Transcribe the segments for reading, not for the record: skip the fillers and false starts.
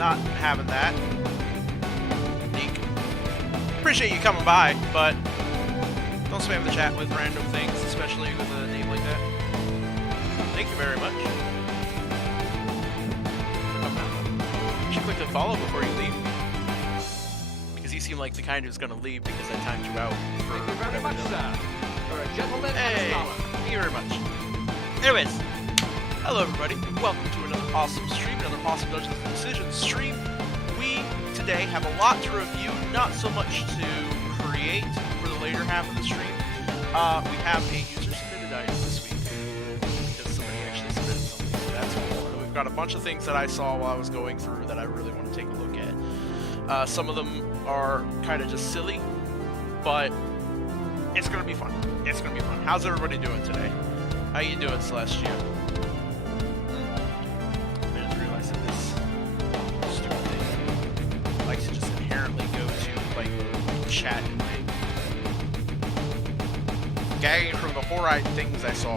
not having that. Neek. Appreciate you coming by, but don't spam the chat with random things, especially with a name like that. Thank you very much. You should click the follow before you leave. Because you seem like the kind who's going to leave because I timed you out for Thank you very much, sir. You're a gentleman and a scholar. Thank you very much. Anyways, hello everybody. Welcome to another awesome stream, another awesome Dungeons & Decisions stream. We today have a lot to review, not so much to create for the later half of the stream. We have a user-submitted item this week, because somebody actually submitted something, so that's cool. And we've got a bunch of things that I saw while I was going through that I really want to take a look at. Some of them are kind of just silly, but it's going to be fun. It's going to be fun. How's everybody doing today? How you doing, Celestia? I just realized that this stupid thing likes to just inherently go to, like, chat and, like, gagging from the horrid things I saw.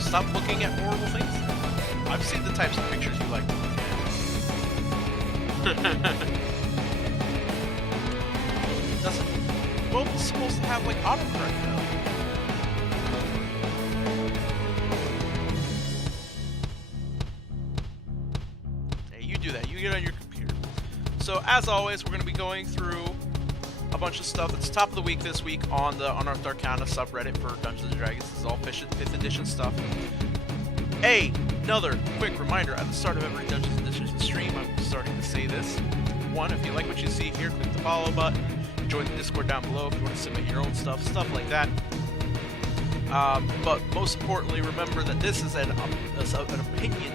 Stop looking at horrible things. I've seen the types of pictures you like to look at. Doesn't... Well, it's supposed to have, like, autocorrect now. Hey, you do that. You get on your computer. So, as always, we're going to be going through a bunch of stuff. It's top of the week this week on the Unearthed Arcana subreddit for Dungeons & Dragons. This is all 5th edition stuff. Hey, another quick reminder, at the start of every Dungeons & Decisions stream, I'm starting to say this. One, if you like what you see here, click the follow button. Join the Discord down below if you want to submit your own stuff like that. But most importantly, remember that this is an opinion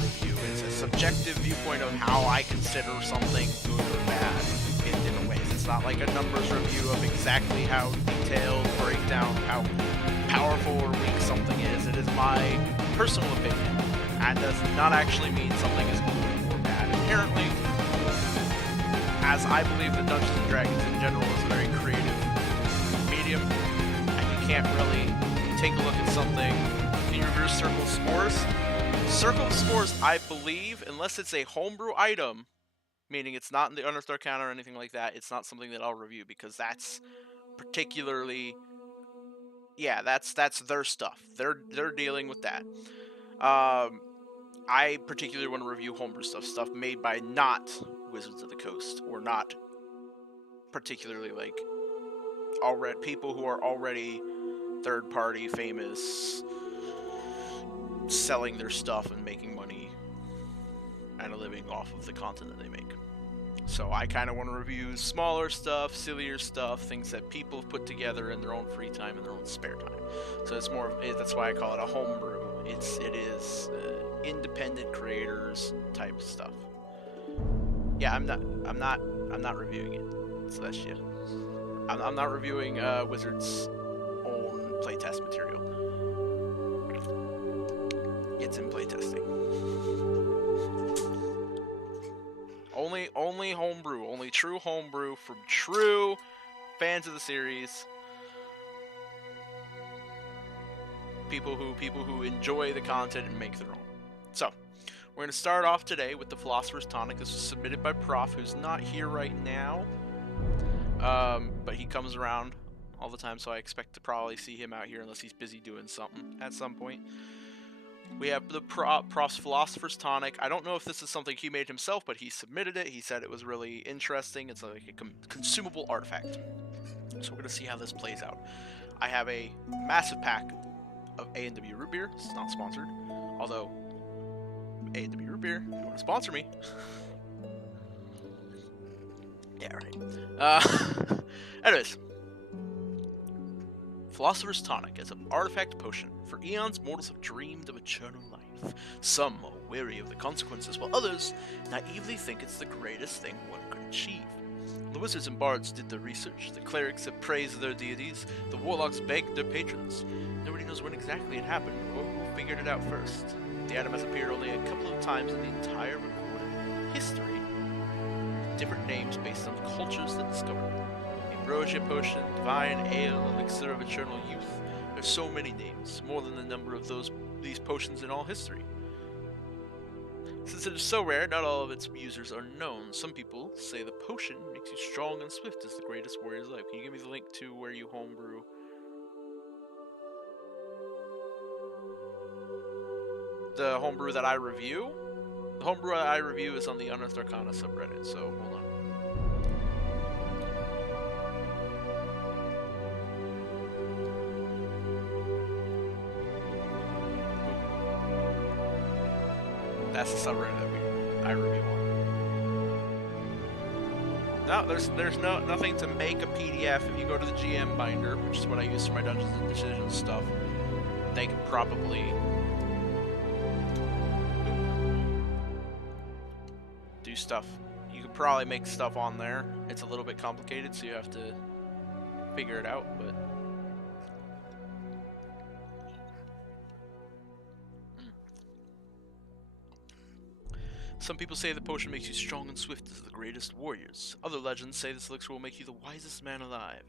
review. It's a subjective viewpoint of how I consider something good or bad in different ways. It's not like a numbers review of exactly how detailed breakdown, how powerful or weak something is. It is my personal opinion, and does not actually mean something is good or bad inherently, as I believe that Dungeons & Dragons in general is a very creative medium, and you can't really take a look at something. Can you reverse Circle of Spores? Circle of Spores, I believe, unless it's a homebrew item, meaning it's not in the Unearthed Arcana or anything like that, it's not something that I'll review, because that's particularly... Yeah, that's their stuff. They're dealing with that. I particularly want to review homebrew stuff made by not Wizards of the Coast, or not particularly, like, people who are already third-party famous, selling their stuff and making money and a living off of the content that they make. So I kind of want to review smaller stuff, sillier stuff, things that people have put together in their own free time and their own spare time. So it's more. That's why I call it a homebrew. It is independent creators type stuff. Yeah, I'm not reviewing it. So that's shit. I'm not reviewing Wizards' own playtest material. It's in playtesting. Only homebrew, only true homebrew from true fans of the series. People who enjoy the content and make their own. So, we're going to start off today with the Philosopher's Tonic. This was submitted by Prof, who's not here right now. But he comes around all the time, so I expect to probably see him out here unless he's busy doing something at some point. We have the Prof's Philosopher's Tonic. I don't know if this is something he made himself, but he submitted it. He said it was really interesting. It's like a consumable artifact. So we're going to see how this plays out. I have a massive pack of A&W Root Beer. This is not sponsored. Although, A&W Root Beer, if you want to sponsor me. Yeah, right. Anyways. Philosopher's Tonic is an artifact potion. For eons, mortals have dreamed of eternal life. Some are weary of the consequences, while others naively think it's the greatest thing one could achieve. The wizards and bards did their research, the clerics have praised their deities, the warlocks begged their patrons. Nobody knows when exactly it happened, or who figured it out first. The item has appeared only a couple of times in the entire recorded history, with different names based on the cultures that discovered it. Ambrosia potion, divine ale, elixir of eternal youth, There's so many names, more than the number of these potions in all history. Since it is so rare, not all of its users are known. Some people say the potion makes you strong and swift as the greatest warrior's life. Can you give me the link to where you homebrew? The homebrew that I review? The homebrew that I review is on the Unearthed Arcana subreddit, so hold on. That's the subreddit that I review on. No, there's nothing to make a PDF. If you go to the GM binder, which is what I use for my Dungeons and Decisions stuff, they can probably do stuff. You could probably make stuff on there. It's a little bit complicated, so you have to figure it out, but some people say the potion makes you strong and swift as the greatest warriors. Other legends say this elixir will make you the wisest man alive.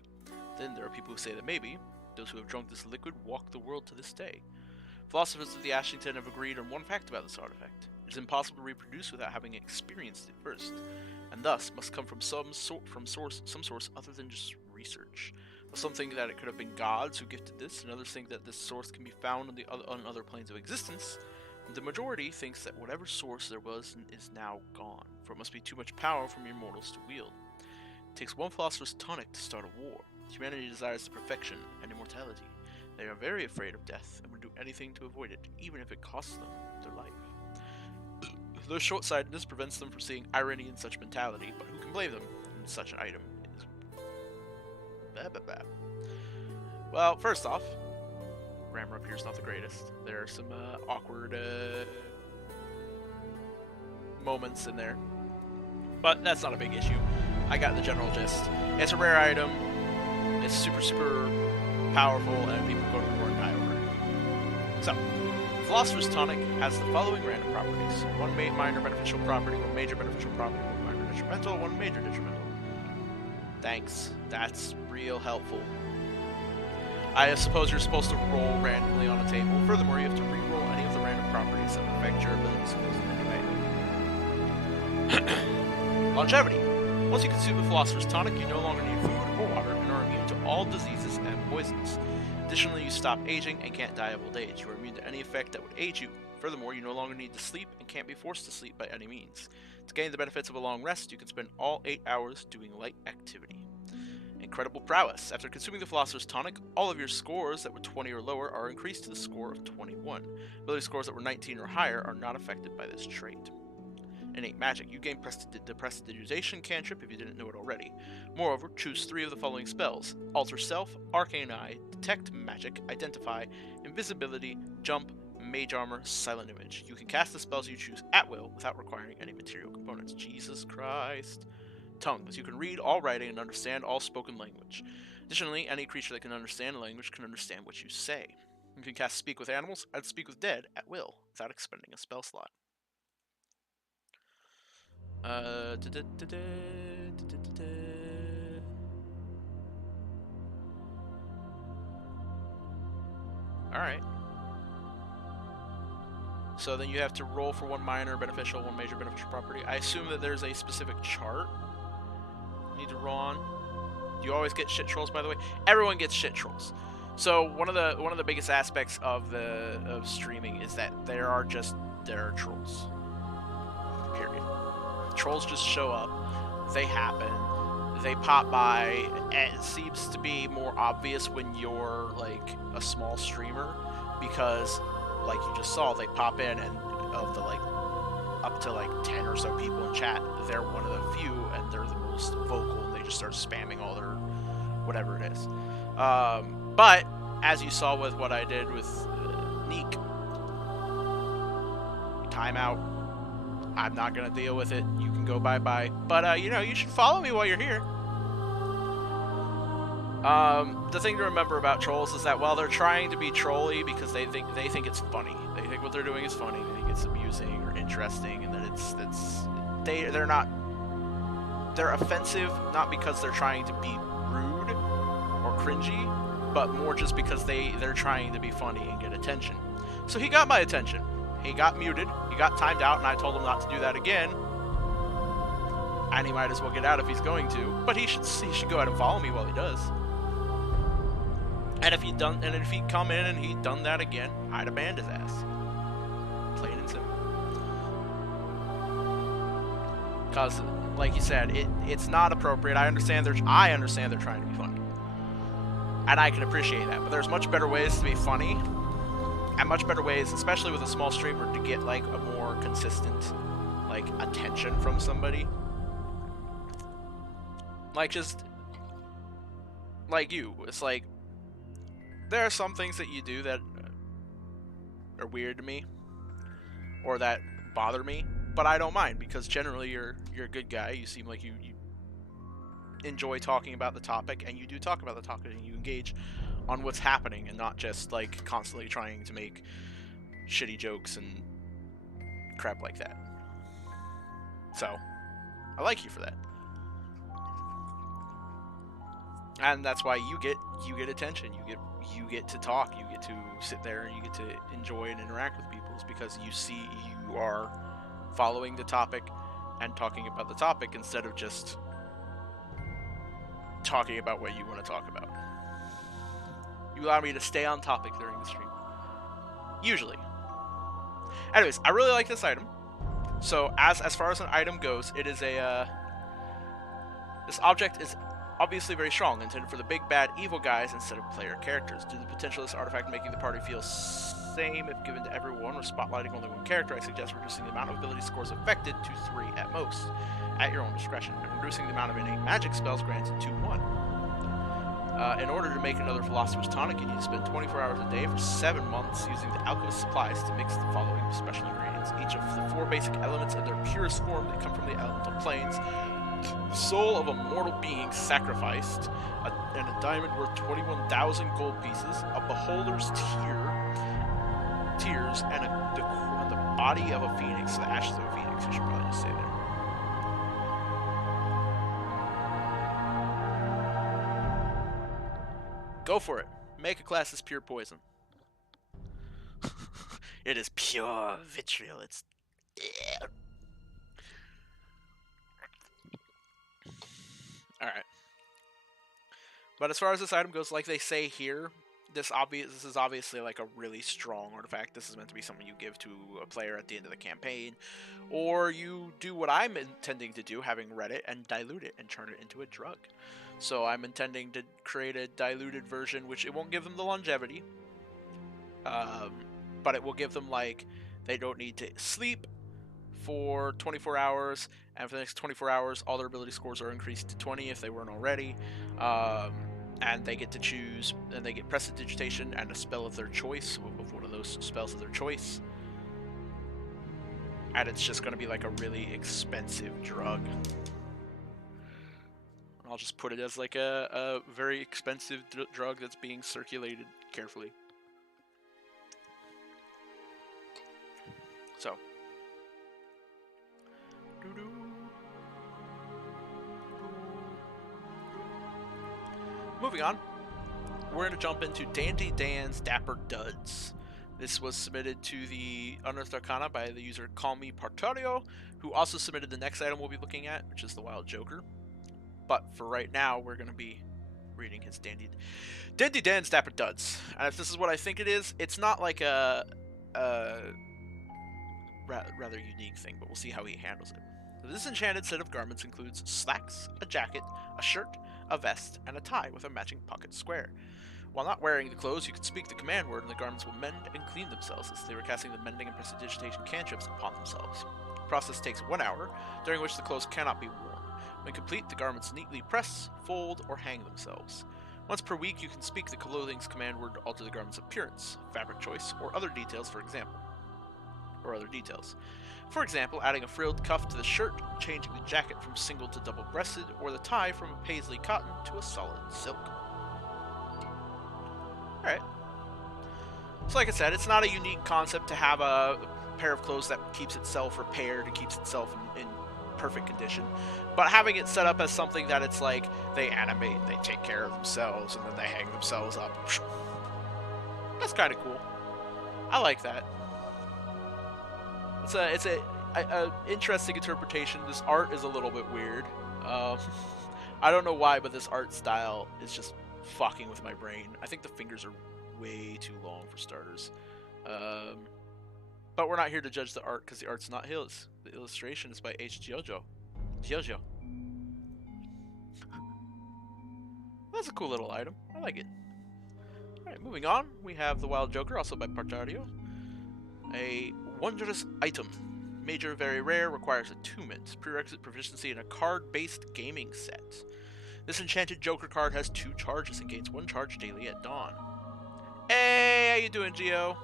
Then there are people who say that maybe those who have drunk this liquid walk the world to this day. Philosophers of the Ashington have agreed on one fact about this artifact. It is impossible to reproduce without having experienced it first, and thus must come from some source other than just research. Some think that it could have been gods who gifted this, and others think that this source can be found on other planes of existence. The majority thinks that whatever source there was is now gone, for it must be too much power for mere mortals to wield. It takes one philosopher's tonic to start a war. Humanity desires the perfection and immortality. They are very afraid of death and would do anything to avoid it, even if it costs them their life. Their short-sightedness prevents them from seeing irony in such mentality, but who can blame them when such an item is... Well, first off, grammar up here is not the greatest. There are some awkward moments in there, but that's not a big issue. I got the general gist. It's a rare item. It's super, super powerful, and people go to war and die over it. So, Philosopher's Tonic has the following random properties: one minor beneficial property, one major beneficial property, one minor detrimental, one major detrimental. Thanks. That's real helpful. I suppose you're supposed to roll randomly on a table. Furthermore, you have to re-roll any of the random properties that affect your ability skills in any way. Longevity. Once you consume the Philosopher's Tonic, you no longer need food or water and are immune to all diseases and poisons. Additionally, you stop aging and can't die of old age. You are immune to any effect that would age you. Furthermore, you no longer need to sleep and can't be forced to sleep by any means. To gain the benefits of a long rest, you can spend all 8 hours doing light activity. Incredible prowess. After consuming the Philosopher's Tonic, all of your scores that were 20 or lower are increased to the score of 21. Ability scores that were 19 or higher are not affected by this trait. Innate magic. You gain the Prestidigitation cantrip if you didn't know it already. Moreover, choose 3 of the following spells: Alter Self, Arcane Eye, Detect Magic, Identify, Invisibility, Jump, Mage Armor, Silent Image. You can cast the spells you choose at will without requiring any material components. Jesus Christ. Tongues. You can read all writing and understand all spoken language. Additionally, any creature that can understand a language can understand what you say. You can cast Speak with Animals and Speak with Dead at will, without expending a spell slot. Alright. So then you have to roll for one minor beneficial, one major beneficial property. I assume that there's a specific chart you need to roll on. Do you always get shit trolls, by the way? Everyone gets shit trolls. So one of the biggest aspects of streaming is that there are trolls. Period. Trolls just show up. They happen. They pop by. And it seems to be more obvious when you're like a small streamer, because like you just saw, they pop in, and of the like up to like 10 or so people in chat, they're one of the few, and they're the most vocal, and they just start spamming all their whatever it is. But as you saw with what I did with Neek, timeout. I'm not gonna deal with it. You can go bye-bye. But you know, you should follow me while you're here. The thing to remember about trolls is that while they're trying to be trolly because they think it's funny, they think what they're doing is funny, they think it's amusing or interesting, and that they're offensive not because they're trying to be rude or cringy, but more just because they're trying to be funny and get attention. So he got my attention. He got muted, he got timed out, and I told him not to do that again. And he might as well get out if he's going to, but he should go ahead and follow me while he does. And if he'd come in and he'd done that again, I'd have banned his ass. Plain and simple. Because, like you said, it's not appropriate. I understand they're trying to be funny, and I can appreciate that. But there's much better ways to be funny, and much better ways, especially with a small streamer, to get like a more consistent like attention from somebody. Like just like you, it's like there are some things that you do that are weird to me or that bother me, but I don't mind because generally you're a good guy. You seem like you enjoy talking about the topic, and you do talk about the topic, and you engage on what's happening and not just like constantly trying to make shitty jokes and crap like that. So I like you for that. And that's why you get attention. You get to talk. You get to sit there and you get to enjoy and interact with people. It's because you are following the topic and talking about the topic instead of just talking about what you want to talk about. You allow me to stay on topic during the stream. Usually. Anyways, I really like this item. So as far as an item goes, it is this object is obviously very strong, intended for the big bad evil guys instead of player characters. Due to the potential of this artifact making the party feel same if given to everyone, or spotlighting only one character, I suggest reducing the amount of ability scores affected to 3 at most, at your own discretion, and reducing the amount of innate magic spells granted to 1. In order to make another Philosopher's Tonic, you need to spend 24 hours a day for 7 months using the alchemist supplies to mix the following special ingredients. Each of the 4 basic elements in their purest form that come from the elemental planes, the soul of a mortal being sacrificed, and a diamond worth 21,000 gold pieces, a beholder's tears, and the body of a phoenix, the ashes of a phoenix, I should probably just say there. Go for it. Make a class as pure poison. It is pure vitriol. It's... Alright. But as far as this item goes, like they say here, this is obviously like a really strong artifact. This is meant to be something you give to a player at the end of the campaign. Or you do what I'm intending to do, having read it, and dilute it and turn it into a drug. So I'm intending to create a diluted version, which it won't give them the longevity. But it will give them, like, they don't need to sleep for 24 hours, and for the next 24 hours, all their ability scores are increased to 20 if they weren't already. And they get to choose, and they get Prestidigitation and a spell of their choice, of one of those spells of their choice. And it's just going to be like a really expensive drug. I'll just put it as like a very expensive drug that's being circulated carefully. So. Moving on, we're going to jump into Dandy Dan's Dapper Duds. This was submitted to the Unearthed Arcana by the user Call Me Partario, who also submitted the next item we'll be looking at, which is the Wild Joker. But for right now, we're going to be reading his Dandy Dan's Dapper Duds. And if this is what I think it is, it's not like a rather unique thing, but we'll see how he handles it. This enchanted set of garments includes slacks, a jacket, a shirt, a vest, and a tie with a matching pocket square. While not wearing the clothes, you can speak the command word and the garments will mend and clean themselves as they were casting the mending and prestidigitation cantrips upon themselves. The process takes 1 hour, during which the clothes cannot be worn. When complete, the garments neatly press, fold, or hang themselves. Once per week, you can speak the clothing's command word to alter the garment's appearance, fabric choice, or other details, For example, adding a frilled cuff to the shirt, changing the jacket from single to double-breasted, or the tie from a paisley cotton to a solid silk. Alright. So like I said, it's not a unique concept to have a pair of clothes that keeps itself repaired and keeps itself in perfect condition. But having it set up as something that it's like they animate, they take care of themselves, and then they hang themselves up. That's kind of cool. I like that. It's a interesting interpretation. This art is a little bit weird. I don't know why, but this art style is just fucking with my brain. I think the fingers are way too long for starters. But we're not here to judge the art because the art's not his. The illustration is by H. Jojo. That's a cool little item. I like it. Alright, moving on. We have the Wild Joker, also by Partario. A wondrous item. Major, very rare, requires attunement. Prerequisite proficiency in a card-based gaming set. This enchanted Joker card has 2 charges and gains 1 charge daily at dawn. Hey, how you doing, Geo?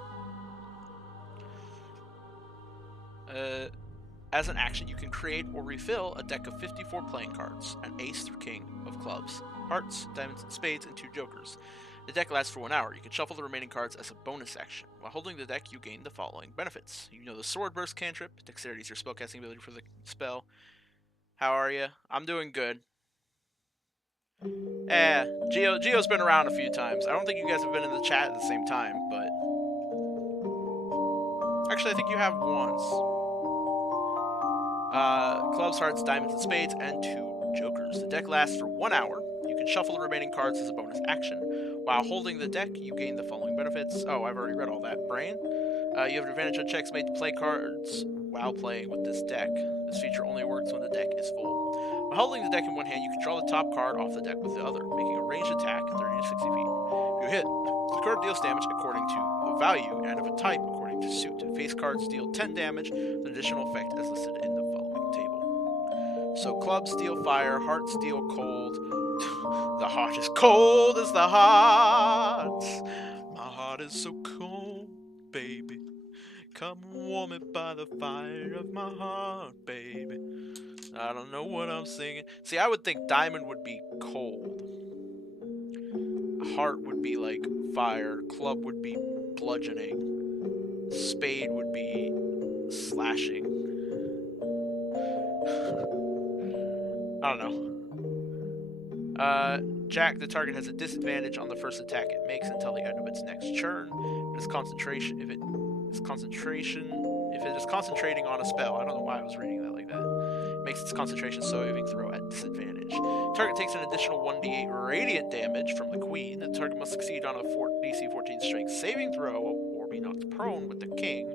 As an action, you can create or refill a deck of 54 playing cards, an ace through king of clubs, hearts, diamonds, and spades, and 2 jokers. The deck lasts for 1 hour. You can shuffle the remaining cards as a bonus action. While holding the deck, you gain the following benefits. You know the Sword Burst cantrip. Dexterity is your spellcasting ability for the spell. How are you? I'm doing good. Geo's been around a few times. I don't think you guys have been in the chat at the same time, but... Actually, I think you have once. Clubs, hearts, diamonds, and spades, and 2 jokers. The deck lasts for 1 hour. You can shuffle the remaining cards as a bonus action. While holding the deck, you gain the following benefits. Oh, I've already read all that. Brain. You have an advantage on checks made to play cards while playing with this deck. This feature only works when the deck is full. While holding the deck in one hand, you can draw the top card off the deck with the other, making a ranged attack 30 to 60 feet. If you hit, the card deals damage according to the value and of a type according to suit. Face cards deal 10 damage, with an additional effect as listed in the following table. So clubs deal fire, hearts deal cold. The heart is cold as the heart. My heart is so cold, baby. Come warm it by the fire of my heart, baby. I don't know what I'm singing. See, I would think diamond would be cold. Heart would be like fire. Club would be bludgeoning. Spade would be slashing. I don't know. Jack, the target has a disadvantage on the first attack it makes until the end of its next turn. If it is concentrating on a spell. I don't know why I was reading that like that. It makes its concentration saving throw at disadvantage. Target takes an additional 1d8 radiant damage from the queen. The target must succeed on a DC 14 strength saving throw or be knocked prone with the king.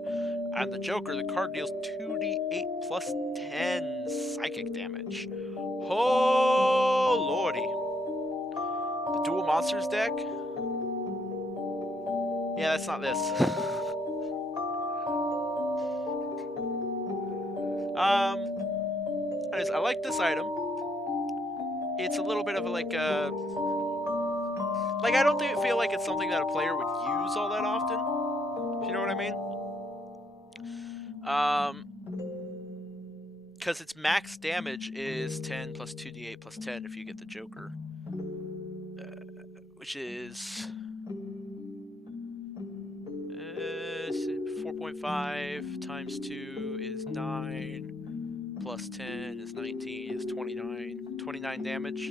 And the Joker, the card deals 2d8 plus 10 psychic damage. Oh, lordy. The dual monsters deck? Yeah, that's not this. Anyways, I like this item. It's a little bit of a, like I don't feel like it's something that a player would use all that often. If you know what I mean? Because its max damage is 10 plus 2d8 plus 10 if you get the Joker. Which is 4.5 times 2 is 9, plus 10 is 19, is 29. 29 damage.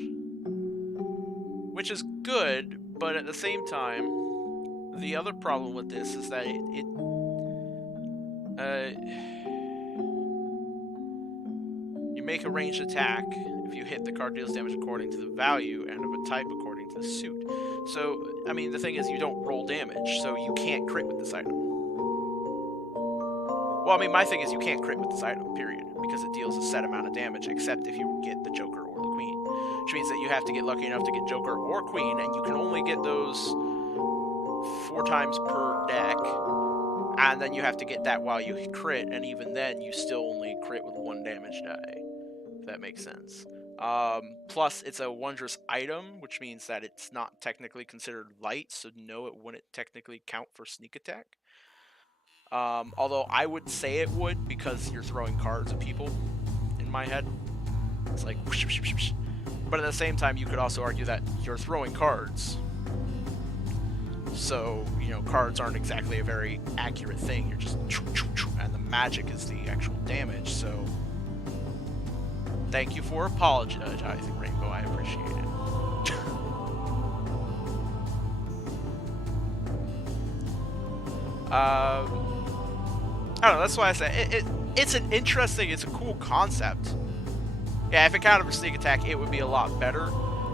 Which is good, but at the same time, the other problem with this is that you make a ranged attack. If you hit, the card deals damage according to the value and of a type according to the suit. So, I mean, the thing is, you don't roll damage, so you can't crit with this item. Well, I mean, my thing is you can't crit with this item, period, because it deals a set amount of damage, except if you get the Joker or the Queen. Which means that you have to get lucky enough to get Joker or Queen, and you can only get those 4 times per deck, and then you have to get that while you crit, and even then, you still only crit with 1 damage die, if that makes sense. Plus, it's a wondrous item, which means that it's not technically considered light, so no, it wouldn't technically count for sneak attack. Although I would say it would, because you're throwing cards at people, in my head. It's like, whoosh, whoosh, whoosh, whoosh. But at the same time, you could also argue that you're throwing cards. So, you know, cards aren't exactly a very accurate thing. You're just, and the magic is the actual damage, so... Thank you for apologizing, Rainbow. I appreciate it. I don't know. That's why I say it's an interesting. It's a cool concept. Yeah, if it counted for sneak attack, it would be a lot better.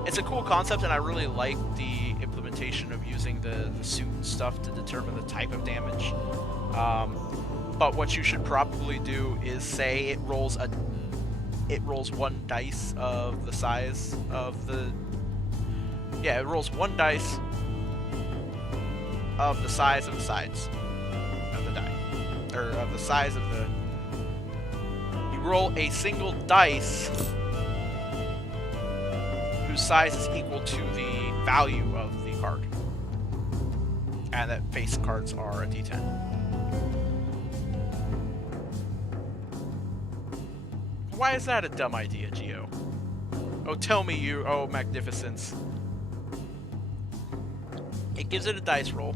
It's a cool concept, and I really like the implementation of using the suit and stuff to determine the type of damage. But what you should probably do is say it rolls one dice of the size of the. Yeah, it rolls one dice of the size of the sides of the die, or of the size of the. You roll a single dice whose size is equal to the value of the card, and that face cards are a D10. Why is that a dumb idea, Geo? Oh, tell me you. Oh, magnificence. It gives it a dice roll.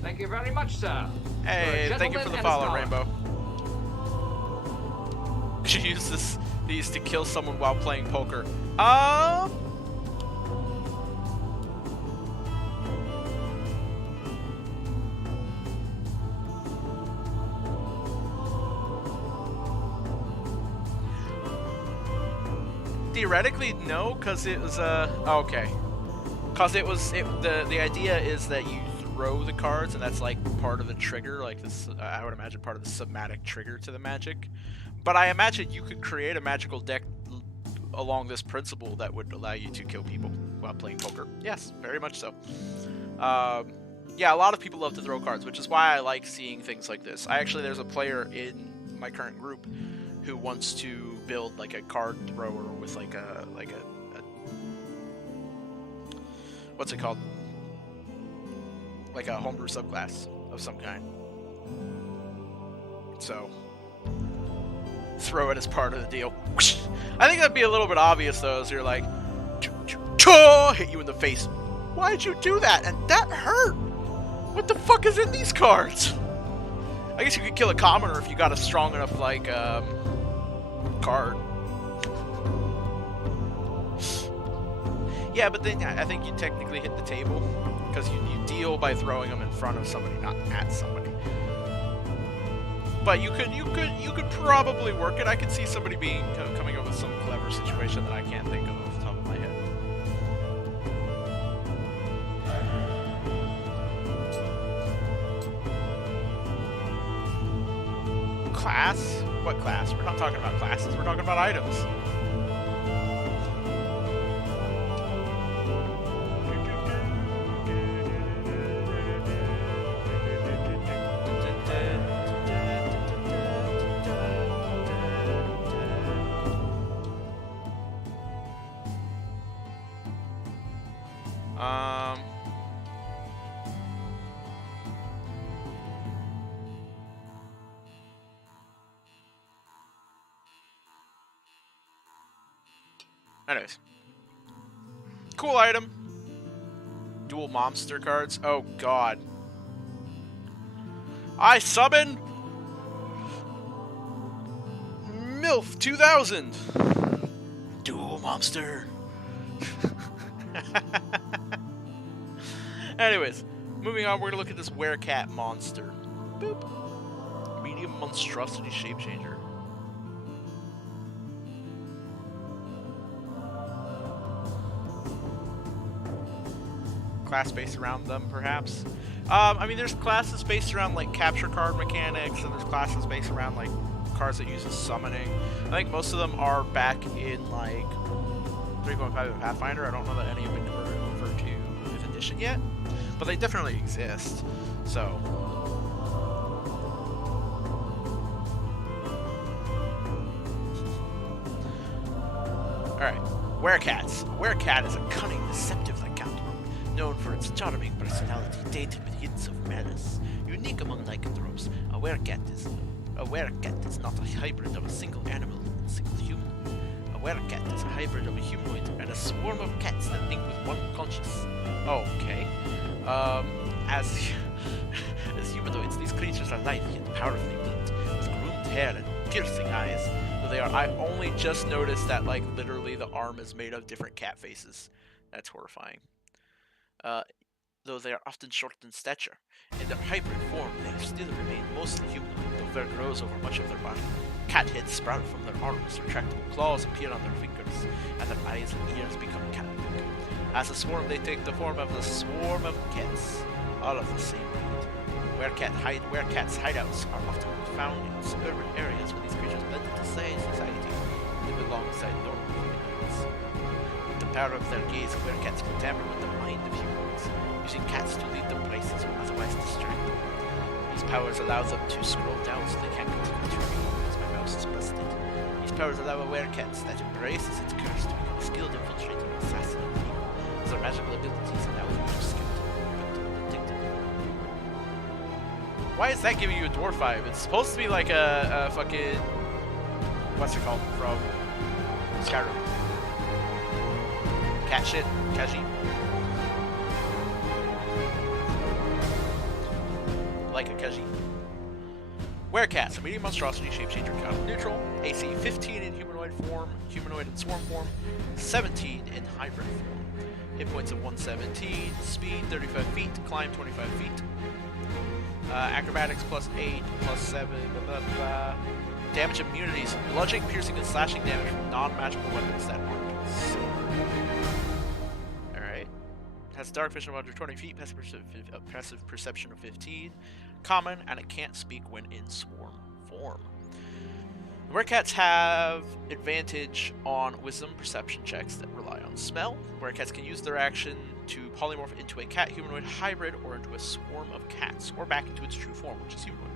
Thank you very much, sir. Hey, thank you for the follow, Rainbow. Should use these to kill someone while playing poker. Theoretically, no, because it was okay. Because the idea is that you throw the cards, and that's like part of the trigger, like this. I would imagine part of the somatic trigger to the magic. But I imagine you could create a magical deck along this principle that would allow you to kill people while playing poker. Yes, very much so. Yeah, a lot of people love to throw cards, which is why I like seeing things like this. There's a player in my current group who wants to build like a card thrower with like a what's it called? Like a homebrew subclass of some kind. So throw it as part of the deal. I think that'd be a little bit obvious though, as you're like, hit you in the face. Why'd you do that? And that hurt. What the fuck is in these cards? I guess you could kill a commoner if you got a strong enough like card. Yeah, but then I think you technically hit the table because you deal by throwing them in front of somebody, not at somebody. But you could probably work it. I could see somebody coming up with some clever situation that I can't think of off the top of my head. Class? What class? We're not talking about classes. We're talking about items. Anyways. Cool item. Dual monster cards. Oh, God. I summon MILF 2000. Dual monster. Anyways, moving on, we're going to look at this werecat monster. Boop. Medium monstrosity shape changer. Class based around them, perhaps. I mean, there's classes based around like capture card mechanics, and there's classes based around like cards that use summoning. I think most of them are back in like 3.5 of Pathfinder. I don't know that any have been converted over to 5th edition yet, but they definitely exist. So. Alright, werecats. A werecat is a cunning, deceptive lycanthrope, known for its charming personality tainted with hints of malice. Unique among lycanthropes, a werecat is not a hybrid of a single animal and a single human. A werecat is a hybrid of a humanoid and a swarm of cats that think with one conscience. Okay. As humanoids, these creatures are lithe yet powerfully built, with groomed hair and piercing eyes. Though they are, I only just noticed that, like, literally the arm is made of different cat faces. That's horrifying. Though they are often short in stature. In their hybrid form, they still remain mostly humanoid, though fur grows over much of their body. Cat heads sprout from their arms, retractable claws appear on their fingers, and their eyes and ears become cat-like. As a swarm, they take the form of a swarm of cats, all of the same breed. Werecats' hideouts are often found in suburban areas where these creatures blend into society and live alongside normal humanoids. With the power of their gaze, werecats can tamper with the mind of humans, using cats to lead them places or otherwise distract them. These powers allow them to scroll down so they can't continue to read because my mouse is busted. These powers allow a werecats that embraces its curse to become a skilled infiltrator and assassin of evil, as their magical abilities allow them to scout and addictive. Why is that giving you a dwarf vibe? It's supposed to be like a fucking... what's it called from Skyrim? Cat shit? Kaji? Like a Kaji. Werecats, a medium monstrosity, shape-changer, counter neutral, AC 15 in humanoid form, humanoid in swarm form, 17 in hybrid form. Hit points of 117, speed 35 feet, climb 25 feet. Acrobatics plus 8, plus 7, blah blah blah. Damage immunities, bludgeoning, piercing, and slashing damage from non-magical weapons that aren't silver. Alright. Has dark vision of under 20 feet, passive perception of 15. Common, and it can't speak when in swarm form. The werecats have advantage on wisdom perception checks that rely on smell. Werecats can use their action to polymorph into a cat humanoid hybrid or into a swarm of cats, or back into its true form, which is humanoid.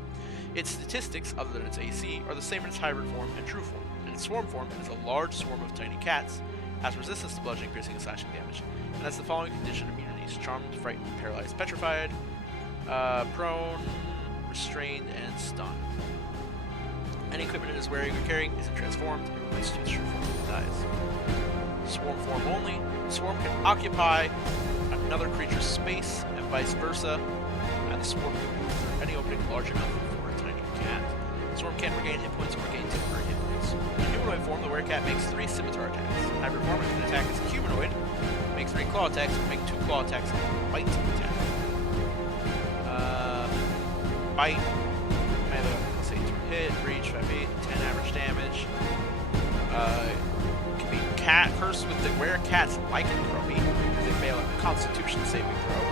Its statistics, other than its AC, are the same in its hybrid form and true form. In its swarm form, it is a large swarm of tiny cats, has resistance to bludgeoning, piercing, and slashing damage, and has the following condition immunities: charmed, frightened, paralyzed, petrified, prone, restrained, and stunned. Any equipment it is wearing or carrying isn't transformed, it relates to its true form and dies. Swarm form only. Swarm can occupy another creature's space, and vice versa, and the swarm can move through any opening large enough for a tiny cat. The swarm can't regain hit points or regain temporary hit points. In humanoid form, the werecat makes 3 scimitar attacks. In hybrid form, it can attack as a humanoid, make 3 claw attacks, or make 2 claw attacks and bite attack. Bite, either, let's say, 2 hit, reach, 5, 8, 10 average damage. Can be cursed with the werecat's lycanthropy. They fail a constitution saving throw.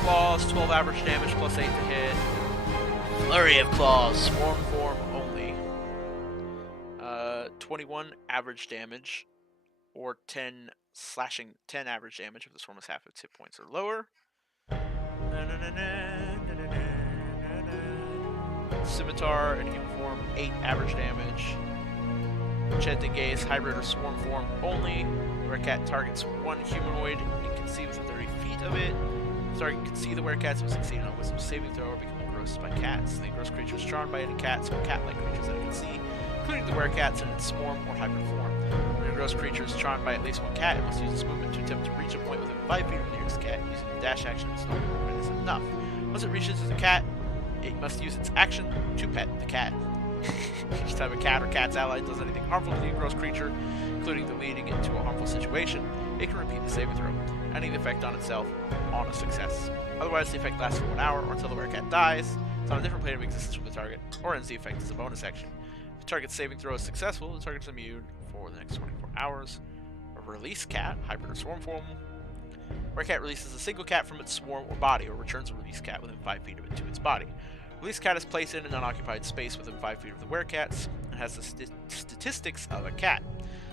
Claws, 12 average damage, plus 8 to hit. Flurry of claws, swarm form only. 21 average damage, or 10 average damage if the swarm is half its hit points or lower. Scimitar in human form, 8 average damage. Enchanted Gaze, hybrid or swarm form only. Werecat targets 1 humanoid and can see within 30 feet of it. The target can see the werecats will succeed on a wisdom saving throw or become engrossed by cats. The engrossed creature is charmed by any cats or cat-like creatures that it can see, including the werecats in its swarm or hybrid form. When an engrossed creature is charmed by at least 1 cat, it must use its movement to attempt to reach a point within 5 feet of the nearest cat, using the dash action of its normal movement is enough. Once it reaches the cat, it must use its action to pet the cat. Each time a cat or cat's ally does anything harmful to the engrossed creature, including the leading it into a harmful situation, it can repeat the saving throw, ending the effect on itself on a success. Otherwise, the effect lasts for 1 hour or until the werecat dies, it's on a different plane of existence from the target, or ends the effect as a bonus action. If the target's saving throw is successful, the target is immune for the next 24 hours. A release cat, hybrid or swarm form. Werecat releases a single cat from its swarm or body, or returns a release cat within 5 feet of it to its body. Release cat is placed in an unoccupied space within 5 feet of the werecats and has the statistics of a cat.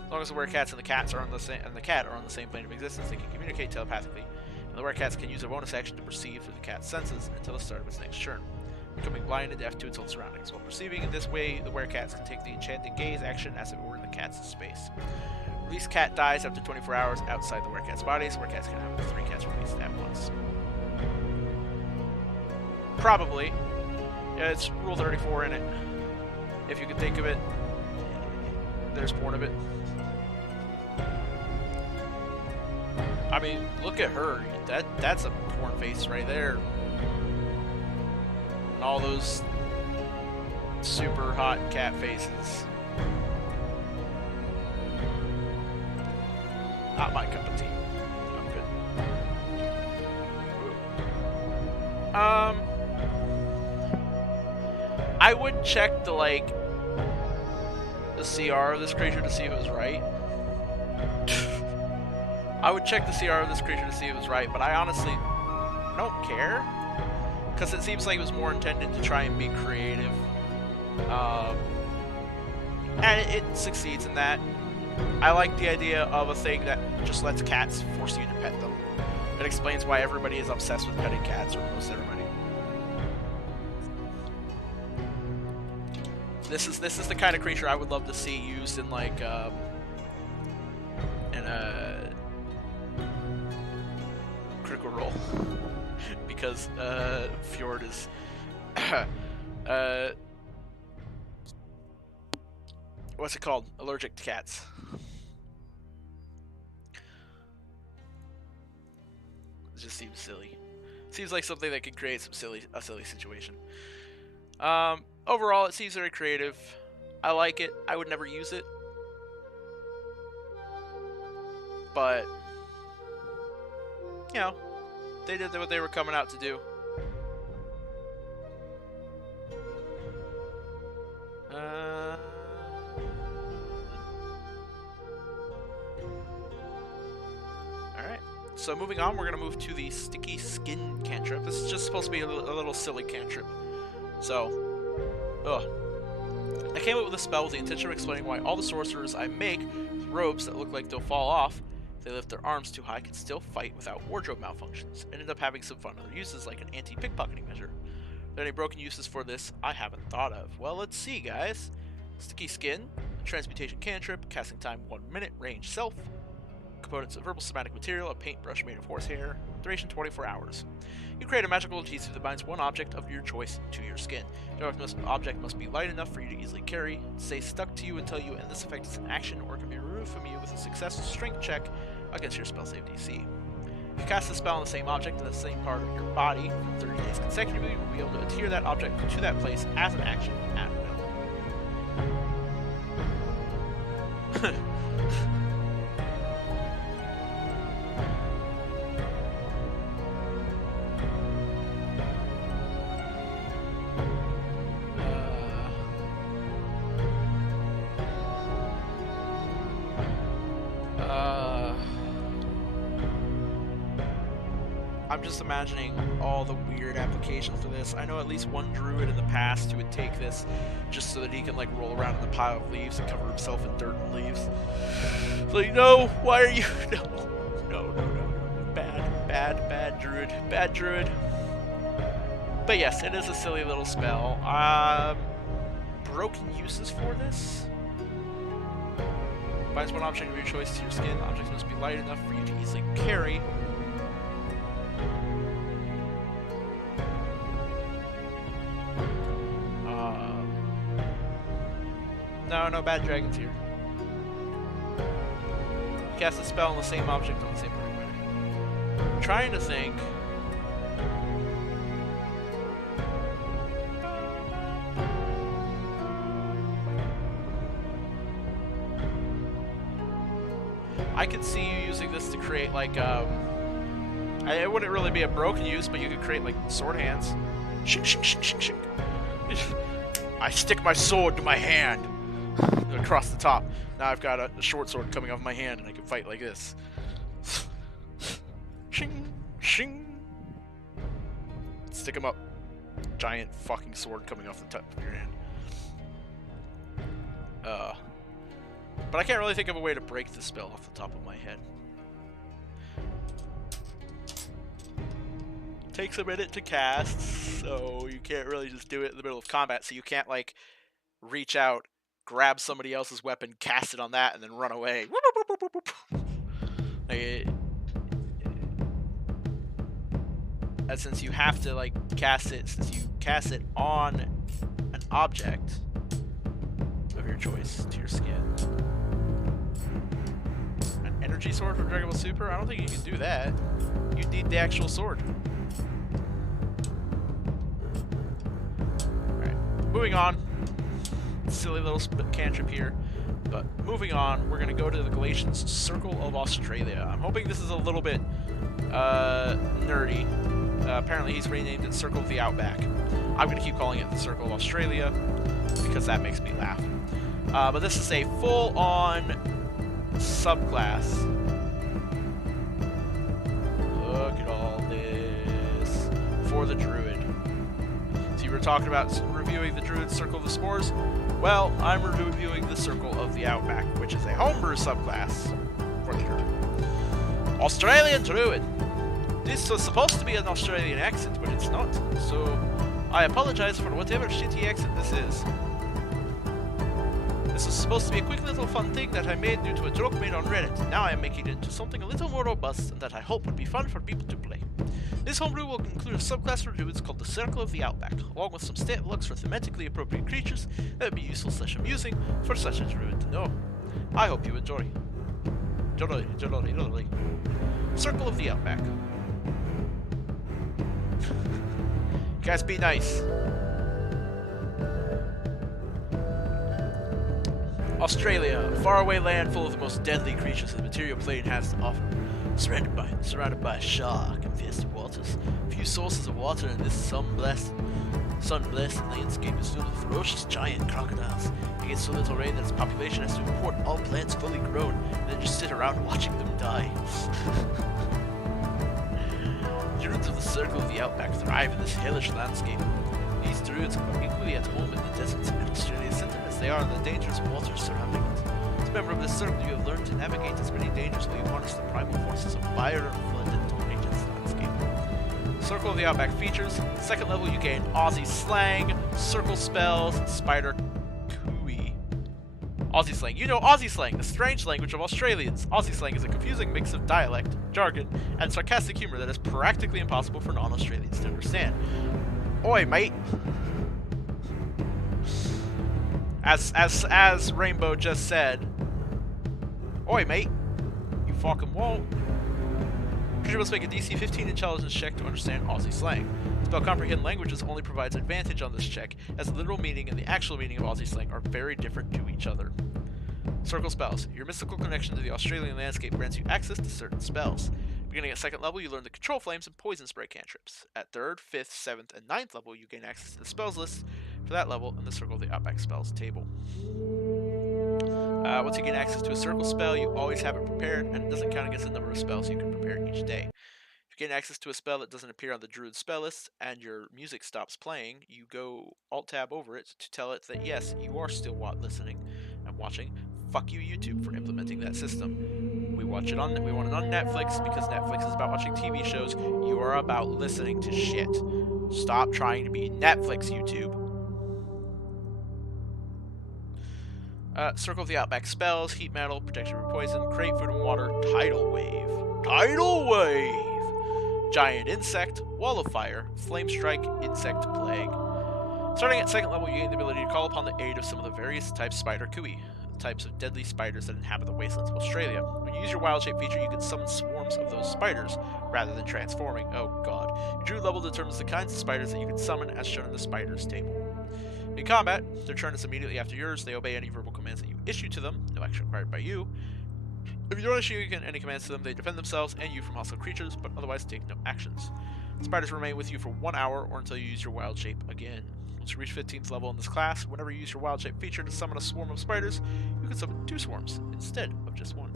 As long as the werecats and the cat are on the same plane of existence, they can communicate telepathically, and the werecats can use a bonus action to perceive through the cat's senses until the start of its next turn, becoming blind and deaf to its own surroundings. While perceiving in this way, the werecats can take the enchanted gaze action as if it were in the cat's space. Release cat dies after 24 hours outside the werecat's body, so werecats can have 3 cats released at once. Probably. Yeah, it's Rule 34 in it. If you can think of it, there's porn of it. I mean, look at her. That's a porn face right there. And all those super hot cat faces. Not my cup of tea. I'm good. I would check the CR of this creature to see if it was right. I would check the CR of this creature to see if it was right, but I honestly don't care. Because it seems like it was more intended to try and be creative. And it succeeds in that. I like the idea of a thing that just lets cats force you to pet them. It explains why everybody is obsessed with petting cats, or most everybody. This is the kind of creature I would love to see used in like in a Critical Role, because Fjord is what's it called? Allergic to cats. It just seems silly. Seems like something that could create a silly situation. Overall, it seems very creative. I like it. I would never use it, but you know, they did what they were coming out to do. Alright, so moving on, we're going to move to the Sticky Skin cantrip. This is just supposed to be a little silly cantrip. So, I came up with a spell with the intention of explaining why all the sorcerers I make with robes that look like they'll fall off if they lift their arms too high can still fight without wardrobe malfunctions, and end up having some fun other uses like an anti-pickpocketing measure. Are there any broken uses for this I haven't thought of? Well, let's see, guys. Sticky Skin, transmutation cantrip, casting time 1 minute, range self. Components of herbal somatic material, a paintbrush made of horsehair, duration 24 hours. You create a magical adhesive that binds one object of your choice to your skin. The object must be light enough for you to easily carry, stay stuck to you until you end this effect as an action, or can be removed from you with a successful strength check against your spell save DC. If you cast the spell on the same object in the same part of your body for 30 days consecutively, you will be able to adhere that object to that place as an action at will. I'm just imagining all the weird applications for this. I know at least one druid in the past who would take this just so that he can like roll around in the pile of leaves and cover himself in dirt and leaves. It's like, no, why are you? No. Bad druid. But yes, it is a silly little spell. Broken uses for this? Binds one object of your choice to your skin. The object must be light enough for you to easily carry. No bad dragons here. Cast a spell on the same object on the same perimeter. I'm trying to think. I could see you using this to create like it wouldn't really be a broken use, but you could create like sword hands. Shink, shink, shink, shink, shink. I stick my sword to my hand across the top. Now I've got a short sword coming off my hand and I can fight like this. Shing, shing. Stick him up. Giant fucking sword coming off the top of your hand. But I can't really think of a way to break the spell off the top of my head. Takes a minute to cast, so you can't really just do it in the middle of combat, so you can't like reach out, grab somebody else's weapon, cast it on that, and then run away. And since you have to like cast it, since you cast it on an object of your choice to your skin. An energy sword from Dragon Ball Super? I don't think you can do that. You need the actual sword. Alright, moving on. silly little cantrip here. But moving on, we're going to go to the Galatians Circle of Australia. I'm hoping this is a little bit nerdy. Apparently he's renamed it Circle of the Outback. I'm going to keep calling it the Circle of Australia because that makes me laugh. But this is a full-on subclass. Look at all this for the Druid. So you were talking about reviewing the Druid Circle of the Spores? Well, I'm reviewing the Circle of the Outback, which is a homebrew subclass for the Druid. Australian Druid. This was supposed to be an Australian accent, but it's not. So I apologize for whatever shitty accent this is. This was supposed to be a quick little fun thing that I made due to a joke made on Reddit. Now I am making it into something a little more robust and that I hope would be fun for people to play. This homebrew will include a subclass for druids called the Circle of the Outback, along with some stat looks for thematically appropriate creatures that would be useful / amusing for such a druid to know. I hope you enjoy. Circle of the Outback. Guys, be nice. Australia, a faraway land full of the most deadly creatures the material plane has to offer. Surrounded by shark infested waters, few sources of water in this sun-blessed landscape is filled with ferocious giant crocodiles. It gets so little rain that its population has to import all plants fully grown and then just sit around watching them die. Druids of the Circle of the Outback thrive in this hellish landscape. These druids are equally at home in the deserts and Australia's center as they are in the dangerous waters surrounding it. As a member of this circle, you have learned to navigate as many dangers while you harness the primal forces of fire and flood that dominate its landscape. Circle of the Outback features: second level you gain Aussie slang, circle spells, spider cooey. Aussie slang. You know Aussie slang, the strange language of Australians. Aussie slang is a confusing mix of dialect, jargon, and sarcastic humor that is practically impossible for non-Australians to understand. Oi, mate. As Rainbow just said. Oi, mate. You fucking won't. Creature must make a DC 15 intelligence check to understand Aussie slang. Spell comprehend languages only provides advantage on this check, as the literal meaning and the actual meaning of Aussie slang are very different to each other. Circle spells. Your mystical connection to the Australian landscape grants you access to certain spells. Beginning at 2nd level, you learn the Control Flames and Poison Spray cantrips. At 3rd, 5th, 7th, and 9th level, you gain access to the spells list for that level in the Circle of the Outback spells table. Once you gain access to a circle spell, you always have it prepared, and it doesn't count against the number of spells you can prepare each day. If you gain access to a spell that doesn't appear on the Druid spell list, and your music stops playing, you go Alt-Tab over it to tell it that yes, you are still listening and watching. Fuck you, YouTube, for implementing that system. We want it on Netflix because Netflix is about watching TV shows. You are about listening to shit. Stop trying to be Netflix, YouTube. Circle of the Outback spells: Heat Metal, Protection from Poison, Create Food and Water, Tidal Wave. Tidal Wave! Giant Insect, Wall of Fire, Flame Strike, Insect Plague. Starting at 2nd level, you gain the ability to call upon the aid of some of the various types spider cooey, types of deadly spiders that inhabit the wastelands of Australia. When you use your wild shape feature, you can summon swarms of those spiders rather than transforming. Oh god. Your druid level determines the kinds of spiders that you can summon as shown in the spiders table. In combat, their turn is immediately after yours. They obey any verbal commands that you issue to them, no action required by you. If you don't issue any commands to them, they defend themselves and you from hostile creatures, but otherwise take no actions. Spiders remain with you for 1 hour or until you use your wild shape again. Once you reach 15th level in this class, whenever you use your wild shape feature to summon a swarm of spiders, you can summon 2 swarms instead of just 1.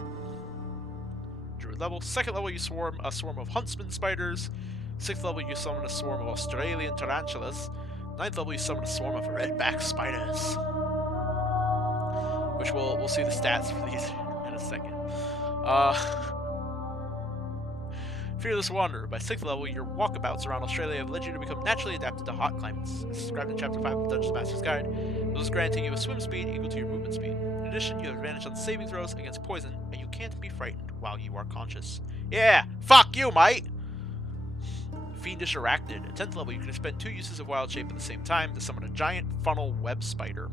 Druid level. 2nd level, you swarm a swarm of huntsman spiders. 6th level, you summon a swarm of Australian tarantulas. 9th level, you summon a swarm of redback spiders. Which we'll see the stats for these in a second. Fearless Wanderer. By 6th level, your walkabouts around Australia have led you to become naturally adapted to hot climates. As described in Chapter 5 of the Dungeon Master's Guide, thus granting you a swim speed equal to your movement speed. In addition, you have advantage on saving throws against poison, and you can't be frightened while you are conscious. Yeah! Fuck you, mate! Fiendish Arachnid. At 10th level, you can expend 2 uses of Wild Shape at the same time to summon a giant funnel web spider.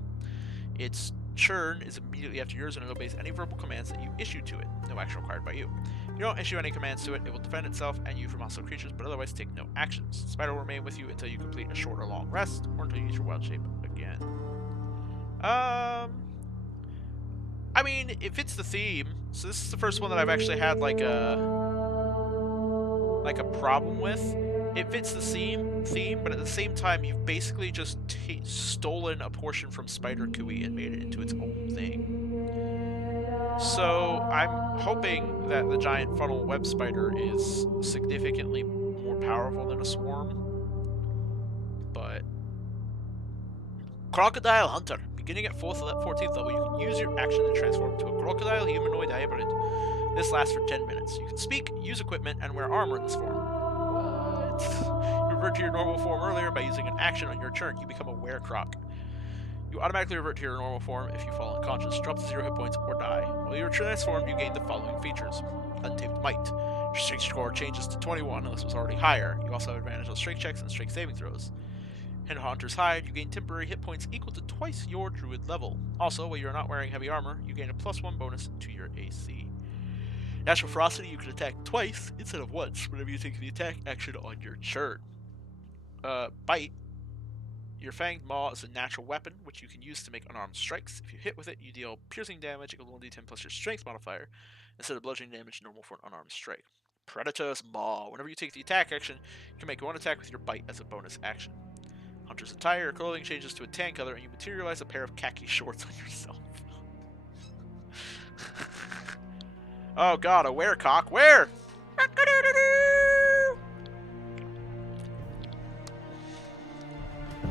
Its turn is immediately after yours and it obeys any verbal commands that you issue to it, no action required by you. If you don't issue any commands to it, it will defend itself and you from hostile creatures, but otherwise take no actions. The spider will remain with you until you complete a short or long rest, or until you use your Wild Shape again. I mean, it fits the theme. So this is the first one that I've actually had like a problem with. It fits the theme, but at the same time, you've basically just stolen a portion from Spider Cooey and made it into its own thing. So I'm hoping that the giant funnel web spider is significantly more powerful than a swarm. But Crocodile Hunter. Beginning at 14th level, you can use your action to transform into a crocodile humanoid hybrid. This lasts for 10 minutes. You can speak, use equipment, and wear armor in this form. What? You revert to your normal form earlier by using an action on your turn. You become a were-croc. You automatically revert to your normal form if you fall unconscious, drop to 0 hit points, or die. While you're transformed, you gain the following features. Untamed Might. Your strength score changes to 21 unless it was already higher. You also have advantage on strength checks and strength saving throws. And Hunter's Hide, you gain temporary hit points equal to twice your druid level. Also, while you're not wearing heavy armor, you gain a +1 bonus to your AC. Natural Ferocity, you can attack twice instead of once whenever you take the attack action on your turn. Bite. Your Fanged Maw is a natural weapon, which you can use to make unarmed strikes. If you hit with it, you deal piercing damage equal to 1d10 plus your strength modifier, instead of bludgeoning damage normal for an unarmed strike. Predator's Maw. Whenever you take the attack action, you can make one attack with your bite as a bonus action. Hunter's Attire, your clothing changes to a tan color, and you materialize a pair of khaki shorts on yourself. Oh god, a werecock. Where?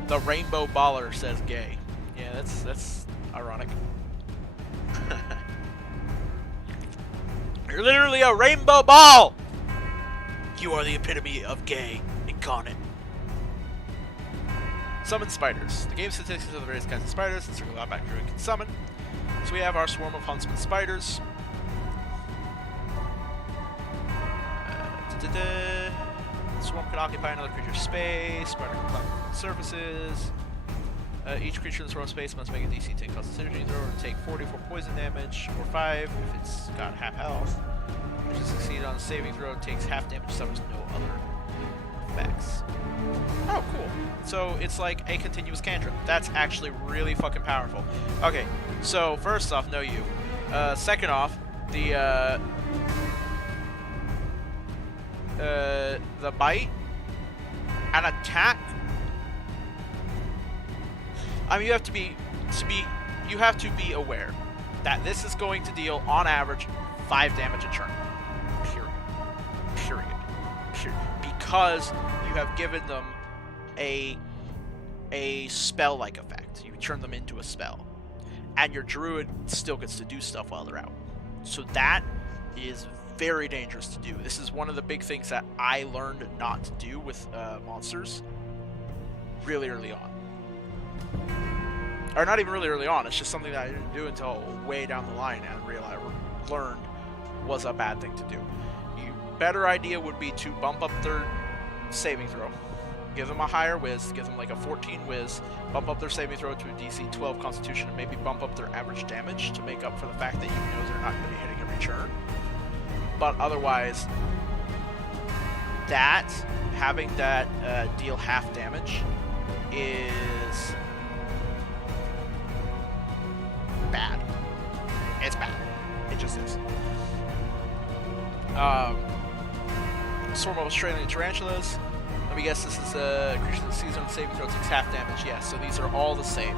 The Rainbow Baller says gay. Yeah, that's ironic. You're literally a rainbow ball! You are the epitome of gay incarnate. Summon spiders. The game statistics of the various kinds of spiders and circle out back here we can summon. So we have our swarm of huntsman spiders. The swarm can occupy another creature's space. Spider can climb surfaces. Each creature in the swarm space must make a DC 10 Constitution throw or take 44 poison damage, or 5 if it's got half health. If it succeeds on a saving throw, it takes half damage, suffers no other effects. Oh, cool. So it's like a continuous cantrip. That's actually really fucking powerful. Okay, so first off, no you. Second off, the bite and attack. I mean, you have to be aware that this is going to deal on average 5 damage a turn. Period. Because you have given them a spell-like effect. You turn them into a spell. And your druid still gets to do stuff while they're out. So that is very dangerous to do. This is one of the big things that I learned not to do with monsters really early on. Or not even really early on, it's just something that I didn't do until way down the line and learned was a bad thing to do. Better idea would be to bump up their saving throw. Give them a higher whiz, give them like a 14 whiz, bump up their saving throw to a DC 12 Constitution, and maybe bump up their average damage to make up for the fact that you know they're not going to be hitting every turn. But otherwise, having that deal half damage is bad. It's bad. It just is. Swarm of Australian tarantulas. Let me guess, this is a creature that sees on saving throw takes half damage. Yes, so these are all the same.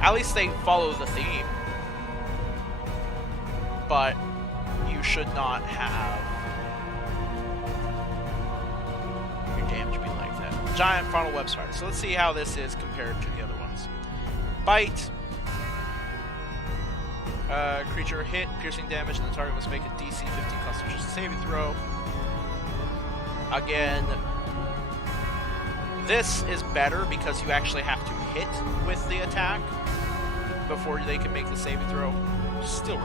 At least they follow the theme. But you should not have your damage be like that. Giant frontal web spider. So let's see how this is compared to the other ones. Bite. Creature hit, piercing damage, and the target must make a DC 15 Constitution saving throw. Again, this is better because you actually have to hit with the attack before they can make the saving throw. Still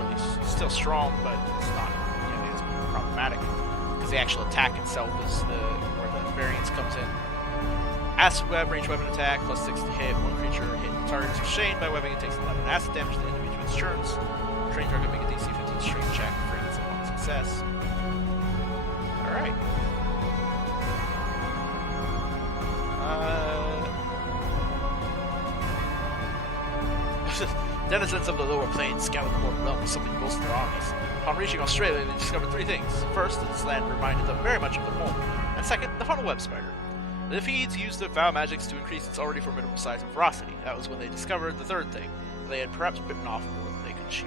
strong, but it's not as problematic because the actual attack itself is where the variance comes in. Acid web, range weapon attack, +6 to hit. One creature hit target is restrained by webbing. It takes 11 acid damage to the end of each of its turns. Trained target make a DC 15 strength check for its one success. Alright. Denizens of the lower plains scoured the more realms, something most of their armies. Upon reaching Australia, they discovered three things. First, that this land reminded them very much of their home, and second, the funnel web spider. The Nephides used their foul magics to increase its already formidable size and ferocity. That was when they discovered the third thing, that they had perhaps bitten off more than they could chew.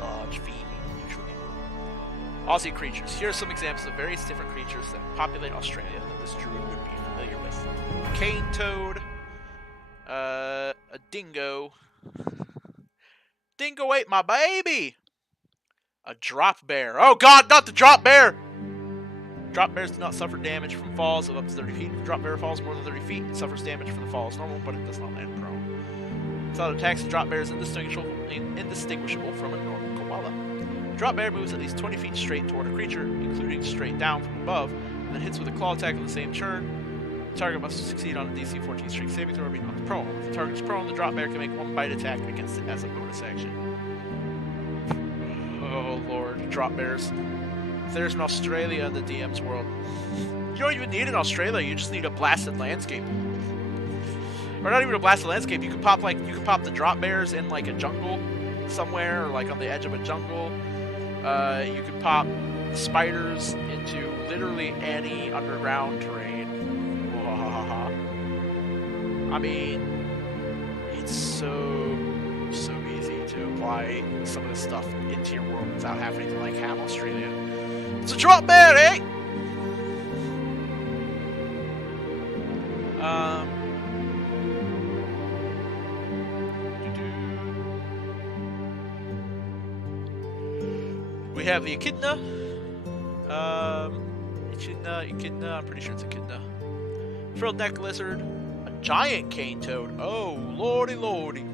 Large feet, usually. Aussie creatures. Here are some examples of various different creatures that populate Australia that this druid would be familiar with. Cane toad, a dingo. Dingo ate my baby! A drop bear. Oh god, not the drop bear! Drop bears do not suffer damage from falls of up to 30 feet. If a drop bear falls more than 30 feet, it suffers damage from the fall as normal, but it does not land prone. Without attacks, the drop bear is indistinguishable from a normal koala. The drop bear moves at least 20 feet straight toward a creature, including straight down from above, and then hits with a claw attack on the same turn. The target must succeed on a DC 14 strength saving throw or be knocked prone. If the target is prone, the drop bear can make one bite attack against it as a bonus action. Oh lord, drop bears. If there's an Australia in the DM's world, you don't even need an Australia. You just need a blasted landscape, or not even a blasted landscape. You could pop the drop bears in like a jungle somewhere, or like on the edge of a jungle. You could pop the spiders into literally any underground terrain. I mean, it's so easy to apply some of this stuff into your world without having to like have Australia. It's a drop bear, eh? We have the echidna. Echidna, I'm pretty sure it's echidna. Frilled neck lizard. A giant cane toad. Oh, lordy lordy.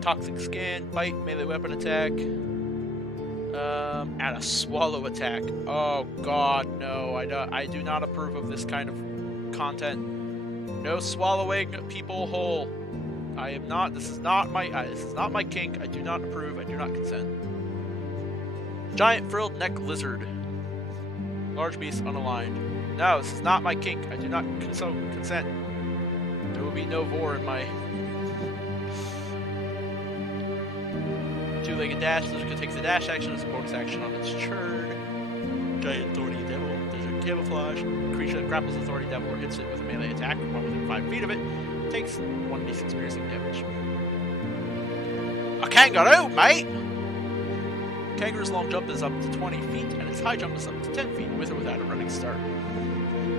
Toxic skin, bite, melee weapon attack. And a swallow attack. Oh god, no. I do not approve of this kind of content. No swallowing people whole. This is not my kink. I do not approve. I do not consent. Giant frilled neck lizard. Large beast unaligned. No, this is not my kink. I do not consent. There will be no vor in my two-legged dash. Lizard takes the dash action as a bonus action on its turn. Giant thorny devil. Lizard camouflage. Creature that grapples the thorny devil or hits it with a melee attack while within 5 feet of it takes 1d6 piercing damage. A kangaroo, mate! Kangaroo's long jump is up to 20 feet, and its high jump is up to 10 feet, with or without a running start.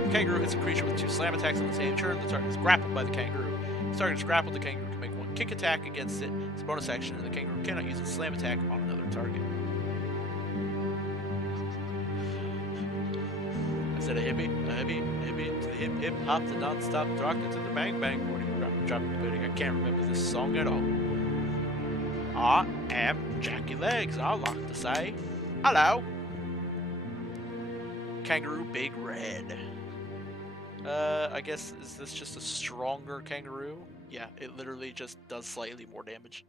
The kangaroo hits a creature with 2 slam attacks on the same turn. The target is grappled by the kangaroo. If the target is grappled, the kangaroo can make 1 kick attack against it. It's a bonus action, and the kangaroo cannot use its slam attack on another target. Is it a hippie? A hippie to the hip hip hop, the non-stop rock into the bang bang. Drop the building. I can't remember this song at all. I am Jackie Legs, I like to say. Hello. Kangaroo Big Red. I guess, is this just a stronger kangaroo? Yeah, it literally just does slightly more damage.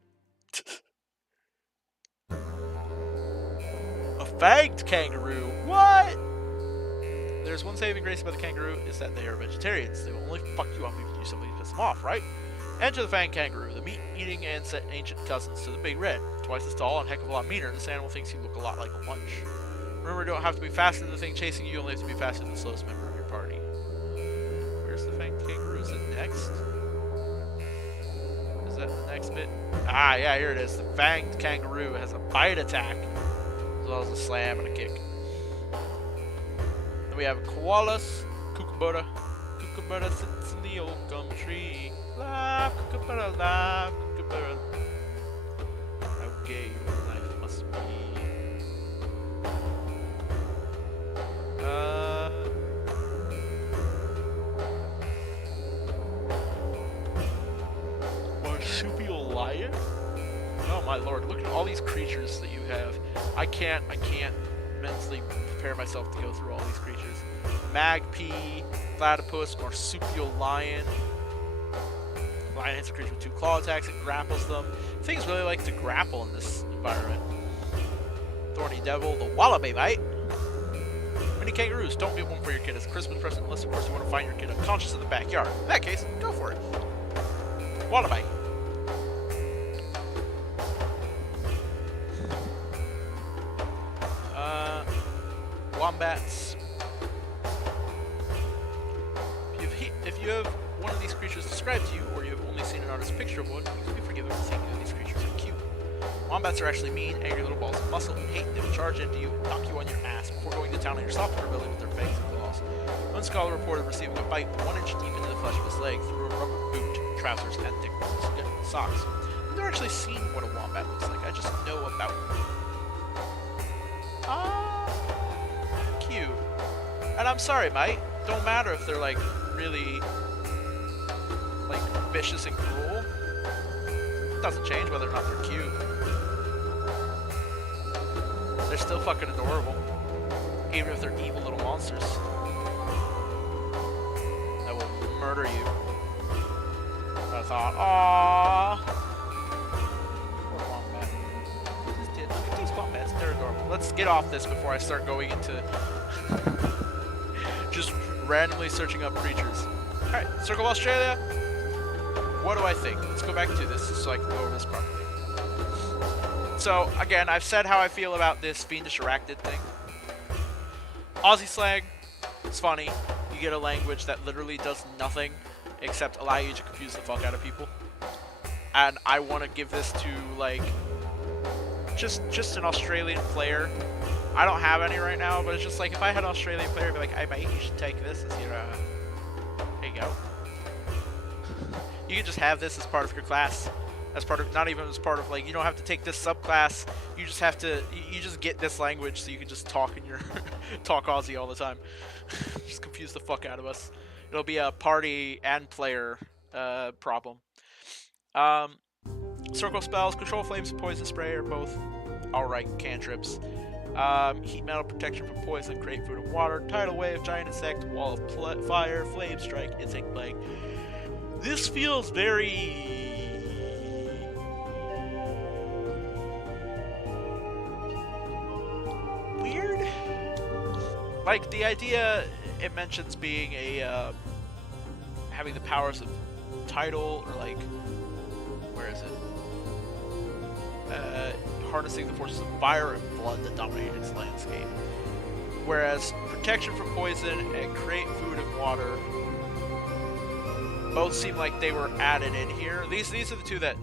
A fanged kangaroo? What? There's one saving grace about the kangaroo, is that they are vegetarians. They will only fuck you up if you do something to piss them off, right? Enter the fanged kangaroo, the meat-eating ancient cousins to the big red. Twice as tall and a heck of a lot meaner, this animal thinks you look a lot like a lunch. Remember, you don't have to be faster than the thing chasing you, only have to be faster than the slowest member of your party. Where's the fanged kangaroo? Is it next? Is that the next bit? Ah, yeah, here it is. The fanged kangaroo has a bite attack, as well as a slam and a kick. Then we have koalas, kookaburra. Kookaburra sits in the old gum tree. Live, kookaburra, live, kookaburra. How gay your life must be. Marsupial lion? Oh my lord, look at all these creatures that you have. I can't mentally prepare myself to go through all these creatures. Magpie, platypus, marsupial lion. Lion hits a creature with 2 claw attacks, it grapples them. Things really like to grapple in this environment. Thorny devil, the wallaby, mate. Mini kangaroos, don't get one for your kid as a Christmas present unless of course you want to find your kid unconscious in the backyard. In that case, go for it. Wallaby. wombats. If you have one of these creatures described to you, or you have only seen an artist's picture of one, you can be forgiven for thinking that these creatures are cute. Wombats are actually mean, angry little balls of muscle and hate. They will charge into you, knock you on your ass before going to town on your software building with their fangs and claws. One scholar reported receiving a bite 1 inch deep into the flesh of his leg through a rubber boot, trousers, and thick socks. I've never actually seen what a wombat looks like. I just know about them. Cute. And I'm sorry, mate. Don't matter if they're like really like vicious and cruel. It doesn't change whether or not they're cute. They're still fucking adorable. Even if they're evil little monsters that will murder you. I thought, aww. Poor wombat. Just did. Look at these wombats. They're adorable. Let's get off this before I start going into just randomly searching up creatures. Alright, Circle of Australia. What do I think? Let's go back to this so I can go over this properly. So, again, I've said how I feel about this fiendish arachnid thing. Aussie slang, it's funny. You get a language that literally does nothing except allow you to confuse the fuck out of people. And I want to give this to, like, just an Australian player. I don't have any right now, but it's just like, if I had an Australian player, I'd be like, hey mate, you should take this as your, there you go. You can just have this as part of your class. As part of, not even as part of, like, you don't have to take this subclass. You just have to, you just get this language so you can just talk in your, talk Aussie all the time. Just confuse the fuck out of us. It'll be a party and player problem. Circle spells, control flames, and poison spray are both alright cantrips. Heat metal, protection from poison, create food and water, tidal wave, giant insect, wall of fire, flame strike, insect plague. This feels very weird. Like, the idea it mentions being a having the powers of tidal, or like, where is it? Harnessing the forces of fire and blood that dominate its landscape. Whereas protection from poison and create food and water both seem like they were added in here. These are the two that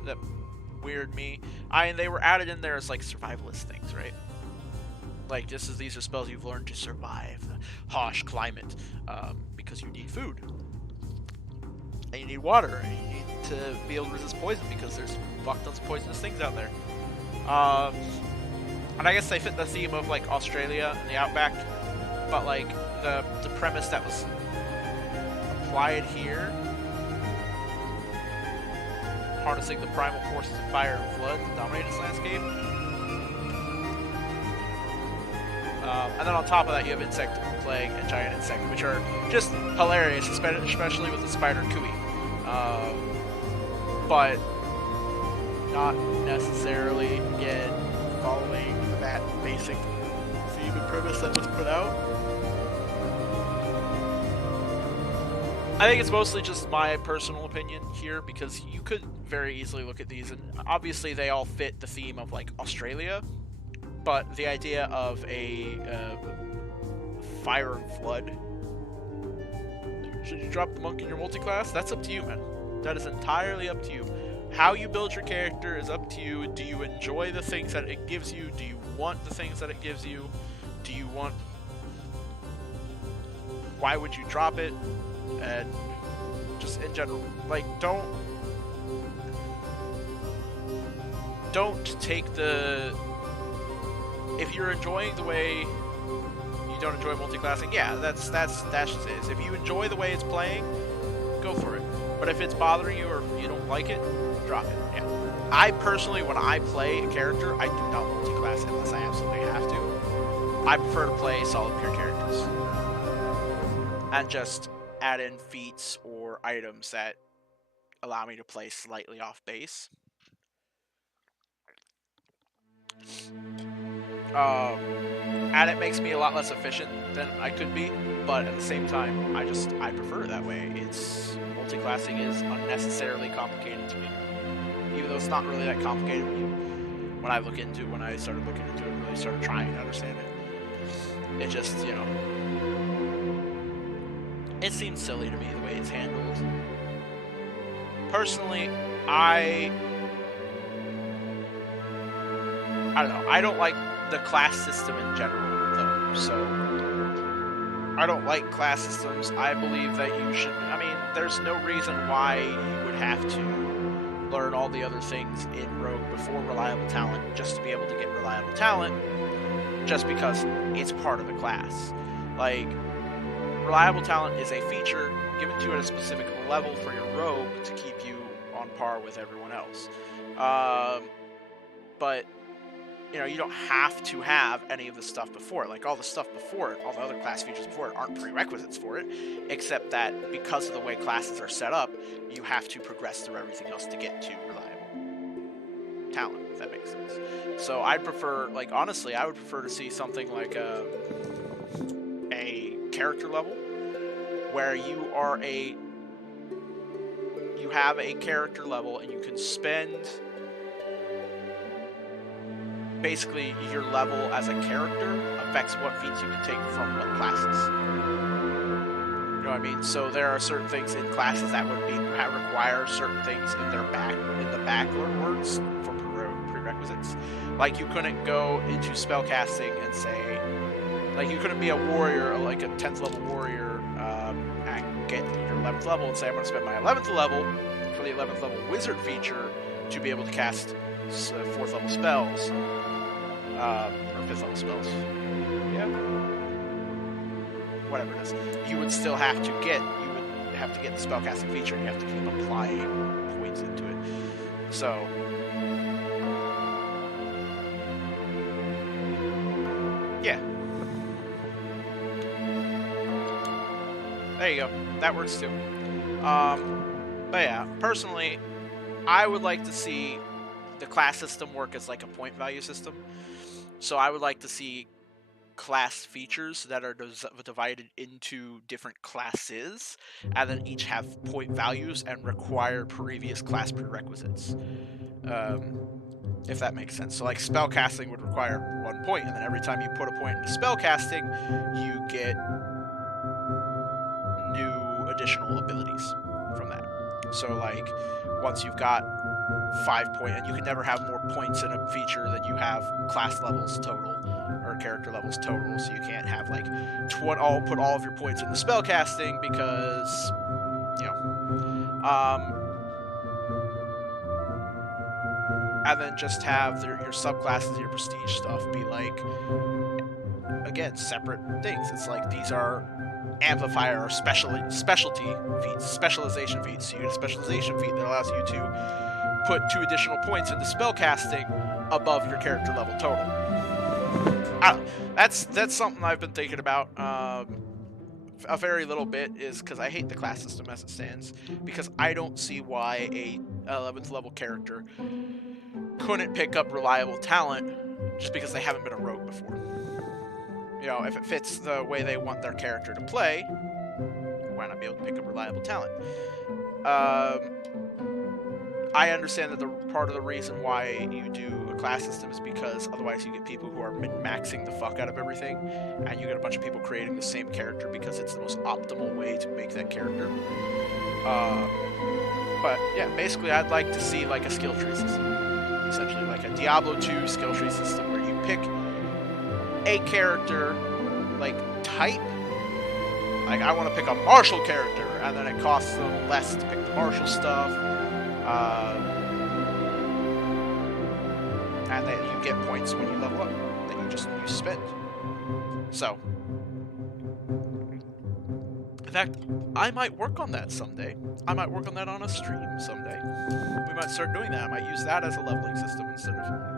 weird me. They were added in there as like survivalist things, right? Like, these are spells you've learned to survive the harsh climate, because you need food. And you need water, and you need to be able to resist poison because there's fuck tons of poisonous things out there. And I guess they fit the theme of like Australia and the outback, but like the premise that was applied here, harnessing the primal forces of fire and flood to dominate its landscape. And then on top of that, you have insect plague and giant insect, which are just hilarious, especially with the spider cooey. But not necessarily, again, following that basic theme and premise that was put out. I think it's mostly just my personal opinion here, because you could very easily look at these, and obviously they all fit the theme of like Australia, but the idea of a fire and flood. Should you drop the monk in your multi-class? That's up to you, man. That is entirely up to you. How you build your character is up to you. Do you enjoy the things that it gives you? Do you want the things that it gives you? Do you want... Why would you drop it? And just in general, like, don't take the... If you're enjoying the way you don't enjoy multi-classing, yeah, that's just it. If you enjoy the way it's playing, go for it. But if it's bothering you or you don't like it, drop it. Yeah. I personally, when I play a character, I do not multi-class unless I absolutely have to. I prefer to play solid pure characters and just add in feats or items that allow me to play slightly off base. And it makes me a lot less efficient than I could be, but at the same time, I prefer it that way. Multi-classing is unnecessarily complicated to me, even though it's not really that complicated when I started looking into it and really started trying to understand it. It just, you know, it seems silly to me the way it's handled. Personally, I don't know. I don't like the class system in general, though. So, I don't like class systems. I believe that you should... I mean, there's no reason why you would have to learn all the other things in Rogue before Reliable Talent just to be able to get Reliable Talent, just because it's part of the class. Like, Reliable Talent is a feature given to you at a specific level for your Rogue to keep you on par with everyone else. But... you know, you don't have to have any of the stuff before it. Like, all the stuff before it, all the other class features before it aren't prerequisites for it, except that because of the way classes are set up, you have to progress through everything else to get to Reliable Talent, if that makes sense. So I'd prefer, like, honestly, I would prefer to see something like a character level, where you have a character level and you can spend... basically, your level as a character affects what feats you can take from what classes. You know what I mean? So there are certain things in classes that would require certain things in the backwards for prerequisites. Like, you couldn't go into spellcasting and say, like, you couldn't be a warrior, like a 10th level warrior, and get your 11th level and say, I'm going to spend my 11th level for the 11th level wizard feature to be able to cast 4th level spells. Or 5th level spells. Yeah. Whatever it is. You would still have to get the spellcasting feature, and you have to keep applying points into it. So... yeah. There you go. That works too. But yeah, personally, I would like to see the class system work as like a point value system. So I would like to see class features that are divided into different classes, and then each have point values and require previous class prerequisites. If that makes sense. So like spellcasting would require 1 point, and then every time you put a point into spellcasting, you get new additional abilities from that. So like once you've got 5 points, and you can never have more points in a feature than you have class levels total or character levels total. So you can't have like put all of your points into spellcasting because, you know, and then just have your subclasses, your prestige stuff be like, again, separate things. It's like these are amplifier or specialty feats, specialization feats. So you get a specialization feat that allows you to put 2 additional points into spellcasting above your character level total. That's something I've been thinking about a very little bit, is because I hate the class system as it stands, because I don't see why a 11th level character couldn't pick up reliable talent just because they haven't been a rogue before. You know, if it fits the way they want their character to play, why not be able to pick up reliable talent? I understand that the part of the reason why you do a class system is because otherwise you get people who are min-maxing the fuck out of everything, and you get a bunch of people creating the same character because it's the most optimal way to make that character. But yeah, basically I'd like to see like a skill tree system. Essentially like a Diablo 2 skill tree system where you pick a character, like, type. Like, I want to pick a martial character, and then it costs them less to pick the martial stuff. And then you get points when you level up that you spend. So, in fact, I might work on that someday. I might work on that on a stream someday. We might start doing that. I might use that as a leveling system instead of...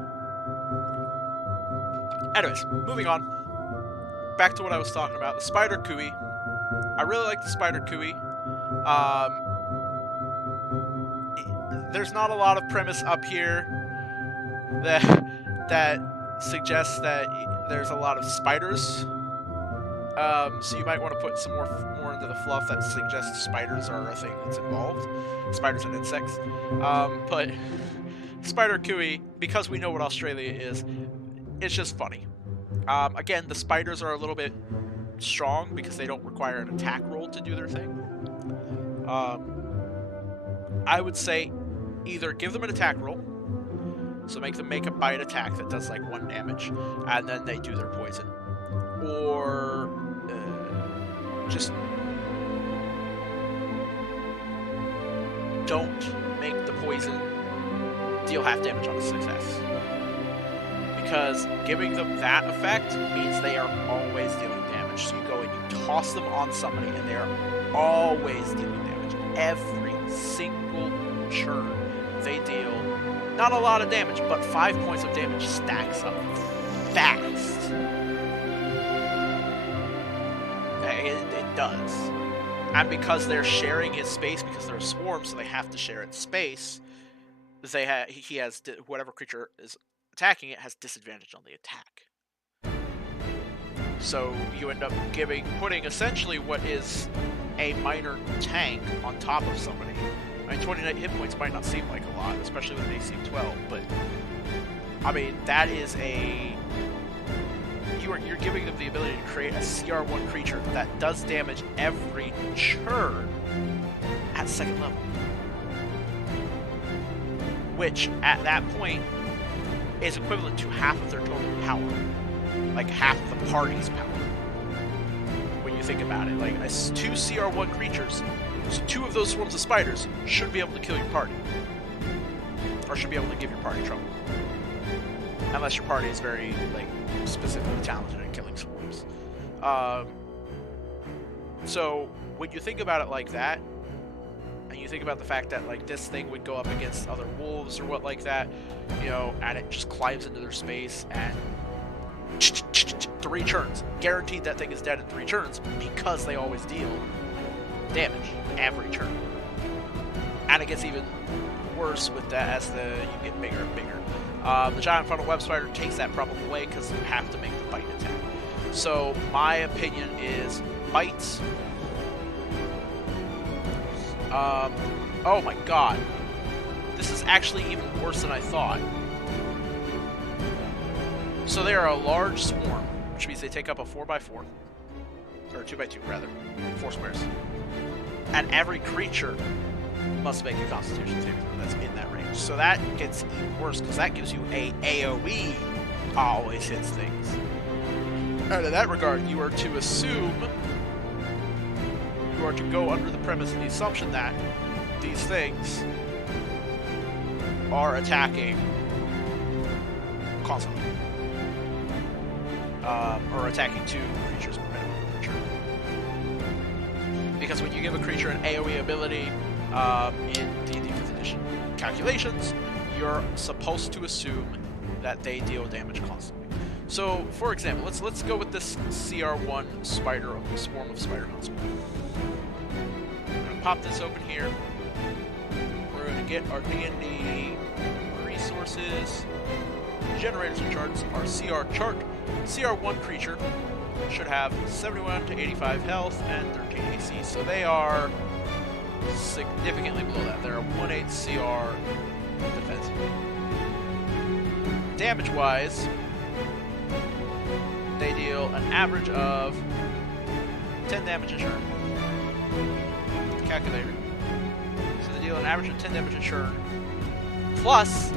Anyways, moving on. Back to what I was talking about. The Spider Cooey. I really like the Spider Cooey. There's not a lot of premise up here that suggests that there's a lot of spiders. So you might want to put some more into the fluff that suggests spiders are a thing that's involved. Spiders and insects. But Spider Cooey, because we know what Australia is, it's just funny. Again, the spiders are a little bit strong because they don't require an attack roll to do their thing. I would say either give them an attack roll, so make them make a bite attack that does like 1 damage, and then they do their poison, or just don't make the poison deal half damage on a success. Because giving them that effect means they are always dealing damage. So you go and you toss them on somebody and they are always dealing damage. Every single churn they deal, not a lot of damage, but 5 points of damage stacks up fast. It does. And because they're sharing his space, because they're a swarm, so they have to share its space, he has, whatever creature is attacking it has disadvantage on the attack. So you end up putting essentially what is a minor tank on top of somebody. I mean, 29 hit points might not seem like a lot, especially with an AC 12, but I mean, that is you're giving them the ability to create a CR1 creature that does damage every turn at 2nd level. Which, at that point, is equivalent to half of their total power. Like, half of the party's power. When you think about it. Like, 2 CR1 creatures, so 2 of those swarms of spiders should be able to kill your party. Or should be able to give your party trouble. Unless your party is very, like, specifically talented at killing swarms. So, when you think about it like that, and you think about the fact that, like, this thing would go up against other wolves or what like that, you know, and it just climbs into their space and 3 turns. Guaranteed that thing is dead in 3 turns because they always deal damage every turn. And it gets even worse with that as you get bigger and bigger. The giant funnel web spider takes that problem away because you have to make the bite attack. So my opinion is bites. Oh my god. This is actually even worse than I thought. So they are a large swarm, which means they take up a 4x4. Or 2x2, rather. 4 squares. And every creature must make a Constitution saving throw that's in that range. So that gets even worse, because that gives you a AoE always hits things. And in that regard, you are to assume, you are to go under the premise and the assumption that these things are attacking constantly. Or attacking 2 creatures per creature. Because when you give a creature an AoE ability in D&D 5th edition calculations, you're supposed to assume that they deal damage constantly. So, for example, let's go with this CR1 swarm of spider huntsmen. I'm gonna pop this open here. We're gonna get our D&D resources, generators and charts, our CR chart. CR1 creature should have 71 to 85 health and 13 AC, so they are significantly below that. They're a 1/8 CR defensive. Damage-wise, they deal an average of 10 damage a turn. Calculator. So they deal an average of 10 damage a turn, plus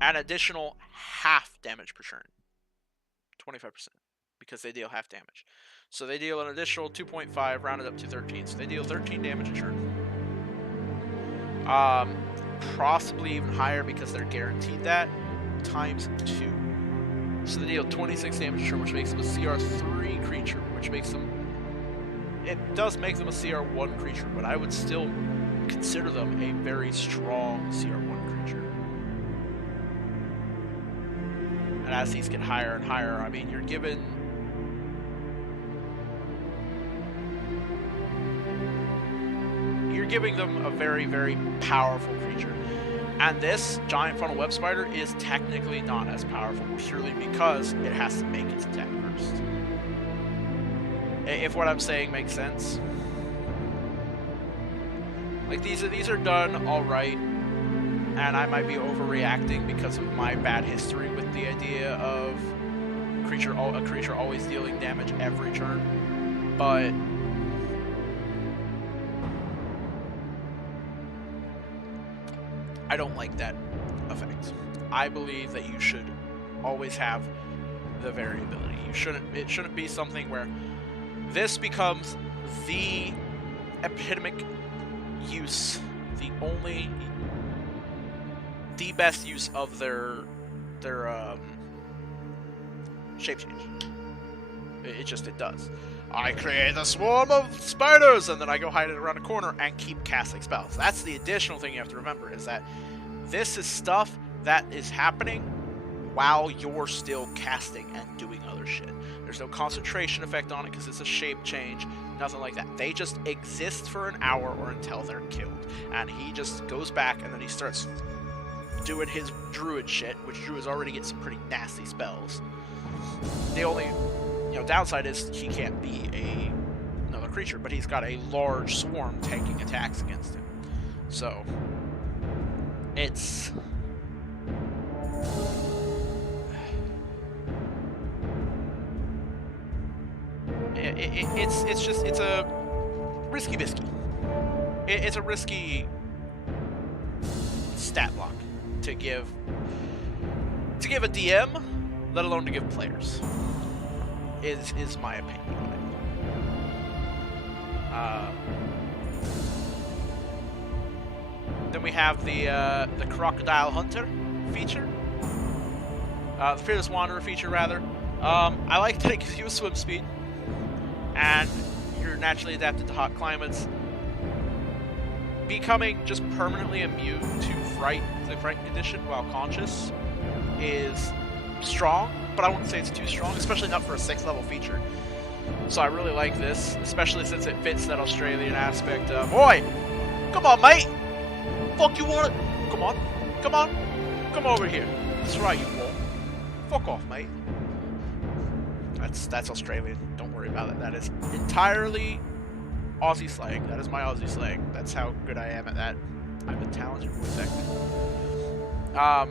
an additional half damage per turn. 25%, because they deal half damage. So they deal an additional 2.5, rounded up to 13. So they deal 13 damage a turn. Possibly even higher because they're guaranteed that, times 2. So they deal 26 damage a turn, which makes them a CR3 creature, which makes them... It does make them a CR1 creature, but I would still consider them a very strong CR1 creature. And as these get higher and higher, I mean, you're giving them a very, very powerful creature. And this giant funnel web spider is technically not as powerful, purely because it has to make its attack first. If what I'm saying makes sense. Like, these are done alright, and I might be overreacting because of my bad history with the idea of creature always dealing damage every turn, but I don't like that effect. I believe that you should always have the variability. It shouldn't be something where this becomes the epitomic use, the best use of their shape change. It does. I create a swarm of spiders, and then I go hide it around a corner and keep casting spells. That's the additional thing you have to remember, is that this is stuff that is happening while you're still casting and doing other shit. There's no concentration effect on it because it's a shape change, nothing like that. They just exist for an hour or until they're killed. And he just goes back and then he starts doing his druid shit, which druids already get some pretty nasty spells. The only downside is he can't be another creature, but he's got a large swarm taking attacks against him. So it's it's a risky biscuit. It's a risky stat block to give a DM, let alone to give players. Is my opinion on it. Then we have the Crocodile Hunter feature, the Fearless Wanderer feature rather. I like that it gives you a swim speed, and you're naturally adapted to hot climates. Becoming just permanently immune to fright, the fright condition while conscious, is strong, but I wouldn't say it's too strong, especially not for a 6th level feature. So I really like this, especially since it fits that Australian aspect of, "Oi! Come on, mate! Fuck you want it? Come on. Come over here. That's right, you won't. Fuck off, mate." That's Australian. Don't worry about it. That is entirely Aussie slang. That is my Aussie slang. That's how good I am at that. I'm a talented voice actor.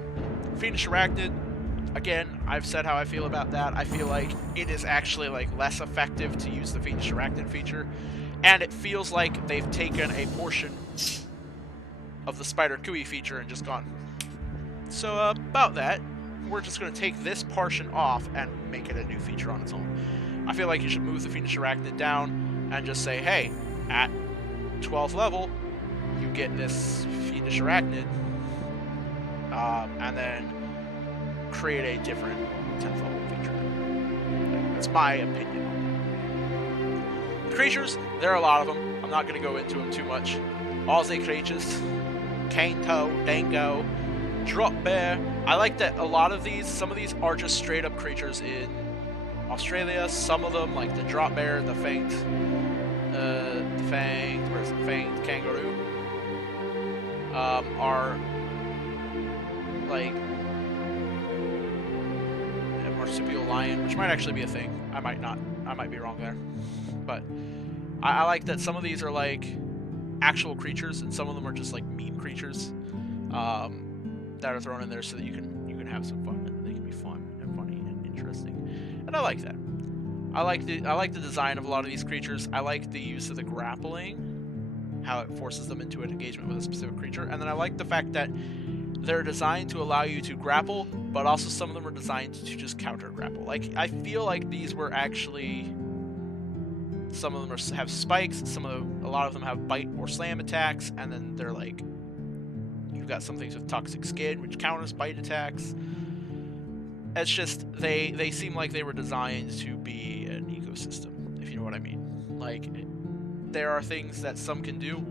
Fiendish Arachnid. Again, I've said how I feel about that. I feel like it is actually less effective to use the Fiendish Arachnid feature, and it feels like they've taken a portion of the Spider Cooey feature and just gone, so about that, we're just going to take this portion off and make it a new feature on its own. I feel like you should move the Fiendish Arachnid down and just say, hey, at 12th level, you get this Fiendish Arachnid, and then create a different 10th level feature. That's my opinion on it. The creatures, there are a lot of them. I'm not going to go into them too much. Aussie creatures, cane toe, dango, drop bear. I like that a lot of these, some of these are just straight up creatures in Australia. Some of them, like the drop bear, the fanged kangaroo, are like a marsupial lion, which might actually be a thing. I might be wrong there, but I like that some of these are like actual creatures, and some of them are just like meme creatures that are thrown in there so that you can have some fun, and they can be fun and funny and interesting. And I like that. I like the design of a lot of these creatures. I like the use of the grappling, how it forces them into an engagement with a specific creature, and then I like the fact that they're designed to allow you to grapple, but also some of them are designed to just counter grapple. Like, I feel like these were actually, some of them have spikes, a lot of them have bite or slam attacks, and then they're like, you've got some things with toxic skin, which counters bite attacks. It's just, they seem like they were designed to be an ecosystem, if you know what I mean. Like, there are things that some can do.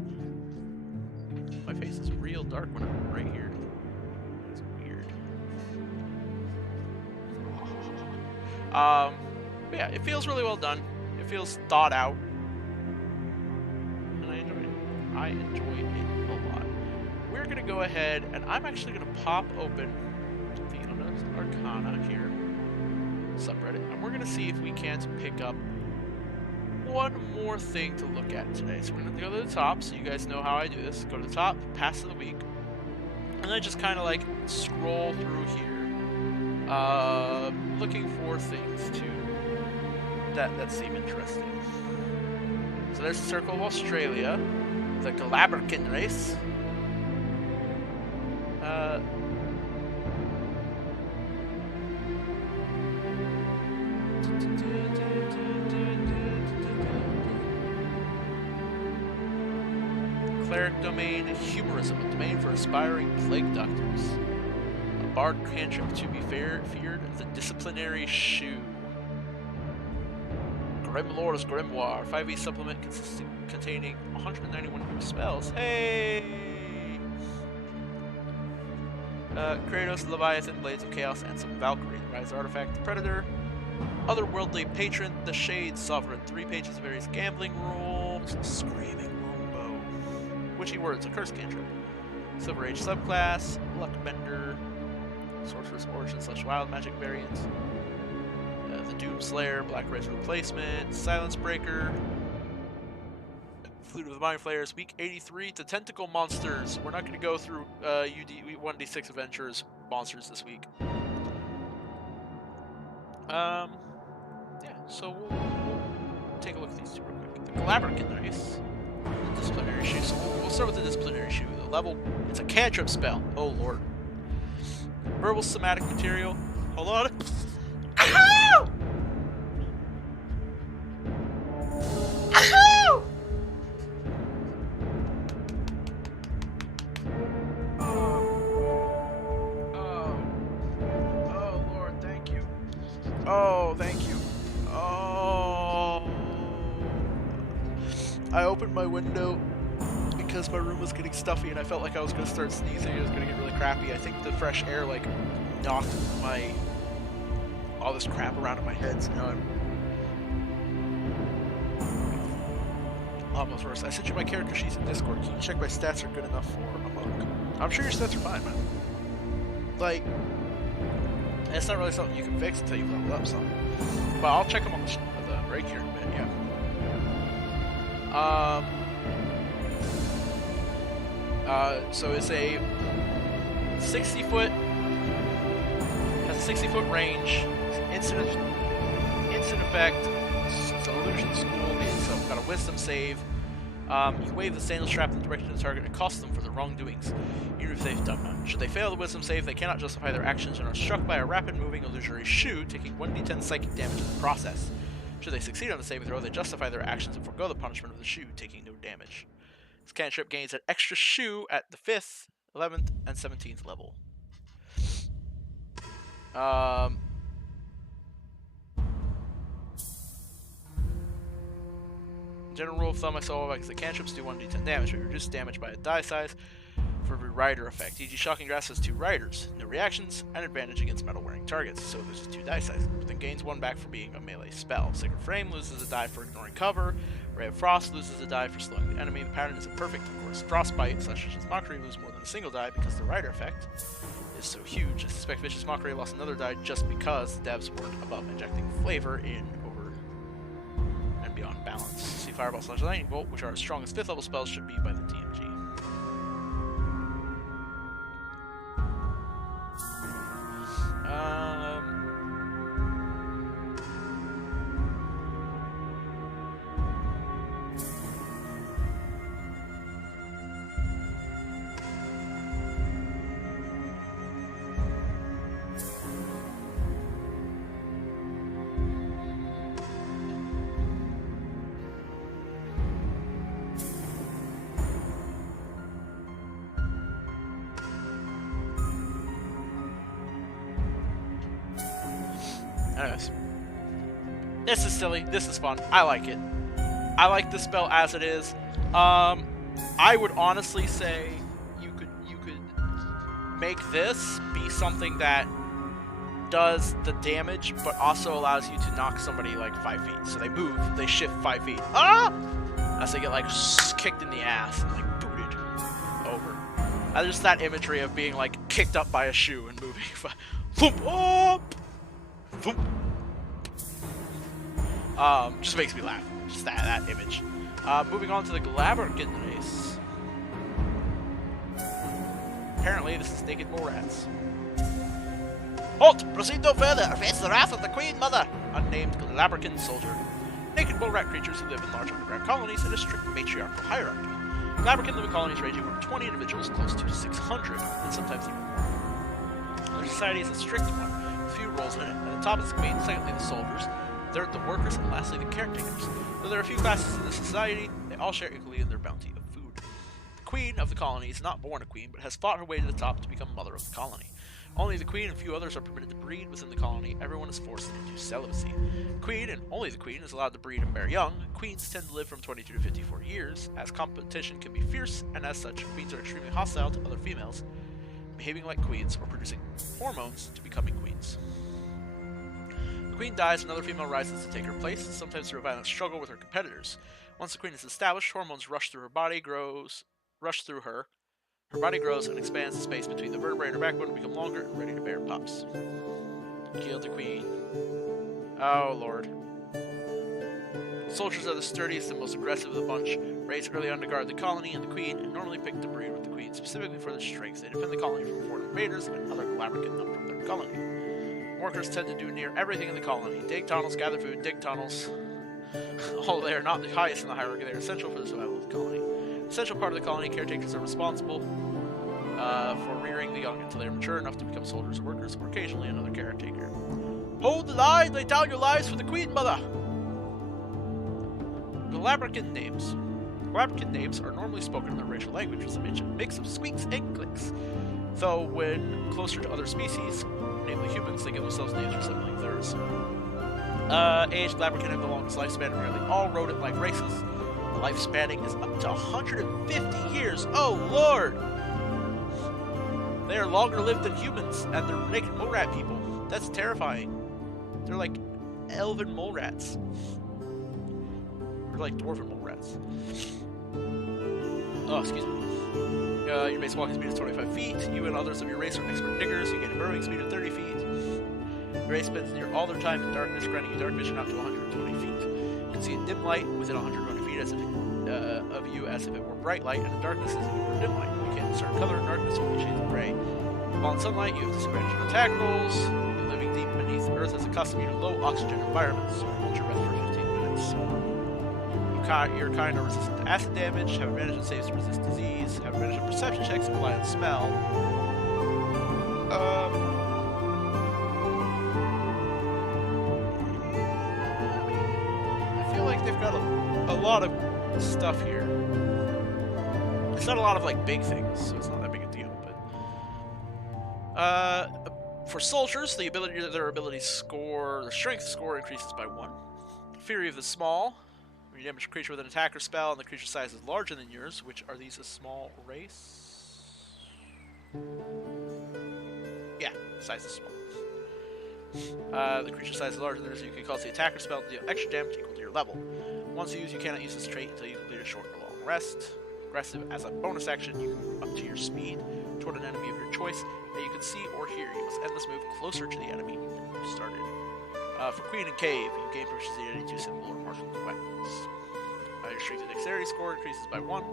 My face is real dark when I'm right here. It's weird. But yeah, it feels really well done. It feels thought out. And I enjoy it. I enjoy it a lot. We're going to go ahead, and I'm actually going to pop open the Unknown Arcana here subreddit, and we're going to see if we can't pick up one more thing to look at today. So we're going to go to the top, so you guys know how I do this. Go to the top, Pass of the Week, and then just kind of like scroll through here Looking for things that seem interesting. So there's the Circle of Australia, the Galaberkin race. Cleric domain, humorism, a domain for aspiring plague doctors. A bard cantrip to be feared, the disciplinary shoe. Grimlore's Grimoire, 5e supplement containing 191 new spells. Hey! Kratos, Leviathan, Blades of Chaos, and some Valkyrie. Rise Artifact, the Predator. Otherworldly Patron, the Shade Sovereign. 3 pages of various gambling rules. Screaming Longbow. Witchy Words, a curse cantrip. Silver Age subclass. Luckbender. Sorcerer's Origin / Wild Magic variant. The Doom Slayer, Black Razor Replacement, Silence Breaker, Flute of the Mind Flayers, Week 83 to Tentacle Monsters. We're not going to go through UD 1d6 Adventures monsters this week. Yeah, so we'll take a look at these two real quick. The Galaberkin race, the Disciplinary Shoe. So we'll start with the Disciplinary Shoe. The level, it's a cantrip spell. Oh lord. Verbal Somatic Material. Hold on. Ow! Ow! Oh, Lord, thank you. Oh, thank you. Oh. I opened my window because my room was getting stuffy and I felt like I was going to start sneezing. It was going to get really crappy. I think the fresh air, like, knocked all this crap around in my head, so now I'm almost worse. I sent you my character sheets in Discord. Can you check my stats are good enough for a monk? I'm sure your stats are fine, man. Like, it's not really something you can fix until you level up some. But I'll check them on the break here in a minute, yeah. So it's a 60-foot, has a 60-foot range. Instant effect. It's an illusion school. It's got a wisdom save. You can wave the sandal strap in the direction of the target and cost them for their wrongdoings, even if they've done none. Should they fail the wisdom save, they cannot justify their actions and are struck by a rapid moving illusory shoe, taking 1d10 psychic damage in the process. Should they succeed on the saving throw, they justify their actions and forego the punishment of the shoe, taking no damage. This cantrip gains an extra shoe at the 5th, 11th, and 17th level. General rule of thumb I saw is that cantrips do 1d10 damage, but reduce damage by a die size for every rider effect. E.g. Shocking Grasp has 2 riders, no reactions, and advantage against metal-wearing targets, so it loses 2 die sizes, but then gains 1 back for being a melee spell. Sacred Frame loses a die for ignoring cover. Ray of Frost loses a die for slowing the enemy. The pattern isn't perfect, of course. Frostbite, such as Mockery, lose more than a single die because the rider effect is so huge. I suspect Vicious Mockery lost another die just because the devs weren't above injecting flavor in over and beyond balance. See Fireball / Lightning Bolt, which are as strong as 5th level spells, should be by the TMG. Anyways, this is silly. This is fun. I like it. I like the spell as it is. I would honestly say you could make this be something that does the damage, but also allows you to knock somebody like 5 feet. So they move, they shift 5 feet. Ah! As they get like kicked in the ass and like booted over. Just that imagery of being like kicked up by a shoe and moving. Thump up. Just makes me laugh. Just that image. Moving on to the Galaberkin race. Apparently, this is Naked Mole Rats. Halt! Proceed no further, or face the wrath of the Queen Mother! Unnamed Labrakan soldier. Naked mole rat creatures who live in large underground colonies in a strict matriarchal hierarchy. Labrakan live in colonies ranging from 20 individuals close to 600, and sometimes even more. Their society is a strict one, with few roles in it. At the top is the Queen, secondly the soldiers, third the workers, and lastly the caretakers. Though there are a few classes in the society, they all share equally in their bounty of food. The Queen of the colony is not born a queen, but has fought her way to the top to become mother of the colony. Only the Queen and a few others are permitted to breed within the colony. Everyone is forced into celibacy. The Queen, and only the Queen, is allowed to breed and bear young. Queens tend to live from 22 to 54 years, as competition can be fierce, and as such, queens are extremely hostile to other females, behaving like queens or producing hormones to becoming queens. The Queen dies, another female rises to take her place, sometimes through a violent struggle with her competitors. Once the Queen is established, hormones rush through her body, Her body grows and expands the space between the vertebrae and her backbone to become longer and ready to bear pups. Kill the Queen. Oh, Lord. Soldiers are the sturdiest and most aggressive of the bunch, raised early on to guard the colony and the Queen, and normally picked to breed with the Queen specifically for their strength. They defend the colony from foreign invaders and other Labrakan not from their colony. Workers tend to do near everything in the colony. Dig tunnels, gather food, dig tunnels. Although they are not the highest in the hierarchy, they are essential for the survival of the colony. Essential part of the colony, caretakers are responsible for rearing the young until they are mature enough to become soldiers or workers, or occasionally another caretaker. Hold the line! Lay down your lives for the Queen Mother! The Labrakan names. Labrakan names are normally spoken in their racial language as a mix of squeaks and clicks, though when closer to other species, namely humans, they give themselves names resembling theirs. Aged Labrakan have the longest lifespan of nearly all rodent-like races. The lifespanning is up to 150 years. Oh, Lord! They are longer lived than humans, and they're naked mole rat people. That's terrifying. They're like elven mole rats. Or like dwarven mole rats. Oh, excuse me. Your base walking speed is 25 feet. You and others of your race are expert diggers. You gain a burrowing speed of 30 feet. Your race spends near all their time in darkness, granting you dark vision out to 120 feet. You can see a dim light within 120 feet as if of you as if it were bright light, and in darkness as if it were dim light. You can't discern color in darkness from the shades of gray. While in sunlight, you have disadvantage on attack rolls. Living deep beneath the earth has accustomed you to low oxygen environments, so hold your breath for 15 minutes. Your kind are resistant to acid damage, have advantage on saves to resist disease, have advantage on perception checks, and rely on smell. I feel like they've got a lot of stuff here. It's not a lot of like big things, so it's not that big a deal. But for soldiers, their ability score, the strength score increases by 1. Fury of the Small. When you damage a creature with an attack or spell, and the creature size is larger than yours, which are these a small race? Yeah, size is small. The creature size is larger than yours, so you can cause the attack or spell to deal extra damage equal to your level. Once used, you cannot use this trait until you complete a short or long rest. Aggressive, as a bonus action, you can move up to your speed toward an enemy of your choice that you can see or hear. You must end this move closer to the enemy than you started. For Queen and Cave, you gain proficiency in any 2 simple or martial weapons. Your strength and dexterity score increases by 1.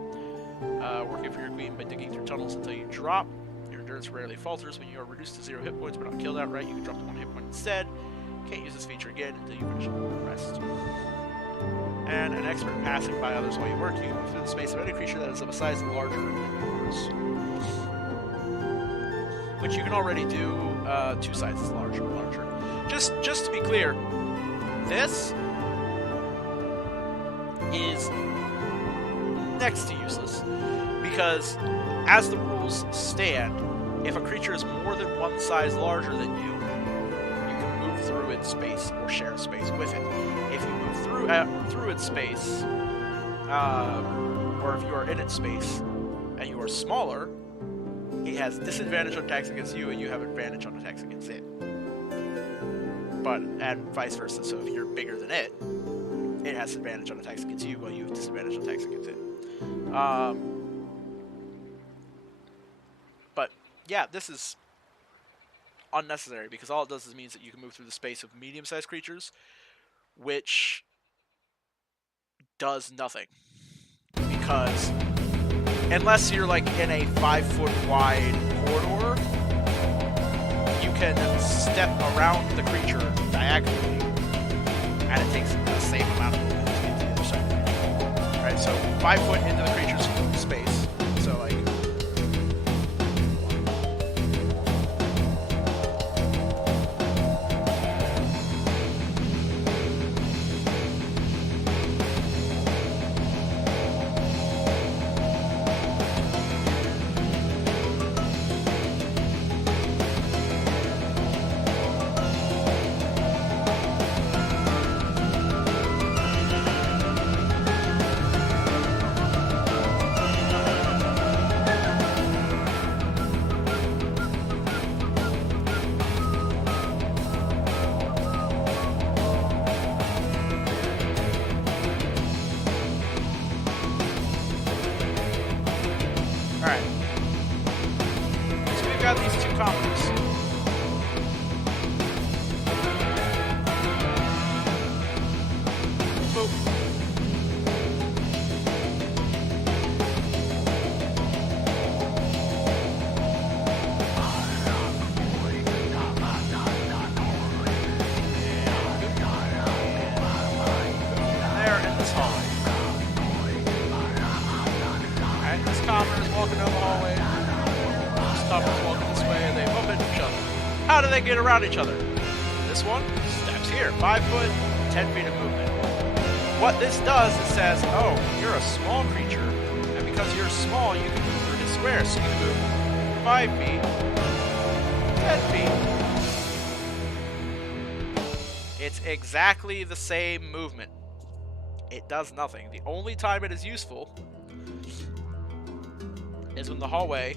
Working for your queen by digging through tunnels until you drop. Your endurance rarely falters when you are reduced to 0 hit points but not killed outright. You can drop to 1 hit point instead. Can't use this feature again until you finish a long rest. And an expert passing by others while you work, you can move through the space of any creature that is of a size larger than yours. Which you can already do 2 sizes larger. Just to be clear, this is next to useless, because as the rules stand, if a creature is more than 1 size larger than you, you can move through its space or share space with it. If you move through its space, or if you are in its space and you are smaller, it has disadvantage on attacks against you and you have advantage on attacks against it. And vice versa, so if you're bigger than it, it has advantage on attacks against you while you have disadvantage on attacks against it. But yeah, this is unnecessary because all it does is means that you can move through the space of medium-sized creatures, which does nothing. Because unless you're like in a 5-foot wide corridor, you can step around the creature diagonally, and it takes the same amount of movement to get to the other side. Alright, so 5 foot into the creature's space. So, like... Alright. So we've got these two combos. Boop. There in this hallway. Alright, this commoner is walking down the hallway. This commoner's walking this way, and they bump into each other. How do they get around each other? This one steps here. 5 foot, 10 feet of movement. What this does, it says, oh, you're a small creature, and because you're small, you can move through this square, so you can move 5 feet, 10 feet. It's exactly the same movement. It does nothing. The only time it is useful is when the hallway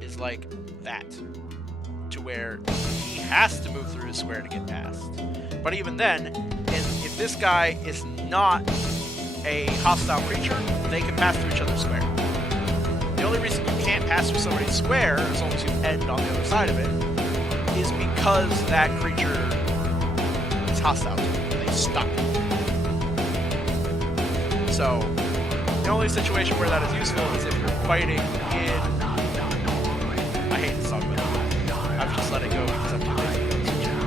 is like that, to where he has to move through his square to get past. But even then, if this guy is not a hostile creature, they can pass through each other's square. The only reason you can't pass through somebody's square, as long as you end on the other side of it, is because that creature is hostile to you. They stuck. So, the only situation where that is useful is if you're fighting in... I hate this song, but I've just let it go because I'm too lazy to do this feature.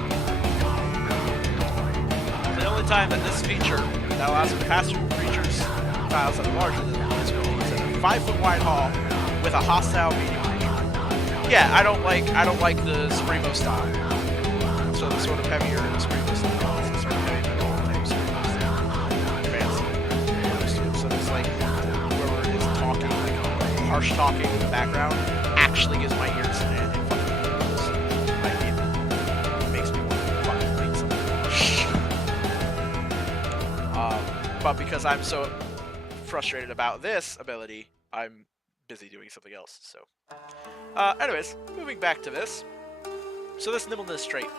The only time that this feature that allows you to pass through creatures tiles that are larger than this one is in a 5 foot wide hall with a hostile medium creature. Yeah, I don't like the Supremo style. So the sort of heavier Supremo style. It's sort of heavy metal type Supremo style. Fancy. So it's like whoever is talking, like harsh talking in the background, actually gives my ears and fucking ears. Like it makes me want to fucking beat something. But because I'm so frustrated about this ability, I'm busy doing something else. So, anyways, moving back to this. So this nimbleness trait,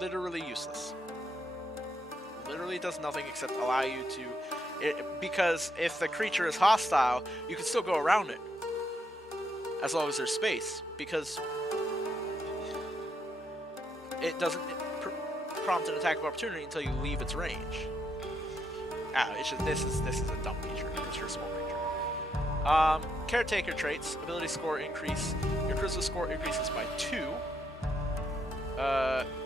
literally useless. Literally does nothing except allow you to, because if the creature is hostile, you can still go around it. As long as there's space, because it doesn't prompt an attack of opportunity until you leave its range. It's just, this is a dumb feature. It's your small creature. Caretaker traits, ability score increase. Your charisma score increases by 2.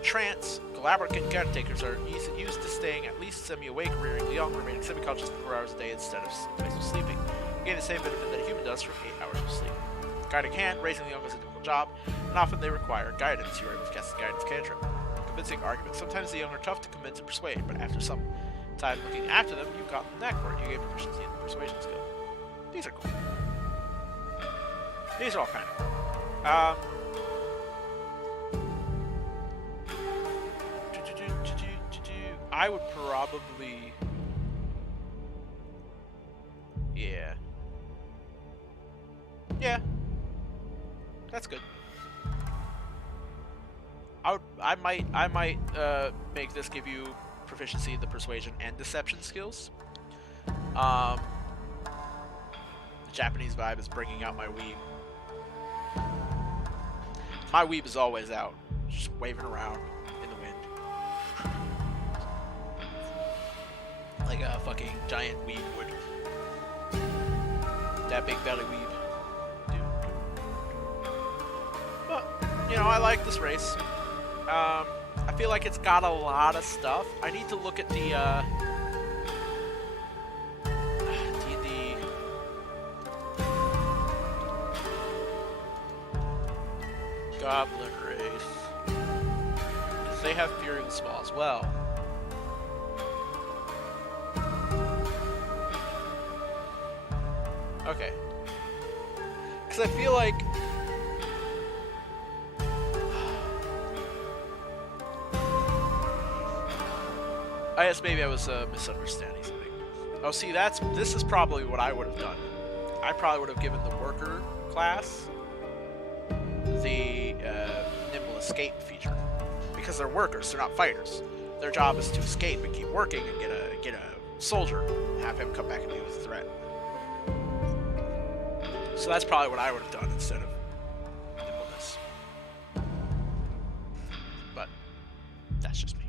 Trance, collaborative caretakers are used to staying at least semi-awake, rearing the young, remaining semi-conscious for 4 hours a day instead of sleeping. You gain the same benefit that a human does from 8 hours of sleep. Guiding hand, raising the young is a difficult job, and often they require guidance. You are able to cast a guidance cantrip. Convincing argument. Sometimes the young are tough to convince and persuade, but after some time looking after them, you've gotten the knack for it. You gain proficiency in the persuasion skill. These are cool. These are all kind of cool. I would probably... Yeah. Yeah. That's good. I might make this give you proficiency in the persuasion and deception skills. The Japanese vibe is bringing out my weeb. My weeb is always out, just waving around in the wind. Like a fucking giant weeb would. That big belly weeb. Dude. But know, I like this race. I feel like it's got a lot of stuff. I need to look at the Goblin race, because they have Fury and Small as well. Okay. Because I feel like I guess maybe I was misunderstanding something. Oh, see, this is probably what I would have done. I probably would have given the worker class the nimble escape feature, because they're workers, they're not fighters. Their job is to escape and keep working and get a soldier, and have him come back and deal with the threat. So that's probably what I would have done instead of nimbleness. But that's just me.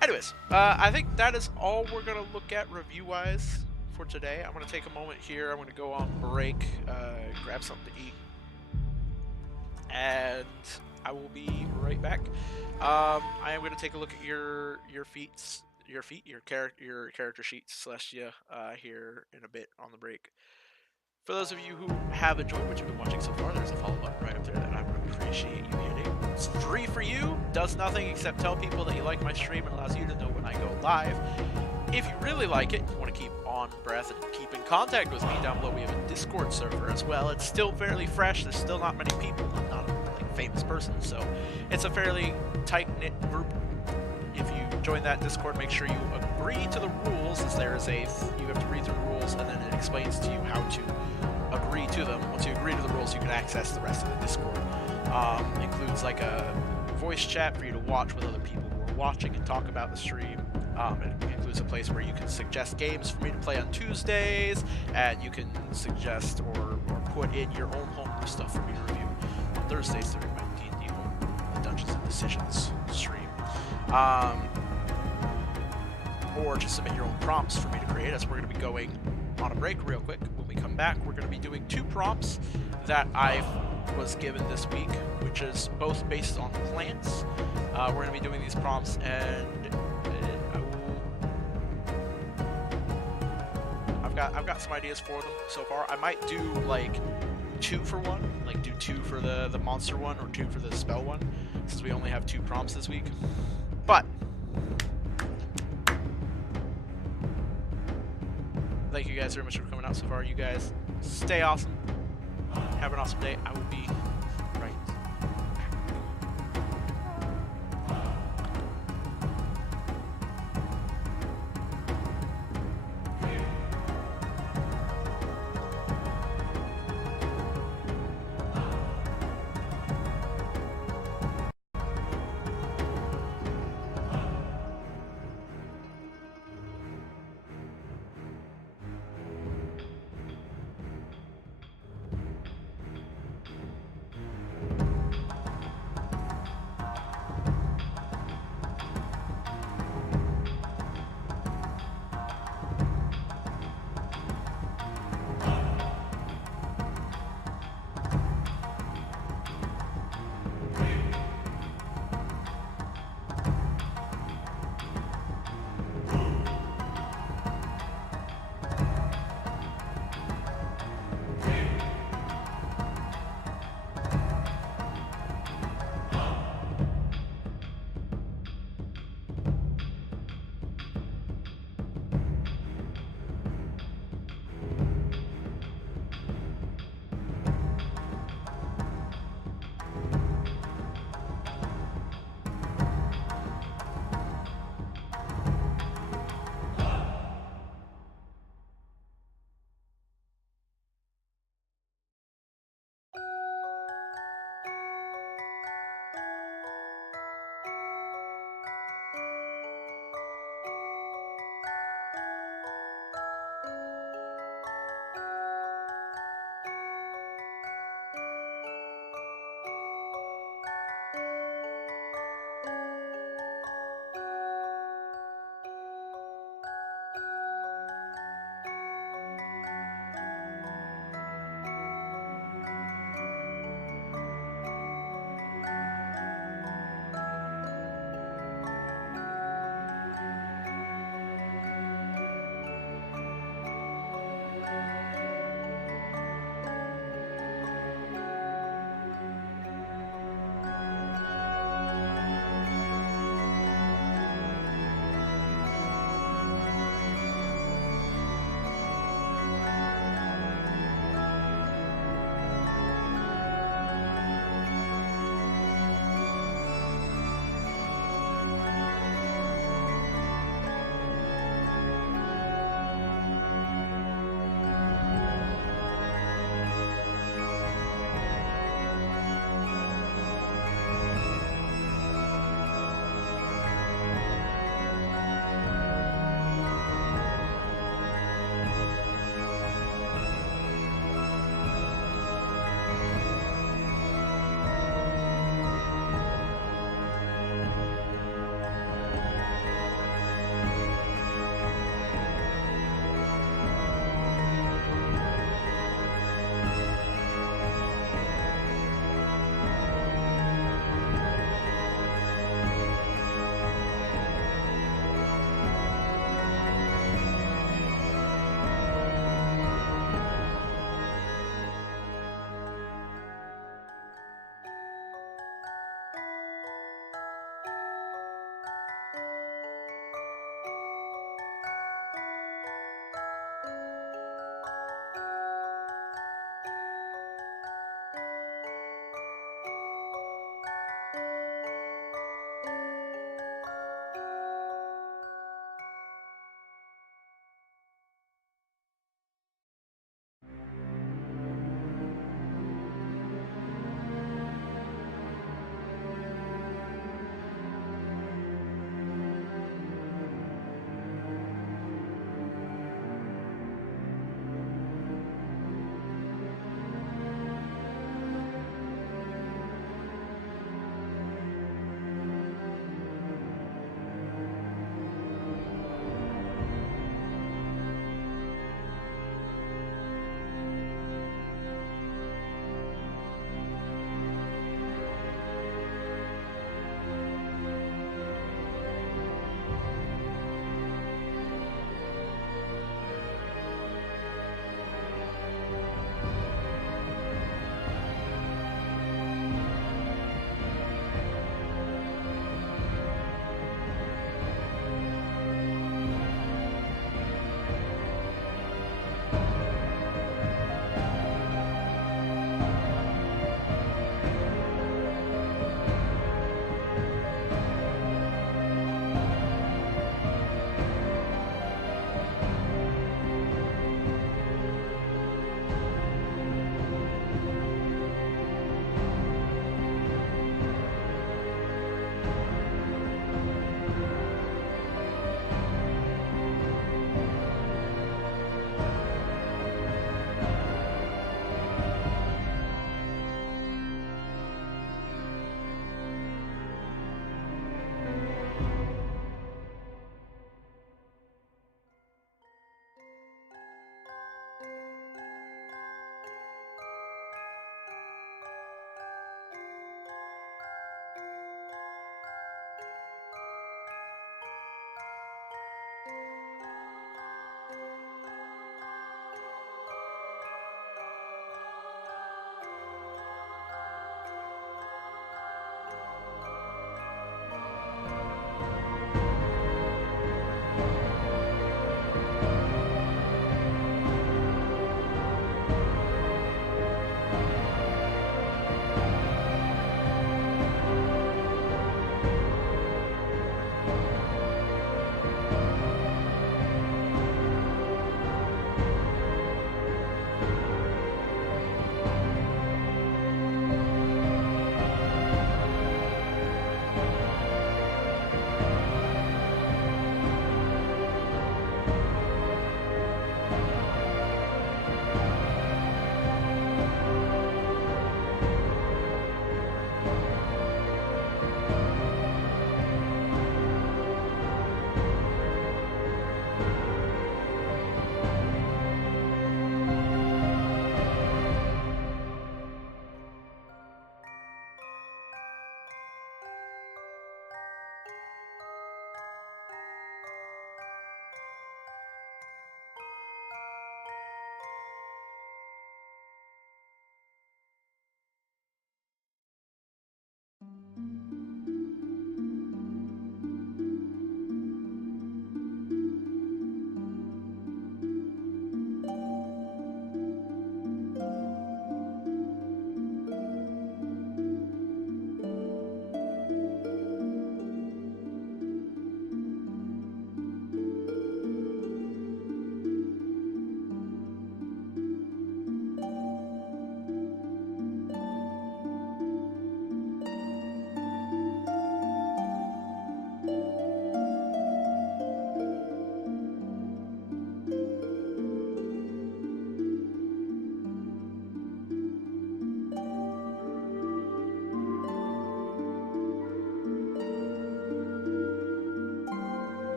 Anyways, I think that is all we're going to look at review-wise for today. I'm going to take a moment here. I'm going to go on break, grab something to eat, and I will be right back. I am going to take a look at your character sheets, Celestia, here in a bit on the break. For those of you who have enjoyed what you've been watching so far, there's a follow button right up there that I would appreciate you hitting. It's free for you, does nothing except tell people that you like my stream and allows you to know when I go live. If you really like it, you want to keep on breath and keep in contact with me, down below we have a Discord server as well. It's still fairly fresh, there's still not many people, I'm not a famous person, so it's a fairly tight-knit group. If you join that Discord, make sure you agree to the rules, as there is you have to read through the rules, and then it explains to you how to agree to them. Once you agree to the rules, you can access the rest of the Discord. Includes like a voice chat for you to watch with other people who are watching and talk about the stream. It includes a place where you can suggest games for me to play on Tuesdays, and you can suggest or put in your own homebrew stuff for me to review on Thursdays during my D&D Dungeons and Decisions stream. Or just submit your own prompts for me to create, as we're going to be going on a break real quick. When we come back, we're going to be doing 2 prompts that I was given this week, which is both based on plants. We're going to be doing these prompts, and I've got some ideas for them so far. I might do like 2 for 1, like do 2 for the monster one or 2 for the spell one, since we only have 2 prompts this week. But thank you guys very much for coming out so far. You guys stay awesome. Have an awesome day. I will be right.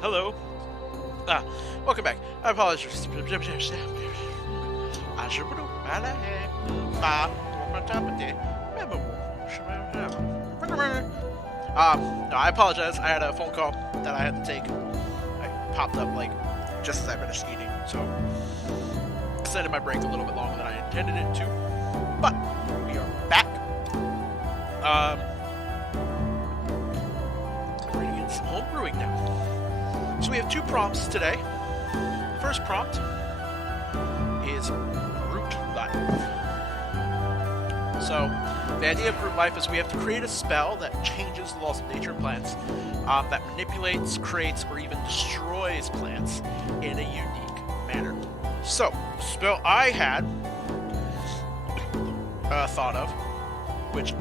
Hello. Welcome back. I apologize. No, I apologize. I had a phone call that I had to take. I popped up like just as I finished eating, so extended my break a little bit longer than I intended it to. But we are back. We're gonna get some home brewing now. So we have 2 prompts today. The first prompt is root life. So the idea of root life is we have to create a spell that changes the laws of nature and plants, that manipulates, creates, or even destroys plants in a unique manner. So, the spell I had thought of, which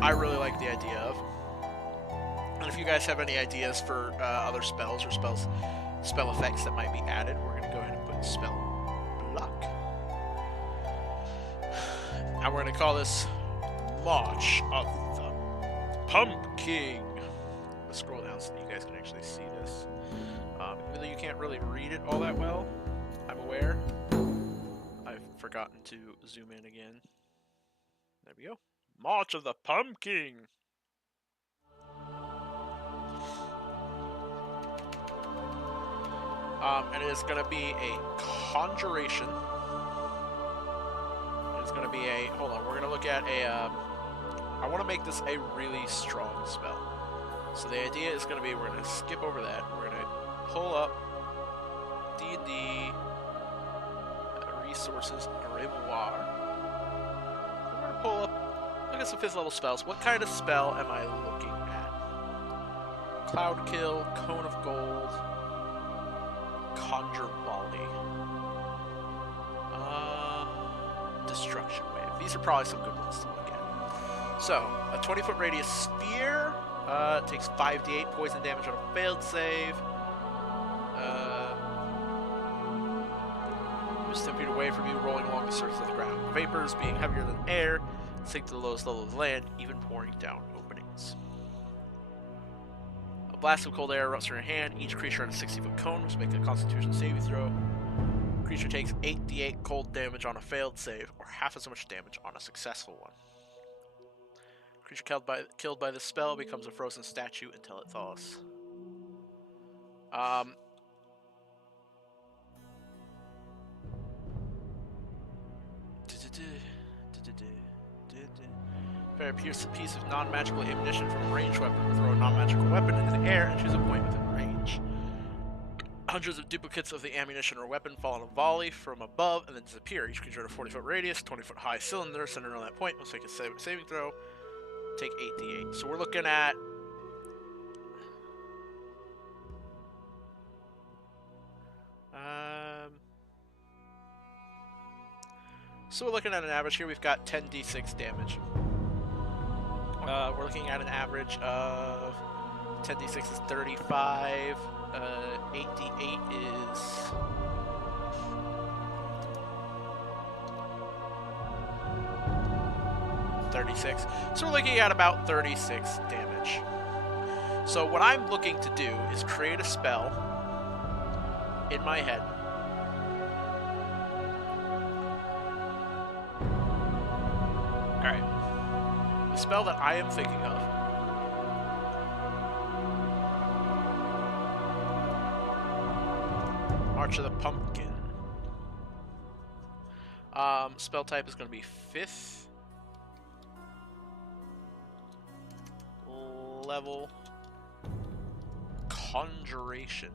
I really like the idea of, and if you guys have any ideas for other spells or spell effects that might be added, we're going to go ahead and put spell block. And we're going to call this March of the Pumpkin. Let's scroll down so that you guys can actually see this. Even though you can't really read it all that well, I'm aware. I've forgotten to zoom in again. There we go. March of the Pumpkin. And it is going to be a conjuration. It's going to be a... Hold on, we're going to look at a... I want to make this a really strong spell. So the idea is going to be, we're going to skip over that. We're going to pull up D&D resources grimoire. We're going to pull up, look at some 5th level spells. What kind of spell am I looking at? Cloud Kill, Cone of Gold, Conjure Volley, Destruction Wave. These are probably some good ones to look at. So, a 20-foot radius sphere takes 5d8 poison damage on a failed save. Moves 10 feet away from you, rolling along the surface of the ground. Vapors, being heavier than air, sink to the lowest level of the land, even pouring down openings. A blast of cold air erupts from your hand. Each creature on a 60-foot cone must make a Constitution saving throw. Creature takes 8d8 cold damage on a failed save, or half as much damage on a successful one. Creature killed by this spell becomes a frozen statue until it thaws. Fire a piece of non-magical ammunition from a ranged weapon. Throw a non-magical weapon into the air and choose a point within range. Hundreds of duplicates of the ammunition or weapon fall in a volley from above and then disappear. Each creature in a 40-foot radius, 20-foot high cylinder centered on that point must make a saving throw. Take 8d8. So we're looking at... So we're looking at an average here. We've got 10d6 damage. We're looking at an average of 10d6 is 35. 8d8 is... $36. So we're looking at about 36 damage. So what I'm looking to do is create a spell in my head. Alright. The spell that I am thinking of March of the Pumpkin. Spell type is going to be 5th level Conjuration.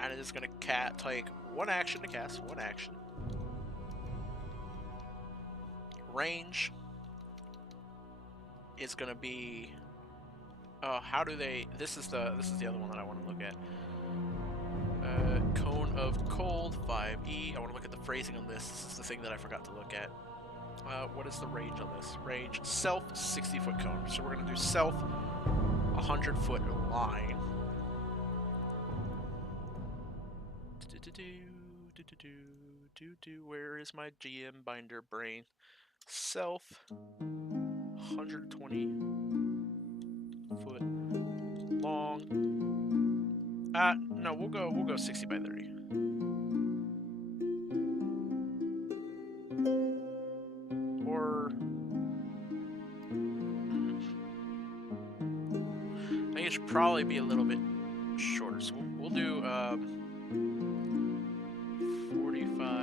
And it is going to take 1 action to cast, 1 action. Range is going to be... Oh, how do they... This is the other one that I want to look at. Cone of Cold, 5e. I want to look at the phrasing on this. This is the thing that I forgot to look at. What is the range on this? Range, self, 60-foot cone. So we're going to do self, 100-foot line. Where is my GM binder brain? Self 120 foot long. No, we'll go 60 by 30. Or I think it should probably be a little bit shorter. So we'll do 45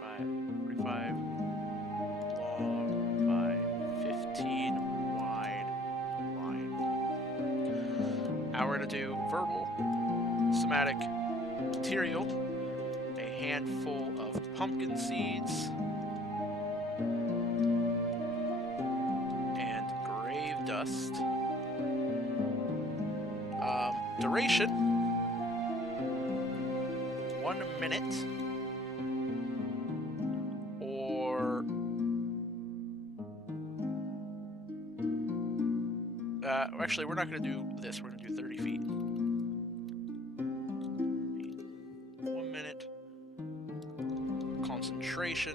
by 45 long by 15 wide line. Now we're gonna do verbal, somatic material, a handful of pumpkin seeds, and grave dust. Duration 1 minute, or actually we're not going to do this, we're going to do 30 feet. 1 minute. Concentration.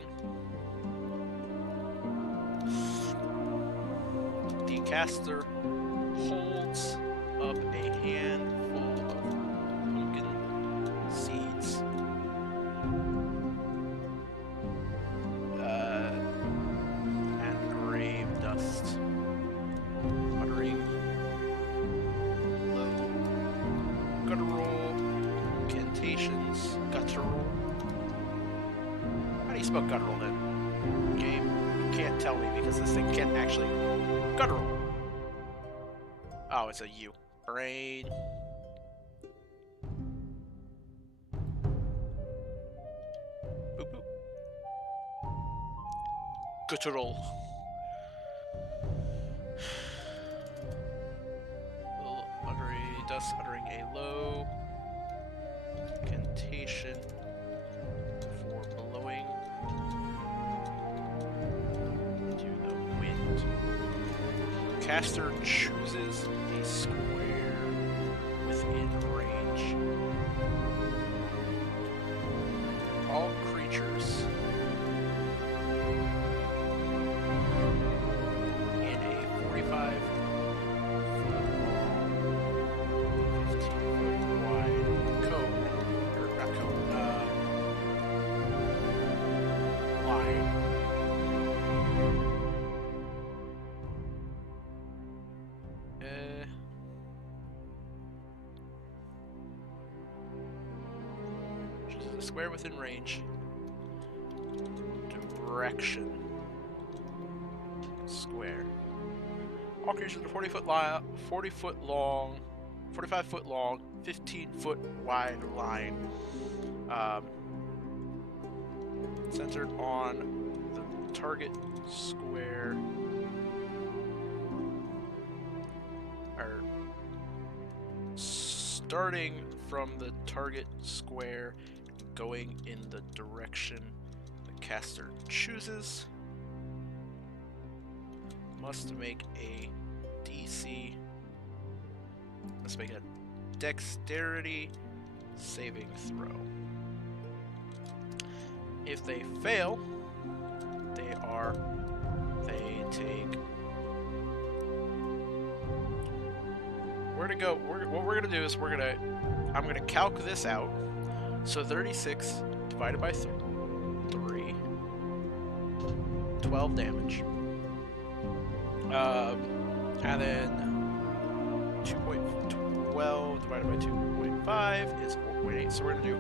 The caster holds up a handful of pumpkin seeds. And grave dust. Muttering low guttural incantations. Guttural. How do you spell guttural then? Game? You can't tell me because this thing can't actually. Guttural. Oh, it's a U. Brain. Boop boop. Guttural. Thus uttering a low incantation for blowing to the wind. Caster chooses a square within range. All creatures in a 45 square within range. Direction. Square. All creatures with a 45 foot long, 15 foot wide line. Centered on the target square. Or starting from the target square, going in the direction the caster chooses, must make a DC. Must make a dexterity saving throw. If they fail, they take. What we're gonna do is I'm gonna calc this out. So 36 divided by 3, 12 damage. And then 2.12 divided by 2.5 is 4.8. So we're gonna do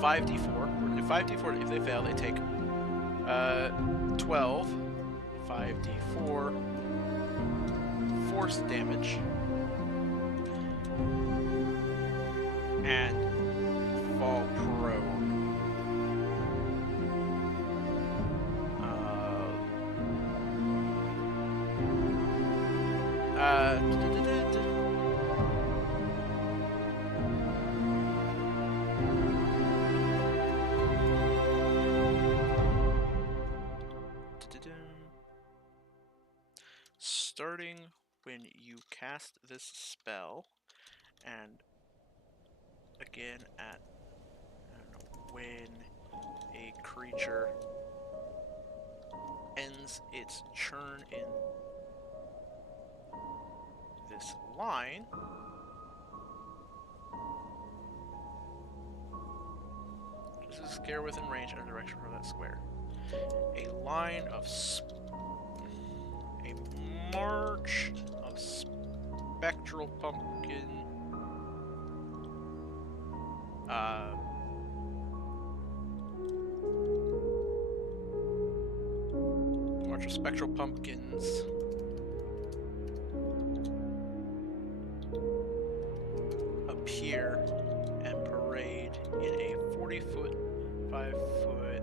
5d4. We're gonna do 5d4. If they fail, they take 12 5d4 force damage. And fall prone. Starting when you cast this spell, and again at when a creature ends its turn in this line, this is a square within range and a direction from that square. A line of a march of spectral pumpkin. March of spectral pumpkins appear and parade in a 40-foot, 5-foot,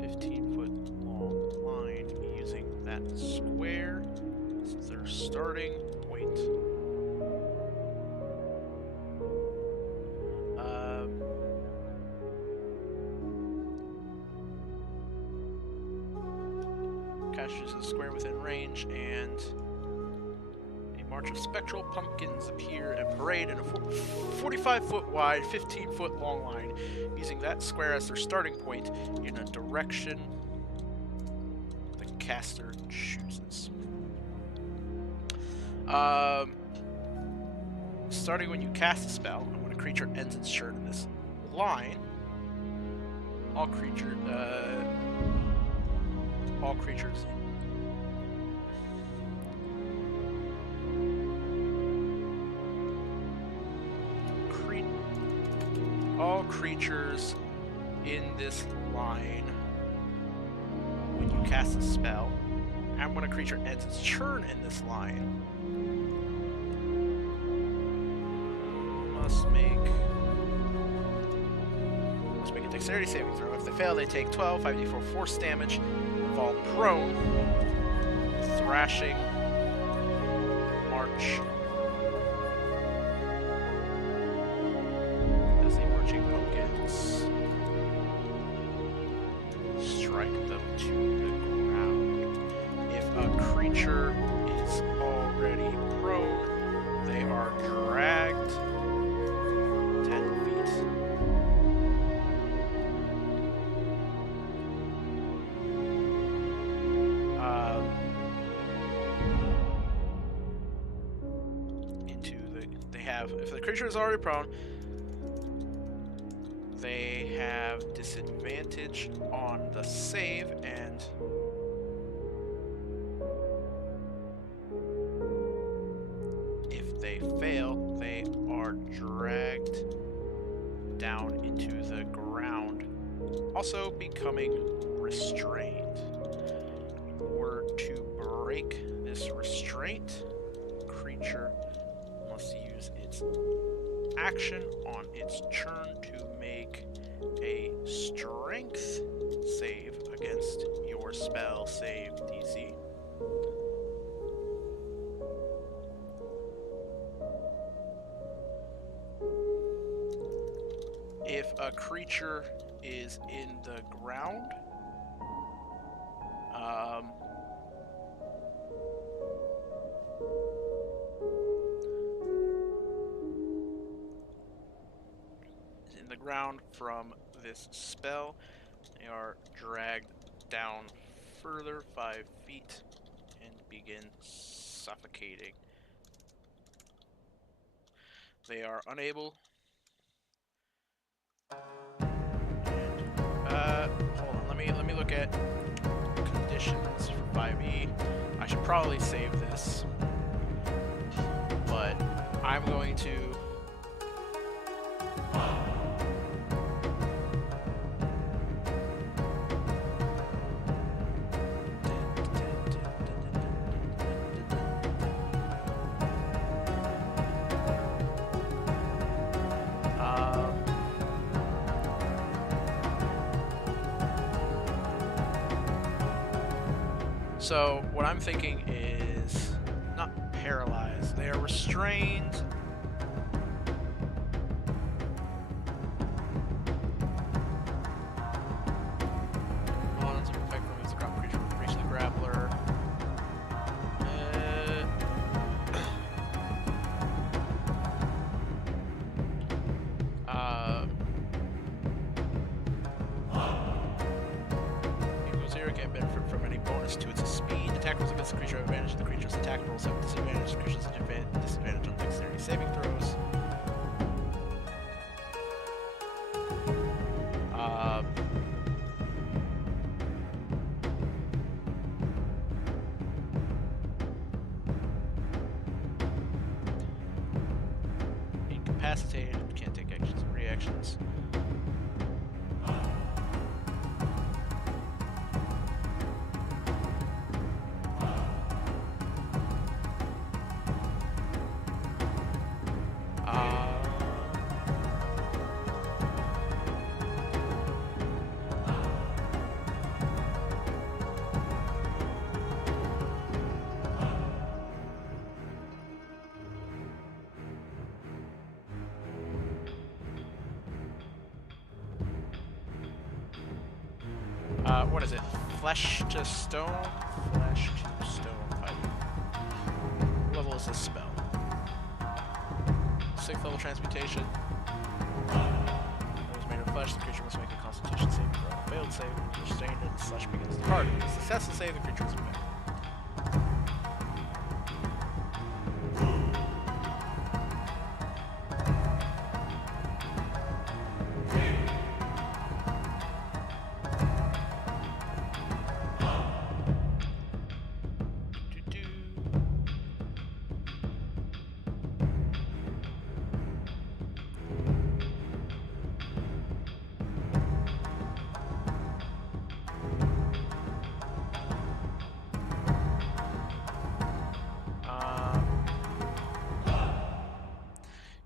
15-foot long line using that square as their starting point. Catches a square within range, and a march of spectral pumpkins appear and parade in a 45-foot wide, 15-foot long line, using that square as their starting point in a direction the caster chooses. Starting when you cast a spell, and when a creature ends its turn in this line, all creatures in this line, when you cast a spell, and when a creature ends its turn in this line, must make a dexterity saving throw. If they fail, they take 12, 5d4 force damage, fall prone, thrashing, march, as the marching pumpkins strike them to the ground. If a creature is already prone, they are dragged 10 feet. If the creature is already prone, they have disadvantage on the save, and if they fail, they are dragged down into the ground, also becoming restrained. In order to break this restraint, creature must use its action on its turn to make a strength save against your spell save DC. If a creature is in the ground, ground from this spell, they are dragged down further 5 feet and begin suffocating. They are unable. Hold on. Let me look at conditions for 5e. I should probably save this, but I'm going to. So what I'm thinking is not paralyzed. They are restrained. plus 2 its speed. Attack rolls against the creature have advantage. The creature's attack rolls have disadvantage. The creature's disadvantage on dexterity saving throws. Incapacitated, can't take actions and reactions. What is it? Flesh to stone? Flesh to stone pipe. What level is this spell? 6th level transmutation. It was made of flesh, the creature must make a constitution save throw. Failed save, sustained, and the flesh begins to harden. Successful save, the creature is immune.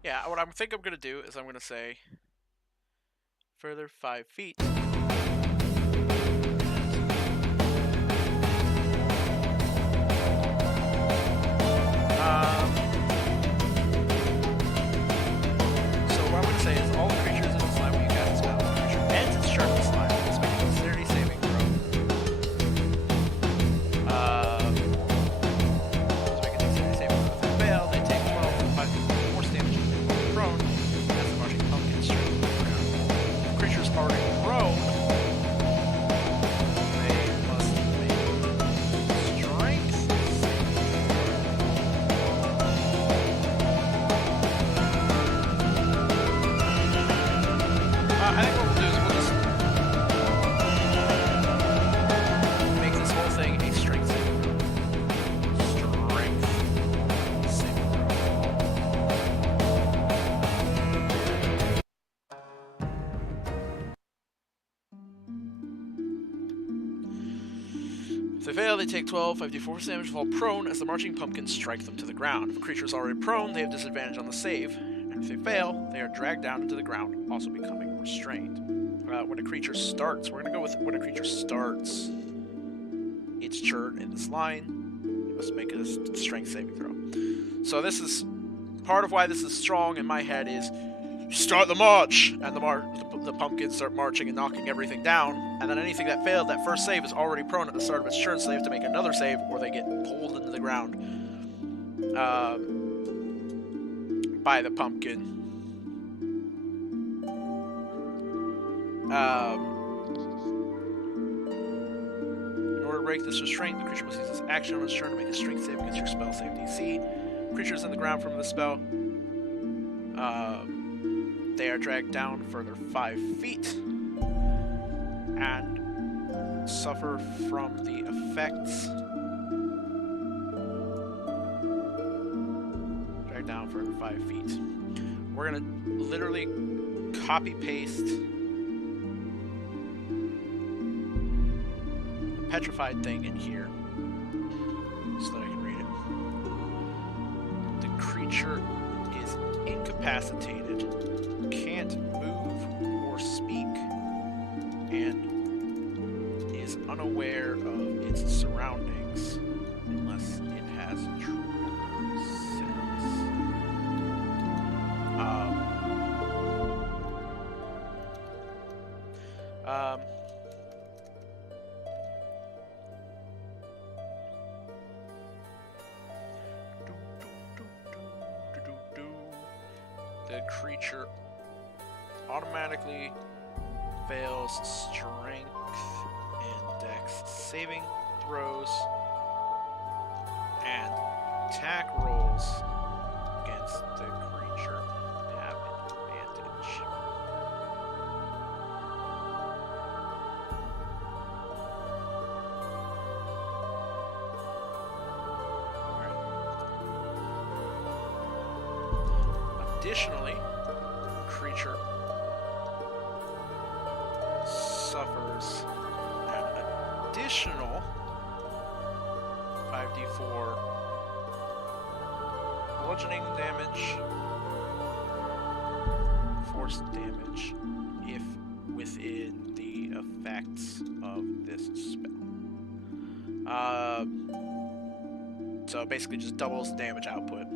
Yeah, what I think I'm going to do is I'm going to say further 5 feet. So what I'm going to say is all the creatures in this line when you cast a spell, the creature ends its turn in this line. Let's make a dexterity saving throw. Let's make a dexterity saving throw. If they fail, they take 12 force damage and they fall prone as the marching pumpkin straight to the ground. The creature's already prone. They must make strength. I think what we'll do is we'll just make this whole thing a strength saving throw. Strength saving throw. If they fail, they take 12 5d4 damage and fall prone as the marching pumpkins strike them to the ground. If a creature is already prone, they have disadvantage on the save. And if they fail, they are dragged down into the ground, also becoming restrained. When a creature starts, we're going to go with when a creature starts its turn in this line, it must make a strength saving throw. So this is part of why this is strong in my head is start the march, and the pumpkins start marching and knocking everything down, and then anything that failed, that first save is already prone at the start of its turn, so they have to make another save or they get pulled into the ground by the pumpkin. In order to break this restraint, the creature must use this action on its turn to make a strength save against your spell save DC. Creatures in the ground from the spell, they are dragged down further 5 feet and suffer from the effects. Drag down further 5 feet. We're gonna literally copy paste the petrified thing in here so that I can read it. The creature is incapacitated, can't move or speak, and is unaware of its surroundings unless it has true sense. The creature automatically fails strength and dex saving throws and attack rolls against the creature have advantage. Additionally, creature suffers an additional 5d4 bludgeoning damage, force damage, if within the effects of this spell. So basically just doubles the damage output.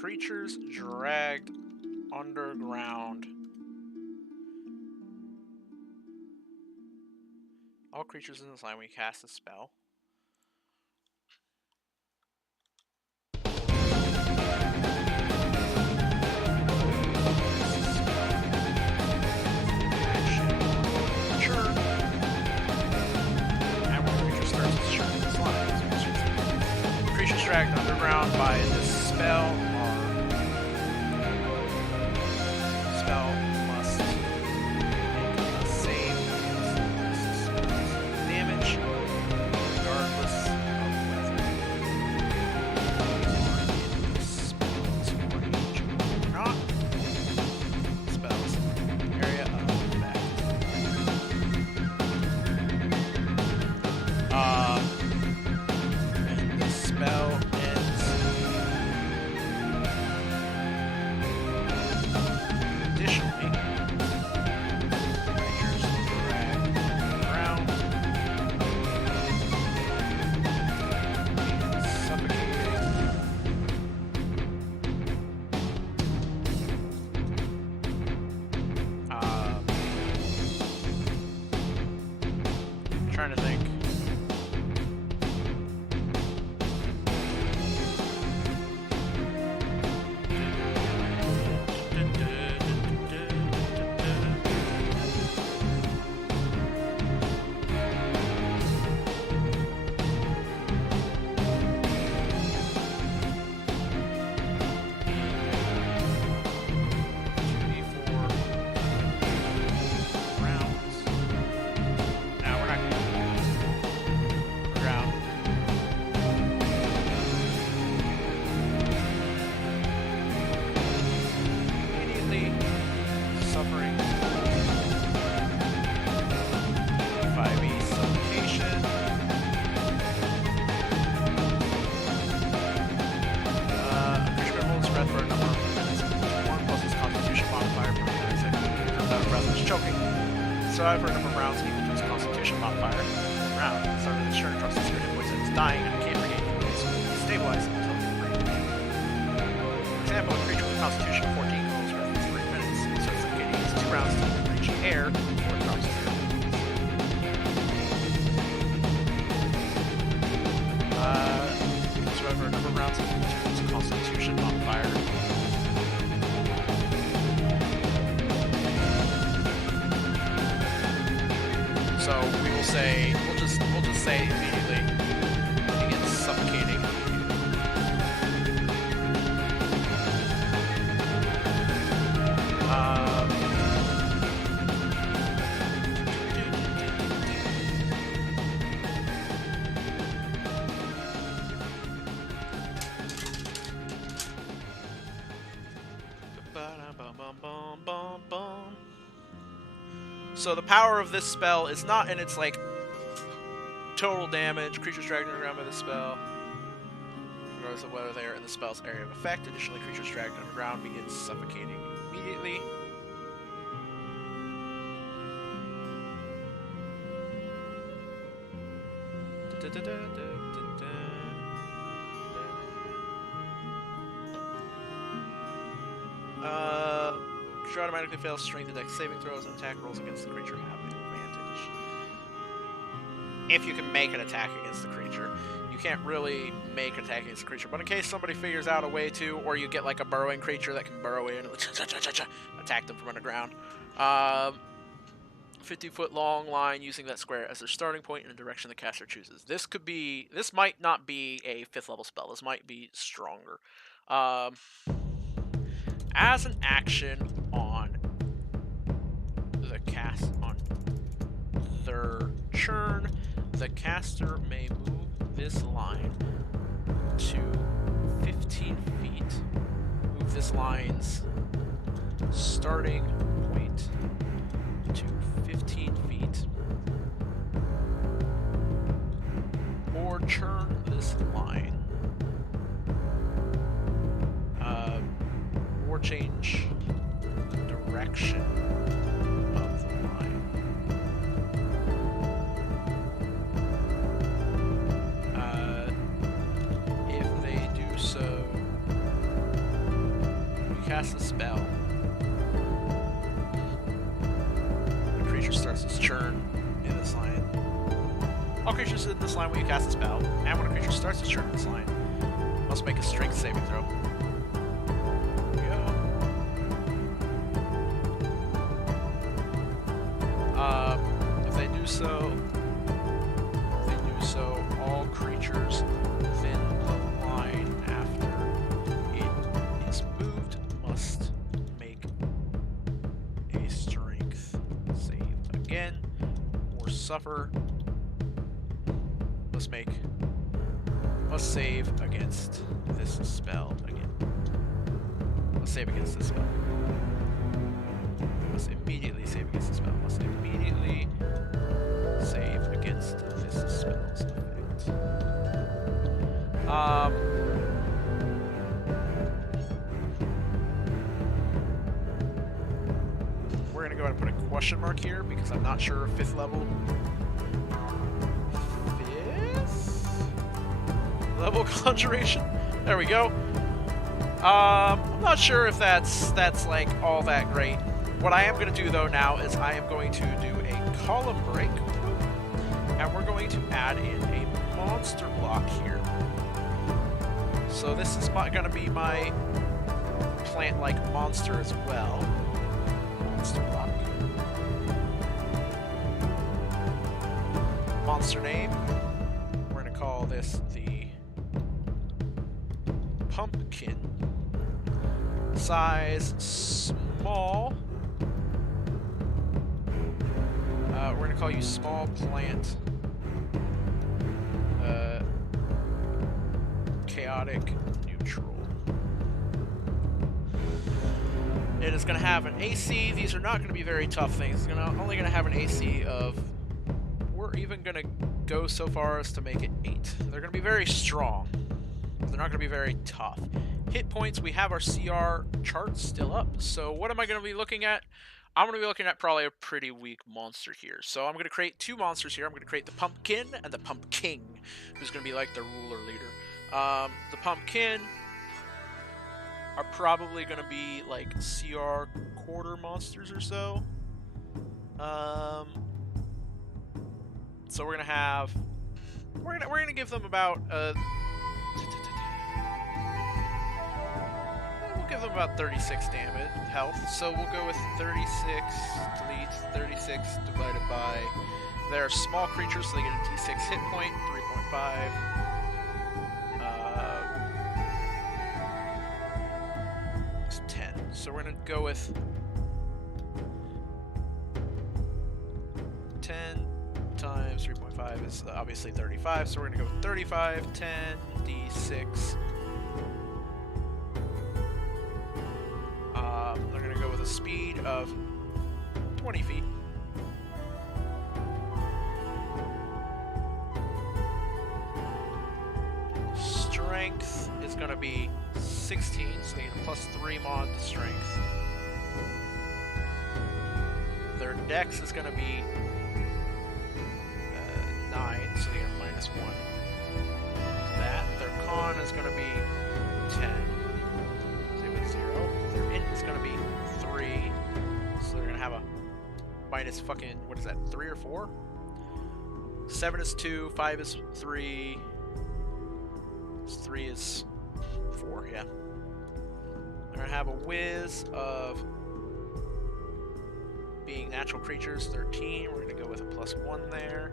Creatures dragged underground. All creatures in this line when you cast a spell. Sure. And when the creature starts its turn in this line, creatures dragged underground by this spell must make a save against damage, regardless of whether they are in the spell's range or not. Spell's area of effect. And the spell ends. Additionally, creatures drag around, suffocating. Trying to think. Suffering 5e suffocation. Creature holds breath for a number of minutes. 1 plus its constitution modifier per minute. Comes out of breath is choking. Survive for a number of rounds equal to its constitution modifier. Round. Start with its turn, drops its hit points and it's dying and can't regain hit points. Stabilize until it's free. For example, a creature with a constitution of 14 holds breath for 3 minutes. Starts suffocating its 2 rounds to reach air before it drops its hit. Survive for a number of rounds equal to its constitution modifier. So we will say we'll just say immediately it gets suffocating. So the power of this spell is not in its like total damage. Creatures dragged underground by this spell, regardless of whether they are in the spell's area of effect. Additionally, creatures dragged underground begin suffocating immediately. Creature automatically fails strength and dex saving throws and attack rolls against the creature have advantage. if you can make an attack against the creature. You can't really make an attack against the creature, but in case somebody figures out a way to, or you get like a burrowing creature that can burrow in and attack them from underground. 50-foot long line using that square as their starting point in the direction the caster chooses. This might not be a 5th level spell. This might be stronger. As an action on the cast on their turn, the caster may move this line to 15 feet. Move this line's starting point to 15 feet. Or turn this line. Or change the direction of the line. If they do so, you cast a spell. The creature starts its turn in this line. All creatures in this line when you cast a spell, and when a creature starts its turn in this line, must make a strength saving throw. If they do so, all creatures within the line after it is moved must make a strength save again, or suffer. Must save against this spell again. Must save against this spell. Must immediately save against the spell. Must immediately save against this spell's effect. We're gonna go ahead and put a question mark here because I'm not sure 5th level. 5th level conjuration. There we go. I'm not sure if that's like all that great. What I am going to do though now is I am going to do a column break, and we're going to add in a monster block here. So this is going to be my plant-like monster as well. Monster block. Monster name. We're going to call this the Pumpkin. Size small. We're going to call you small plant. Chaotic neutral. It is going to have an AC. These are not going to be very tough things. It's only going to have an AC of... We're even going to go so far as to make it 8. They're going to be very strong. They're not going to be very tough. Hit points, we have our CR chart still up. So what am I going to be looking at? I'm going to be looking at probably a pretty weak monster here. So I'm going to create 2 monsters here. I'm going to create the Pumpkin and the Pumpking, who's going to be like the ruler leader. The Pumpkin are probably going to be like CR quarter monsters or so. So we're going to have... We're going to give them about... We'll give them about 36 damage health, so we'll go with 36 deletes 36 divided by they're small creatures, so they get a d6 hit point, 3.5. It's 10. So we're gonna go with 10 times 3.5 is obviously 35, so we're gonna go with 35, 10, d6. They're going to go with a speed of 20 feet. Strength is going to be 16, so they get a plus 3 mod to strength. Their dex is going to be 9, so they get a minus 1. That. Their con is going to be 10. It's going to be 3, so they're going to have a minus fucking, what is that, 3 or 4? 7 is 2, 5 is 3. 3 is 4, yeah. They're gonna have a whiz of being natural creatures, 13. We're gonna go with a +1 there.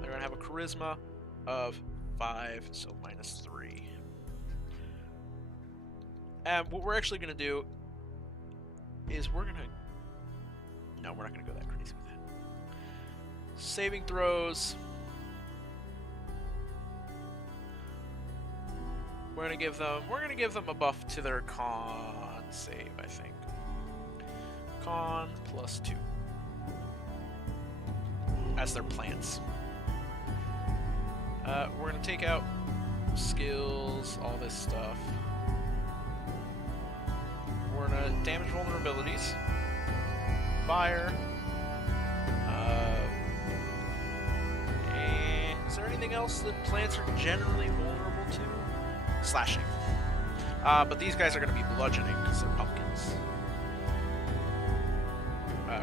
They're gonna have a charisma of 5, so -3. And what we're actually gonna do is we're not gonna go that crazy with that. Saving throws. We're gonna give them a buff to their con save, I think. Con +2. As their plants. We're gonna take out skills, all this stuff. We're gonna damage vulnerabilities. Fire. And is there anything else that plants are generally vulnerable to? Slashing. But these guys are going to be bludgeoning because they're pumpkins.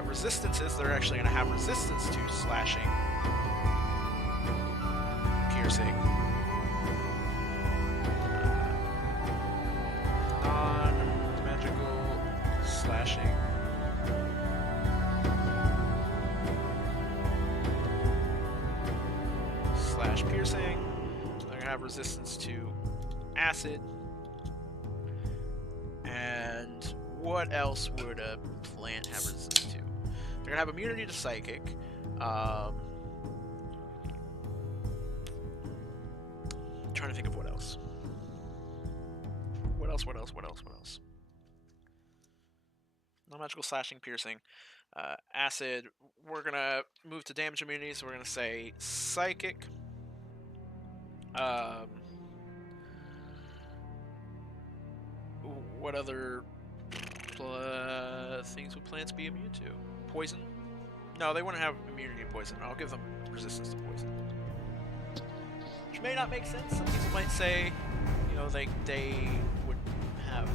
Resistances, they're actually going to have resistance to slashing, piercing, non-magical slashing. Slash piercing. They're going to have resistance to acid. And what else would a plant have resistance to? They're gonna have immunity to psychic. Trying to think of what else. What else? Non-magical slashing, piercing, acid. We're gonna move to damage immunity, so we're gonna say psychic. What other things would plants be immune to? Poison? No, they wouldn't have immunity to poison. I'll give them resistance to poison. Which may not make sense. Some people might say, you know, they would have.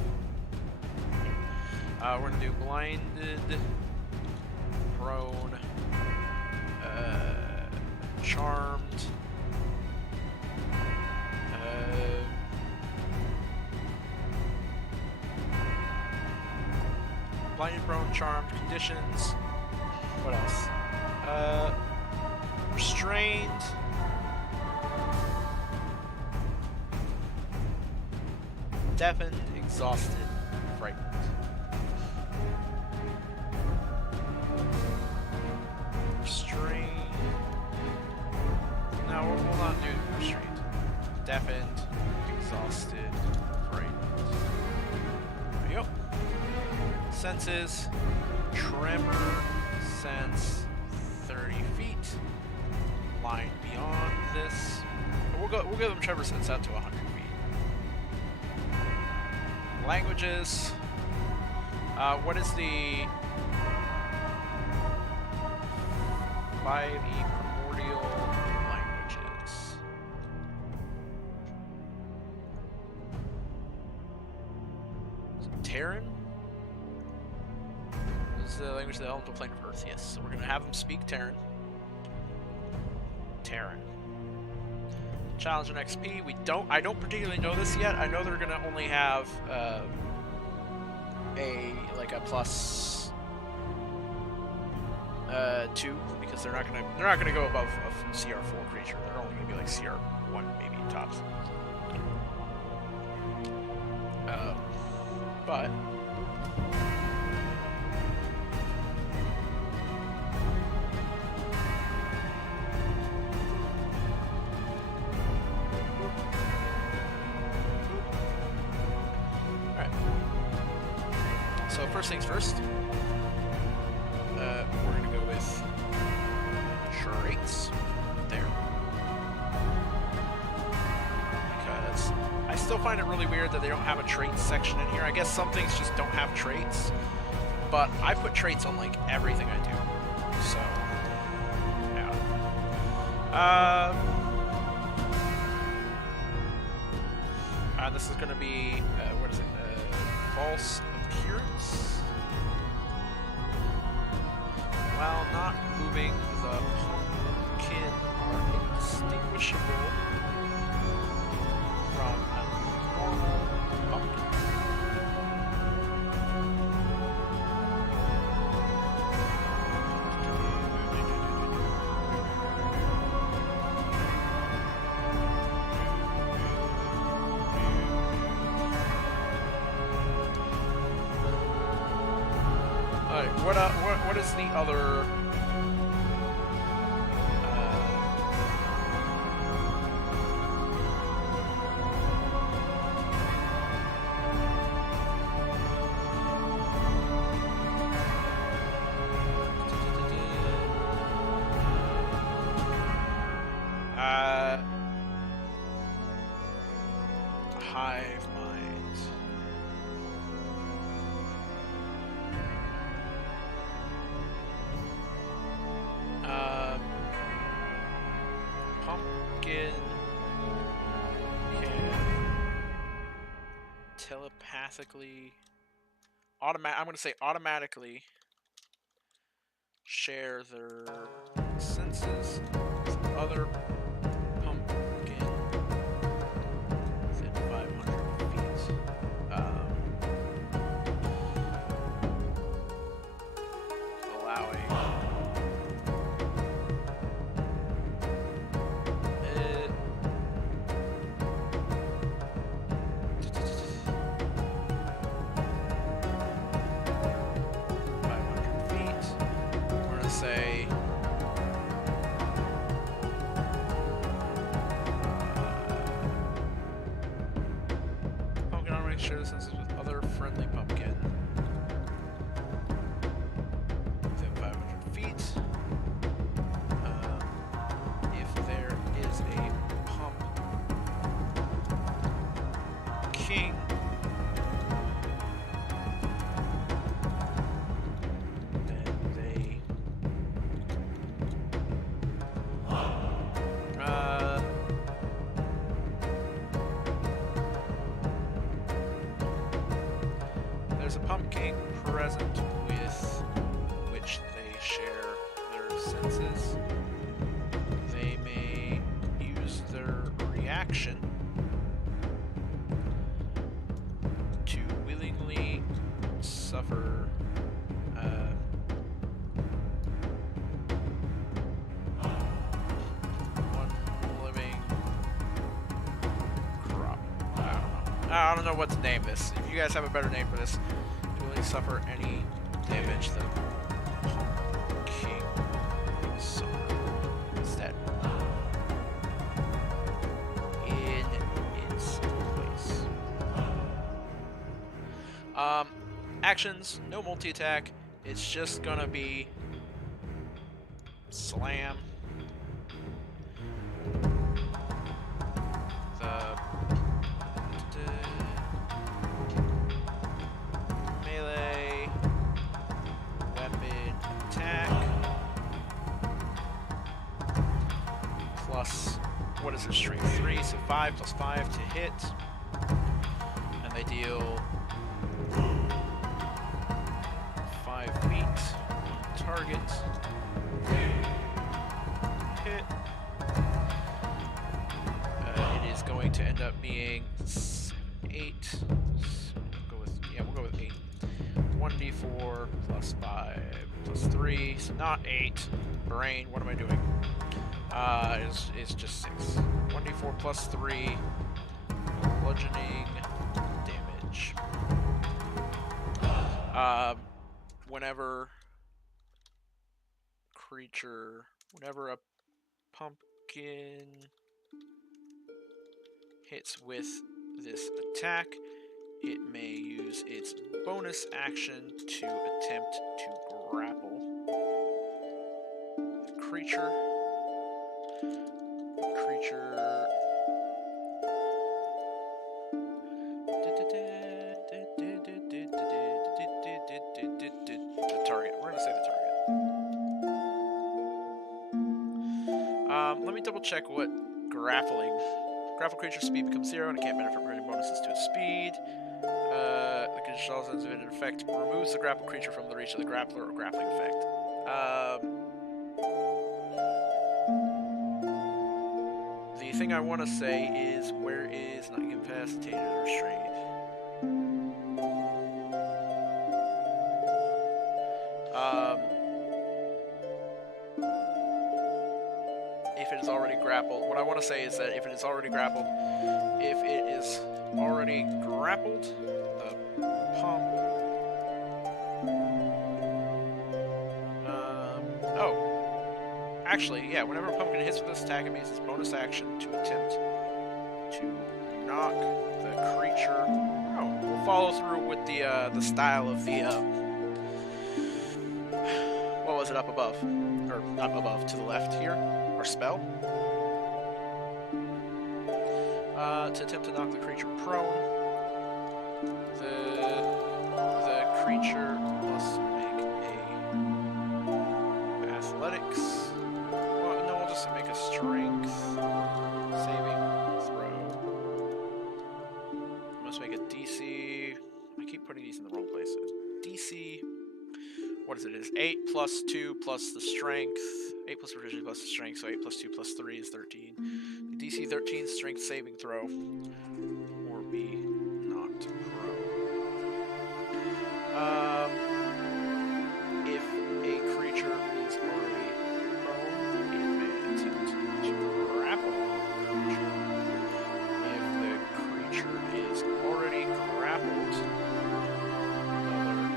We're gonna do blinded, prone, charmed. Blinded, prone, charmed, conditions. What else? Restrained. Deafened, exhausted, frightened. Restrained. No, we'll not do restrained. Deafened, exhausted, frightened. There you go. Senses, tremor, sense, 30 feet. Line beyond this. We'll give them tremor sense out to 100 feet. Languages. What is the 5e primordial languages? Is it Terran? The language of the elemental plane of Earth, yes. So we're going to have them speak Terran. Terran. Challenge and XP. I don't particularly know this yet. I know they're going to only have a plus 2 because they're not going to go above a CR4 creature. They're only going to be like CR1 maybe tops. But so first things first, we're going to go with traits there. Because I still find it really weird that they don't have a traits section in here. I guess some things just don't have traits, but I put traits on like everything I do. So, yeah. This is going to be, what is it, false appearance? While not moving, the pumpkin are distinguishable from a normal pumpkin. What is the other? Hive mind. Pumpkin can telepathically I'm going to say automatically share their senses with other pumpkin within 500 feet. Allowing say pumpkin automatically share the senses with other friendly pumpkin within 500 feet. If there is a pumpkin there's a pumpkin present with which they share their senses, they may use their reaction to willingly suffer one living crop. I don't know what to name this. If you guys have a better name for this, will suffer any damage the pumpkin suffer instead in its place. Actions, no multi-attack. It's just gonna be slam. Melee weapon attack plus what is it? Strength 3, so 5 plus 5 to hit, and they deal 5 feet on target. Hit. It is going to end up being 8. We'll go with 8. 1d4 plus 5 plus 3, so not 8. Brain, what am I doing? It's just 6. 1d4 plus 3 bludgeoning damage. Whenever a pumpkin hits with this attack, it may use its bonus action to attempt to grapple the creature. The target. We're gonna say the target. Let me double check what grappling. Grapple creature speed becomes 0 and it can't benefit from any bonuses to its speed. The creature also has an effect removes the grapple creature from the reach of the grappler or grappling effect. thing I want to say is, where is not incapacitated or restrained? If it is already grappled, what I want to say is that if it is already grappled, the pump. Oh, actually, yeah. Whenever a pumpkin hits with this attack, it means its bonus action to attempt to knock the creature. Oh, we'll follow through with the style of the what was it up above, or not above, to the left here, our spell. To attempt to knock the creature prone, the creature must make a athletics. Well, no, we'll just make a strength saving throw. Must make a DC. I keep putting these in the wrong place. DC. What is it? It is 8 plus 2 plus the strength. 8 plus proficiency plus the strength, so 8 plus 2 plus 3 is 13. The DC 13 strength saving throw, or be knocked prone. If a creature is already prone, it may attempt to grapple the creature. If the creature is already grappled, another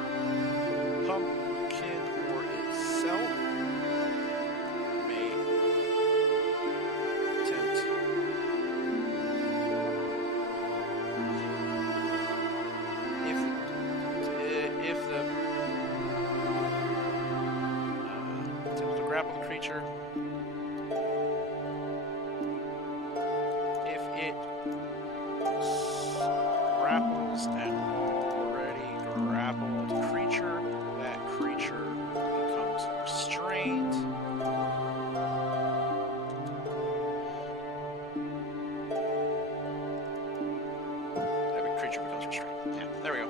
pumpkin or itself may attempt if the attempt to grapple the creature. If it grapples an already grappled creature, that creature becomes restrained. Every creature becomes restrained. Yeah, there we go.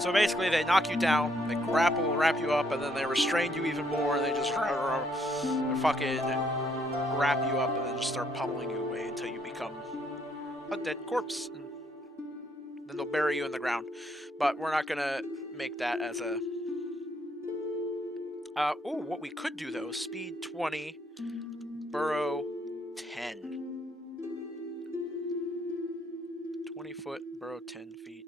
So basically, they knock you down, they grapple, wrap you up, and then they restrain you even more, and they just fucking wrap you up, and then just start pummeling you away until you become a dead corpse. And then they'll bury you in the ground. But we're not gonna make that as a... what we could do, though, speed 20, burrow 10. 20 foot, burrow 10 feet.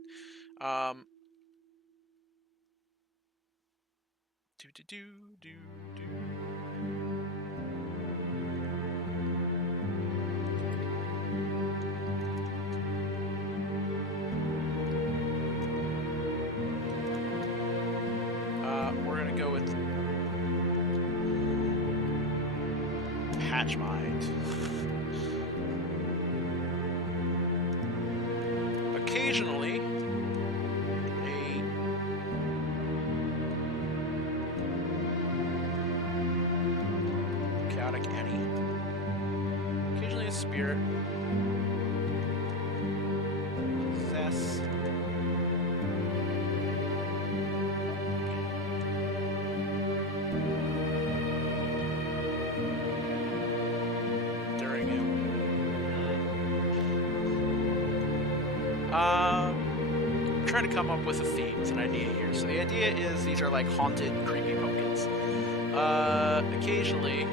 We're gonna go with Hatch Mind. Occasionally, Chaotic Any. Occasionally a spirit. Possess. During it. Trying to come up with a theme. It's an idea here. So the idea is these are like haunted, creepy pumpkins. Occasionally,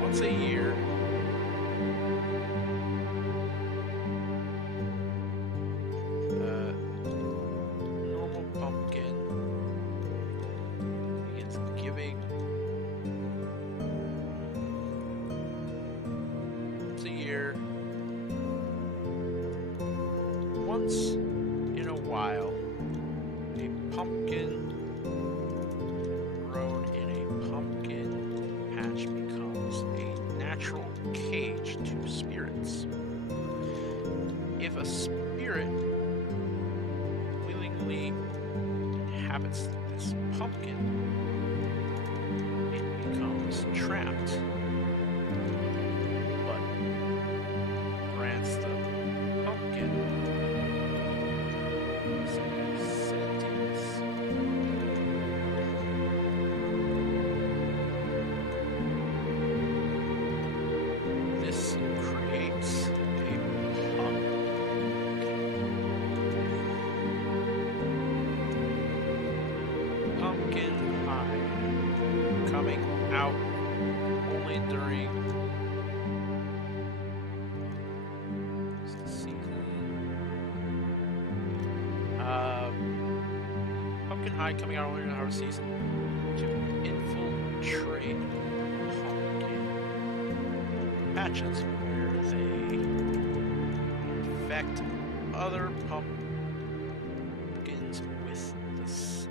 once a year, normal pumpkin begins giving once a year, once in a while, a pumpkin grown in a pumpkin patch becomes a natural cage to spirits. If a spirit willingly inhabits this pumpkin, it becomes trapped, but grants the pumpkin sentience. played during the season. Pumpkin High coming out earlier in our season to infiltrate pumpkin patches where they infect other pumpkins with this.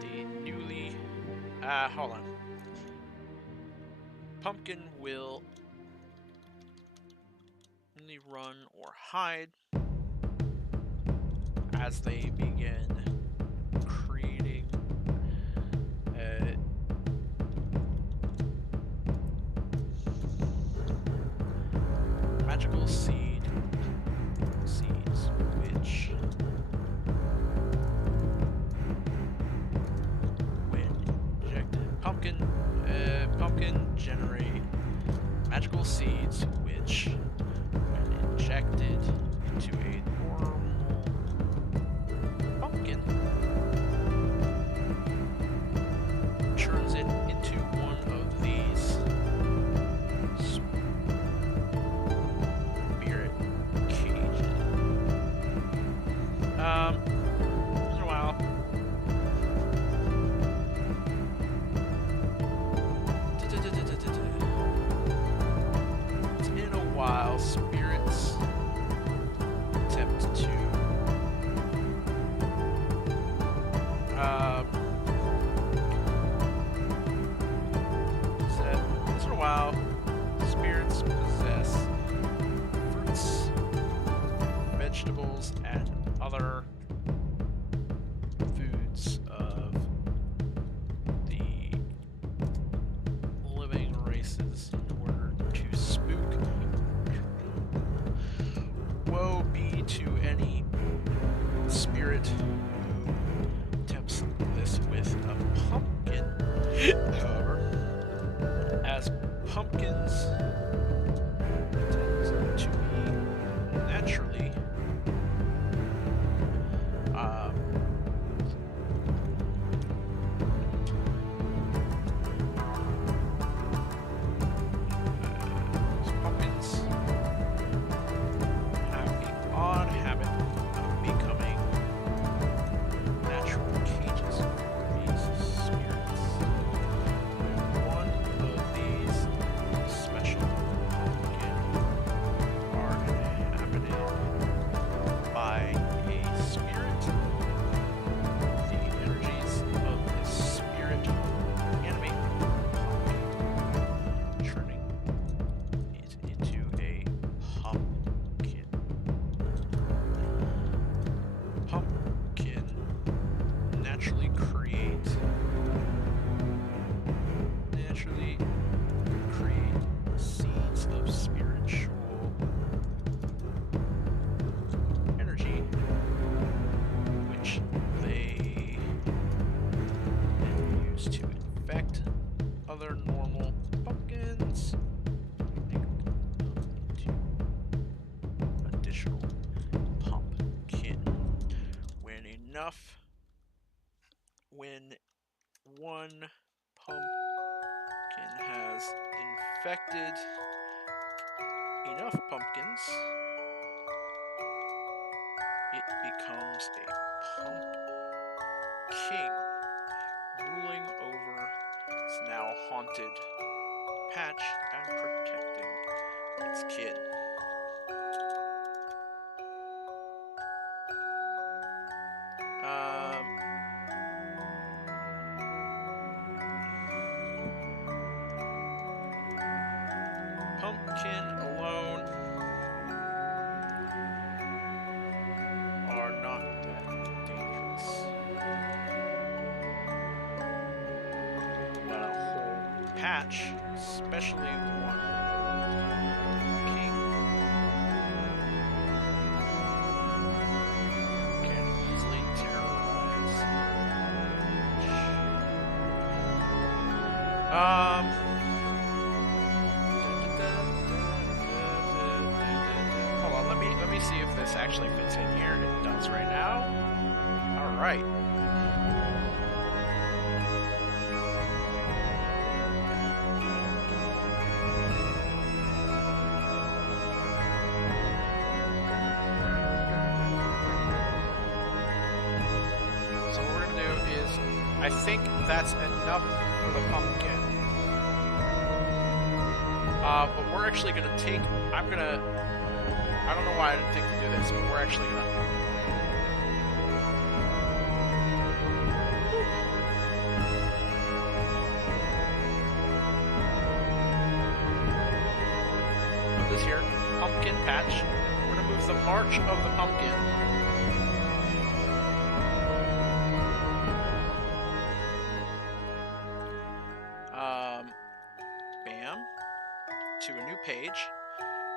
The newly. Hold on. Pumpkin will only run or hide as they begin creating magical seeds, which, when injected, pumpkin generate magical seeds, which, when injected into a normal pumpkin, turns it into one of these spirit cages. In a while. In a while, spirits attempt to once in a while, spirits possess fruits, vegetables, and other foods of the living races in order to spook. Woe be to any spirit who attempts this with a pumpkin. However, as pumpkins tend to be naturally pumpkins have the odd habit of becoming natural cages for these spirits. One of these special pumpkin are inhabited by a spirit. The energies of this spirit animate the pumpkin, turning it into a pumpkin. Pumpkin naturally create seeds of spiritual energy, which they then use to infect other normal pumpkins, making them into additional pumpkin. When one pumpkin has infected enough pumpkins, it becomes a pump king, ruling over its now haunted patch and protecting its kid. Pumpkin alone are not that dangerous, but a whole patch, especially one king, can easily terrorize. Hold on, let me see if this actually fits in here. It does right now. All right. think that's enough for the pumpkin. But we're actually gonna take. I don't know why I didn't think to do this, but we're actually gonna. Put this here, pumpkin patch. We're gonna move the march of the pumpkin. Bam. To a new page.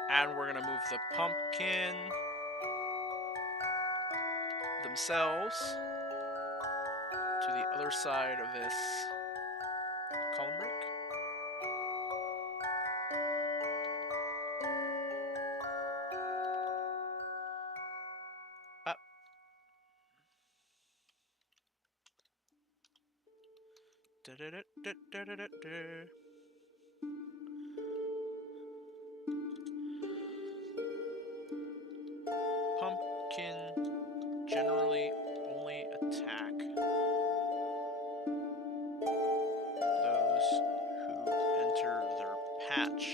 And we're gonna move the pumpkin themselves to the other side of this column break. Up. Pumpkin generally only attack those who enter their patch,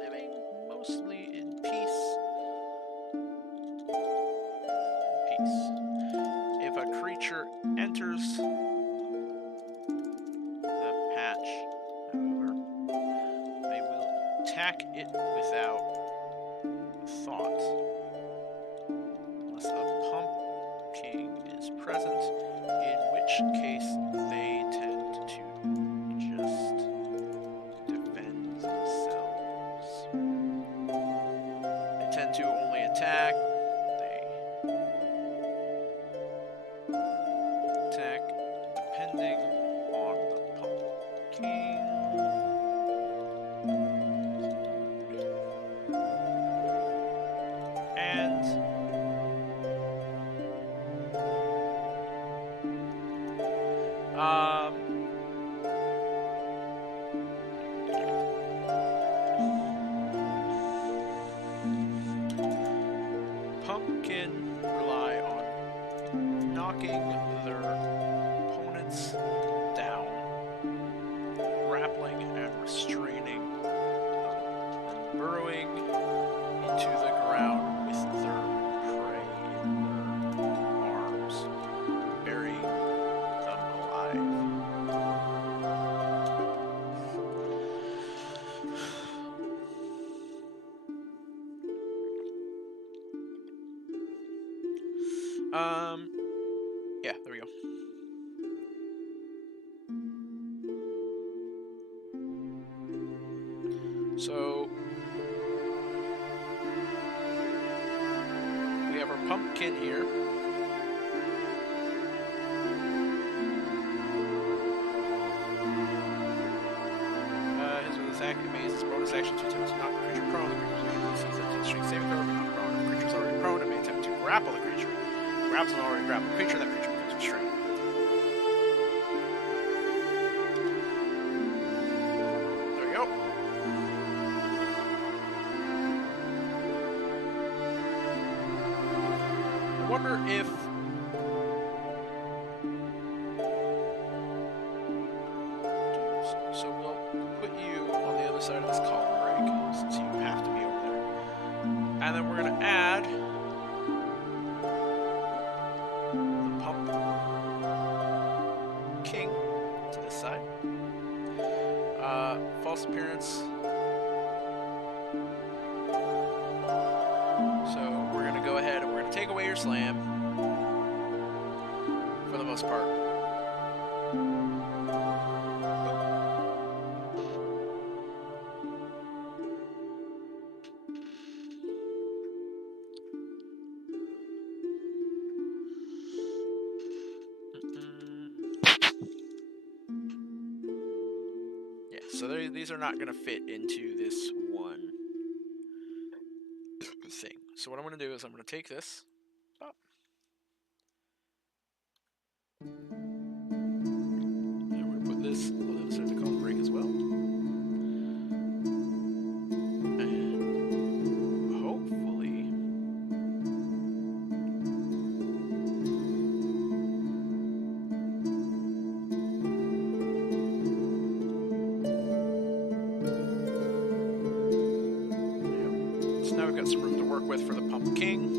living mostly in peace. If a creature enters the patch, however, they will attack it without thought. Unless a pumpkin is present, in which case they tend to just defend themselves. They tend to only attack. They attack depending on the pumpkin. And pumpkin rely on knocking their opponents down, grappling and restraining them, and burrowing into the ground with their prey in their arms, burying them alive. Yeah, there we go. So we have our pumpkin here. His attack amazes bonus action to attempt to knock the creature prone. The creature sees that to strength saving throw, but not prone. If the creature is already prone, it may attempt to grapple the creature. Grabs an already grappled creature, that creature becomes restrained. There we go. I wonder if so we'll put you on the other side of this column break since you have to be over there. And then we're gonna add king to this side. False appearance. So we're gonna go ahead and we're gonna take away your slam for the most part. So these are not going to fit into this one thing. So what I'm going to do is I'm going to take this up. And we're going to put this on the other side of the column break as well. And hopefully Now we've got some room to work with for the Pump King.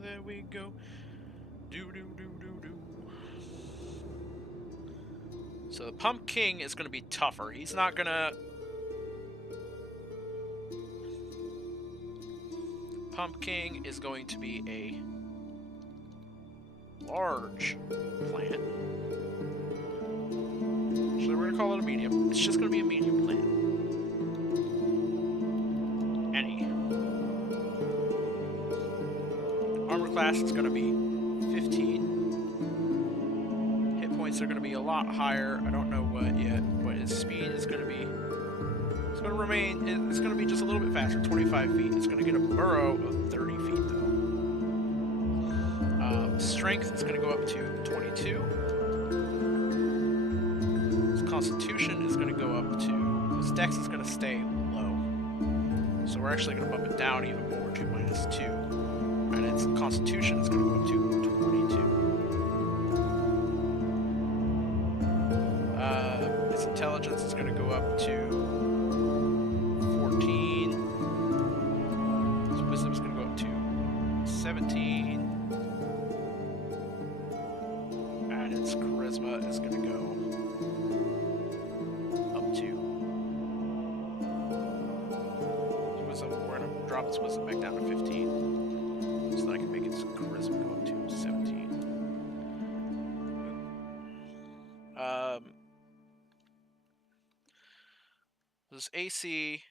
There we go. Do. So the Pump King is going to be tougher. He's not going to... Pump King is going to be a large plant. Actually, we're going to call it a medium. It's just going to be a medium plant. Armor class is going to be 15. Hit points are going to be a lot higher. I don't know what yet, but his speed is going to be... It's going to remain... It's going to be just a little bit faster, 25 feet. It's going to get a burrow of 30 feet, though. Strength is going to go up to 22. His Constitution is going to go up to... His Dex is going to stay low. So we're actually going to bump it down even more to -2. And its Constitution is going to go up to 22. Its Intelligence is going to go up to 14. Its Wisdom is going to go up to 17. And its Charisma is going to go up to... Wisdom, we're going to drop its Wisdom back down to 15. So that I can make its Charisma go up to 17. This AC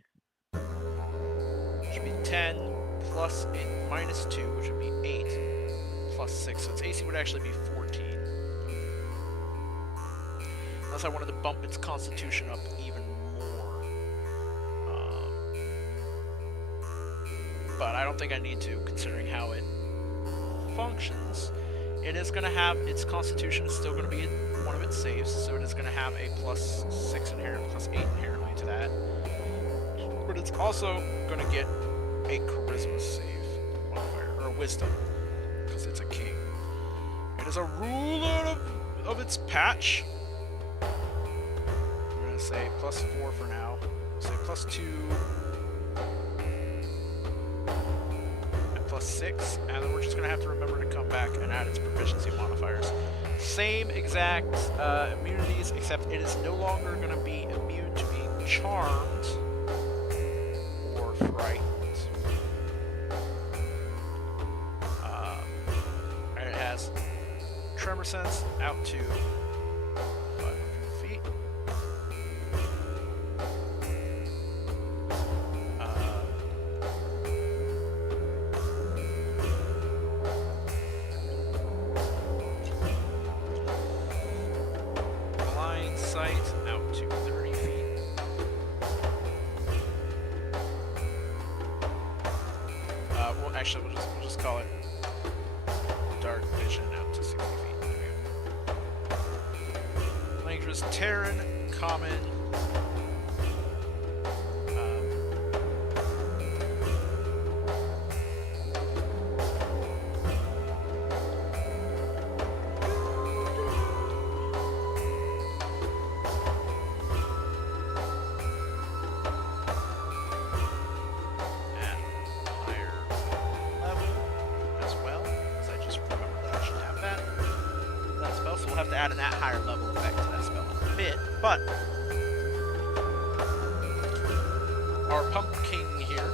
should be 10 plus -2, which would be 8 plus 6. So its AC would actually be 14. Unless I wanted to bump its Constitution up even more. But I don't think I need to, considering how it functions. It is going to have, its Constitution is still going to be one of its saves, so it is going to have a +6 inherent, +8 inherently to that. But it's also going to get a Charisma save modifier, or a Wisdom, because it's a king. It is a ruler of its patch. I'm going to say +4 for now. We'll say +2. +6, and then we're just going to have to remember to come back and add its proficiency modifiers. Same exact immunities, except it is no longer going to be immune to being charmed or frightened. And it has Tremor Sense out to 500 feet. Out to 30 feet. Well, actually, we'll just call it Dark Vision out to 60 feet. There we go. Language is Terran, Common. Have to add that higher level effect to that spell in a bit, but our Pump King here,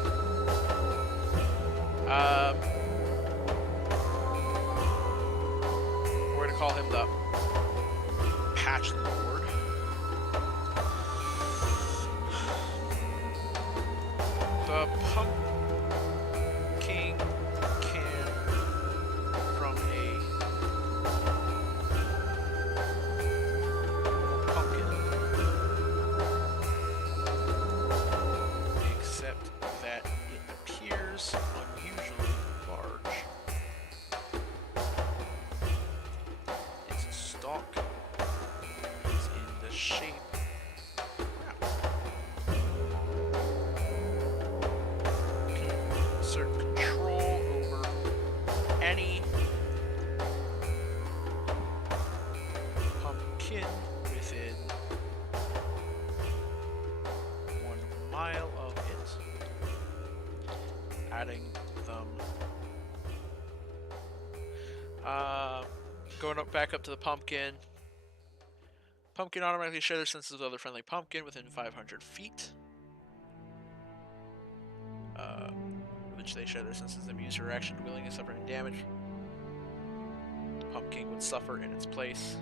we're gonna call him the Patch Lord. The Pump King can Going back up to the pumpkin. Pumpkin automatically share their senses with other friendly pumpkin within 500 feet. Which they share their senses and use your action to willingly suffer any damage. The pumpkin would suffer in its place.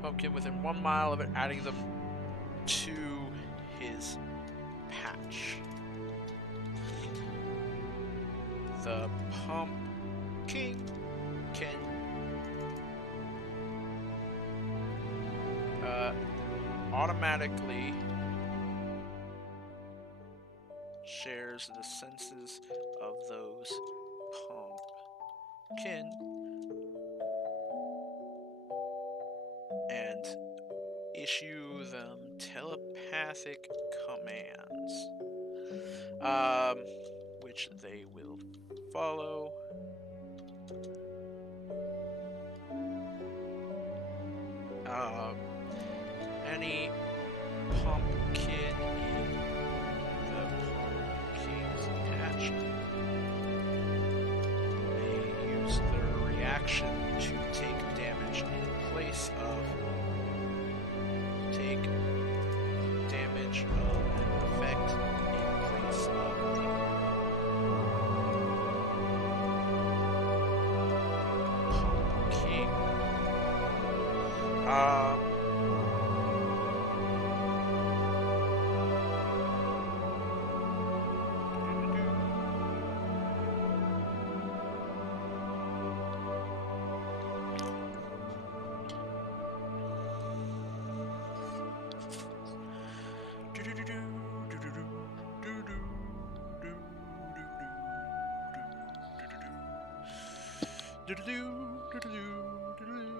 Pumpkin within 1 mile of it, adding them to his patch. The pumpkin can automatically shares the senses of those pumpkin and issue them telepathic commands, which they will follow. Any pumpkin in the pumpkin's patch may use their reaction to take damage in place of an effect in place of the pumpkin.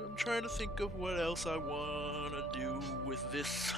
I'm trying to think of what else I want to do with this.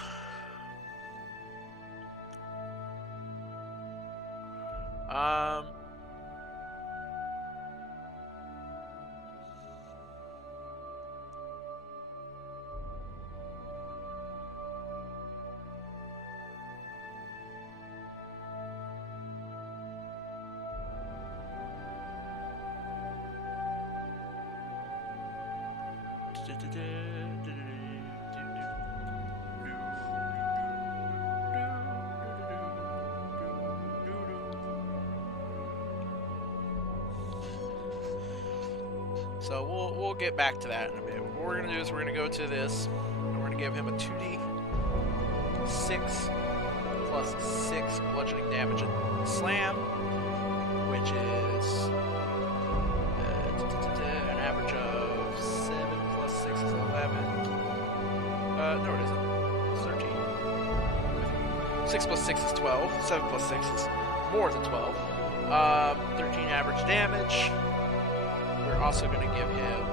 So we'll get back to that in a bit. What we're gonna do is we're gonna go to this, and we're gonna give him a 2d6 plus 6 bludgeoning damage and slam, which is an average of 7 plus 6 is 11. No, it isn't. It's 13. 6 plus 6 is 12. 7 plus 6 is more than 12. 13 average damage. We're also going to give him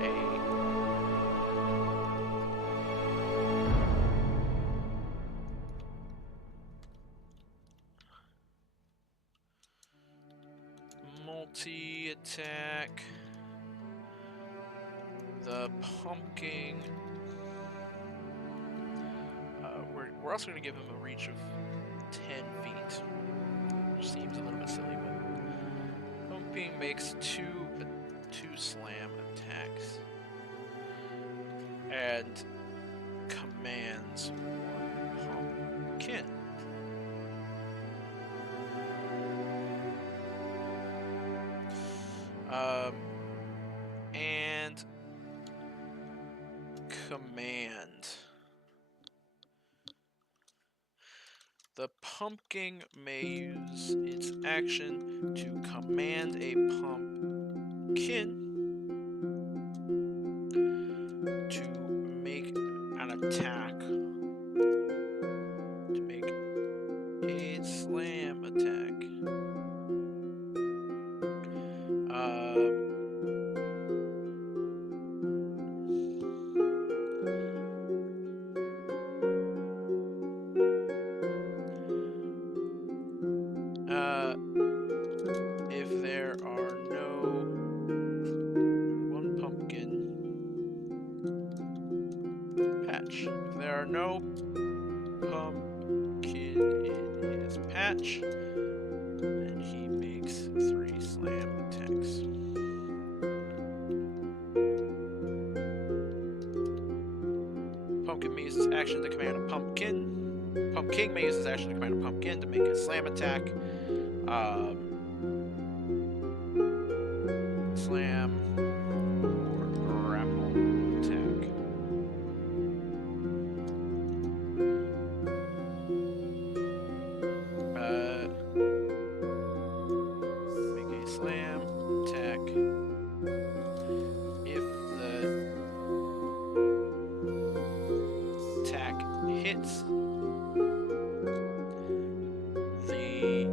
a multi-attack. The pumpkin. We're also going to give him a reach of 10 feet, which seems a little bit silly, but pumpkin makes two slam attacks and commands pumpkin. And command. The pumpkin may use its action to command a pumpkin to make an attack. To make a slam attack. If there are no There are no pumpkin in his patch, and he makes 3 slam attacks. Pumpkin may use his action to command a pumpkin. Pumpkin may use his action to command a pumpkin to make a slam attack. Slam or grapple attack. Make a slam attack. If the attack hits, the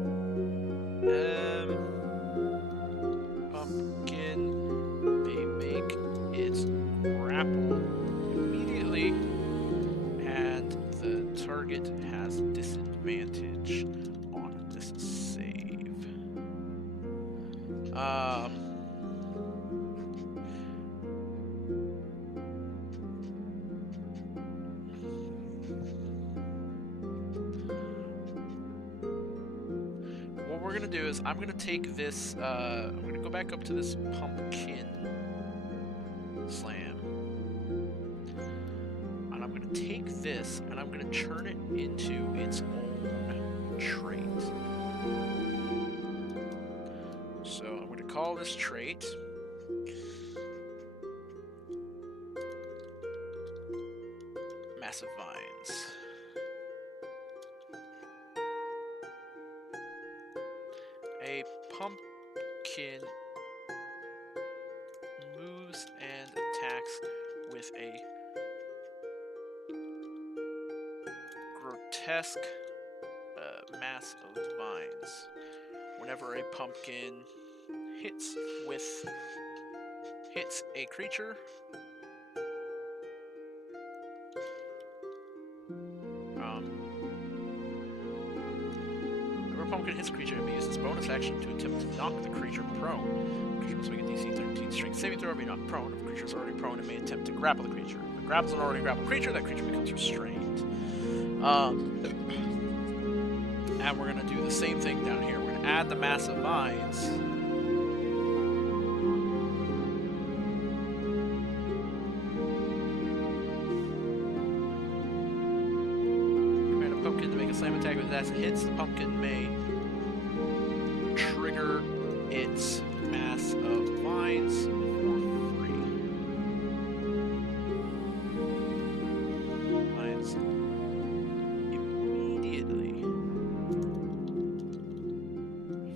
pumpkin may make its grapple immediately, and the target has disadvantage on this save. What we're gonna do is I'm gonna take this, I'm gonna go back up to this pumpkin slam, and I'm gonna take this and I'm gonna turn it into its own trait. So I'm gonna call this trait Massive Vines. A pumpkin moves and attacks with a grotesque mass of vines. Whenever a pumpkin hits a creature, whenever a pumpkin hits a creature, it may use its bonus action to attempt to knock the creature prone. The creature must make a DC 13 strength saving throw or be knocked prone. If the creature is already prone, it may attempt to grapple the creature. If it grapples an already grappled creature, that creature becomes restrained. And we're going to do the same thing down here. We're going to add the massive vines. Command a pumpkin to make a slam attack with its acid hits. The pumpkin may trigger its mass of vines for free. Vines immediately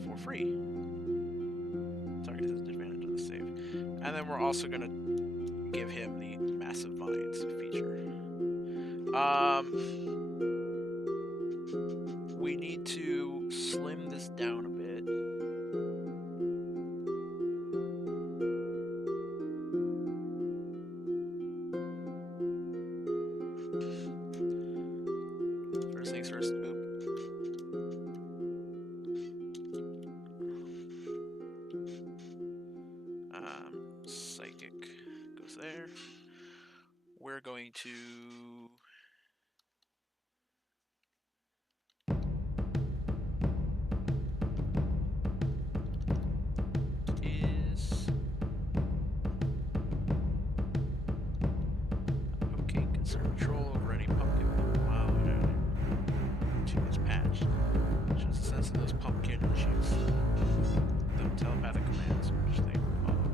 for free. Target has advantage on the save. And then we're also going to give him the massive vines feature. We need to slim this down a bit. First things first. Psychic goes there. We're going to control over any pumpkin while to its patch. Shows the sense of those pumpkin issues. The telepathic commands which they follow.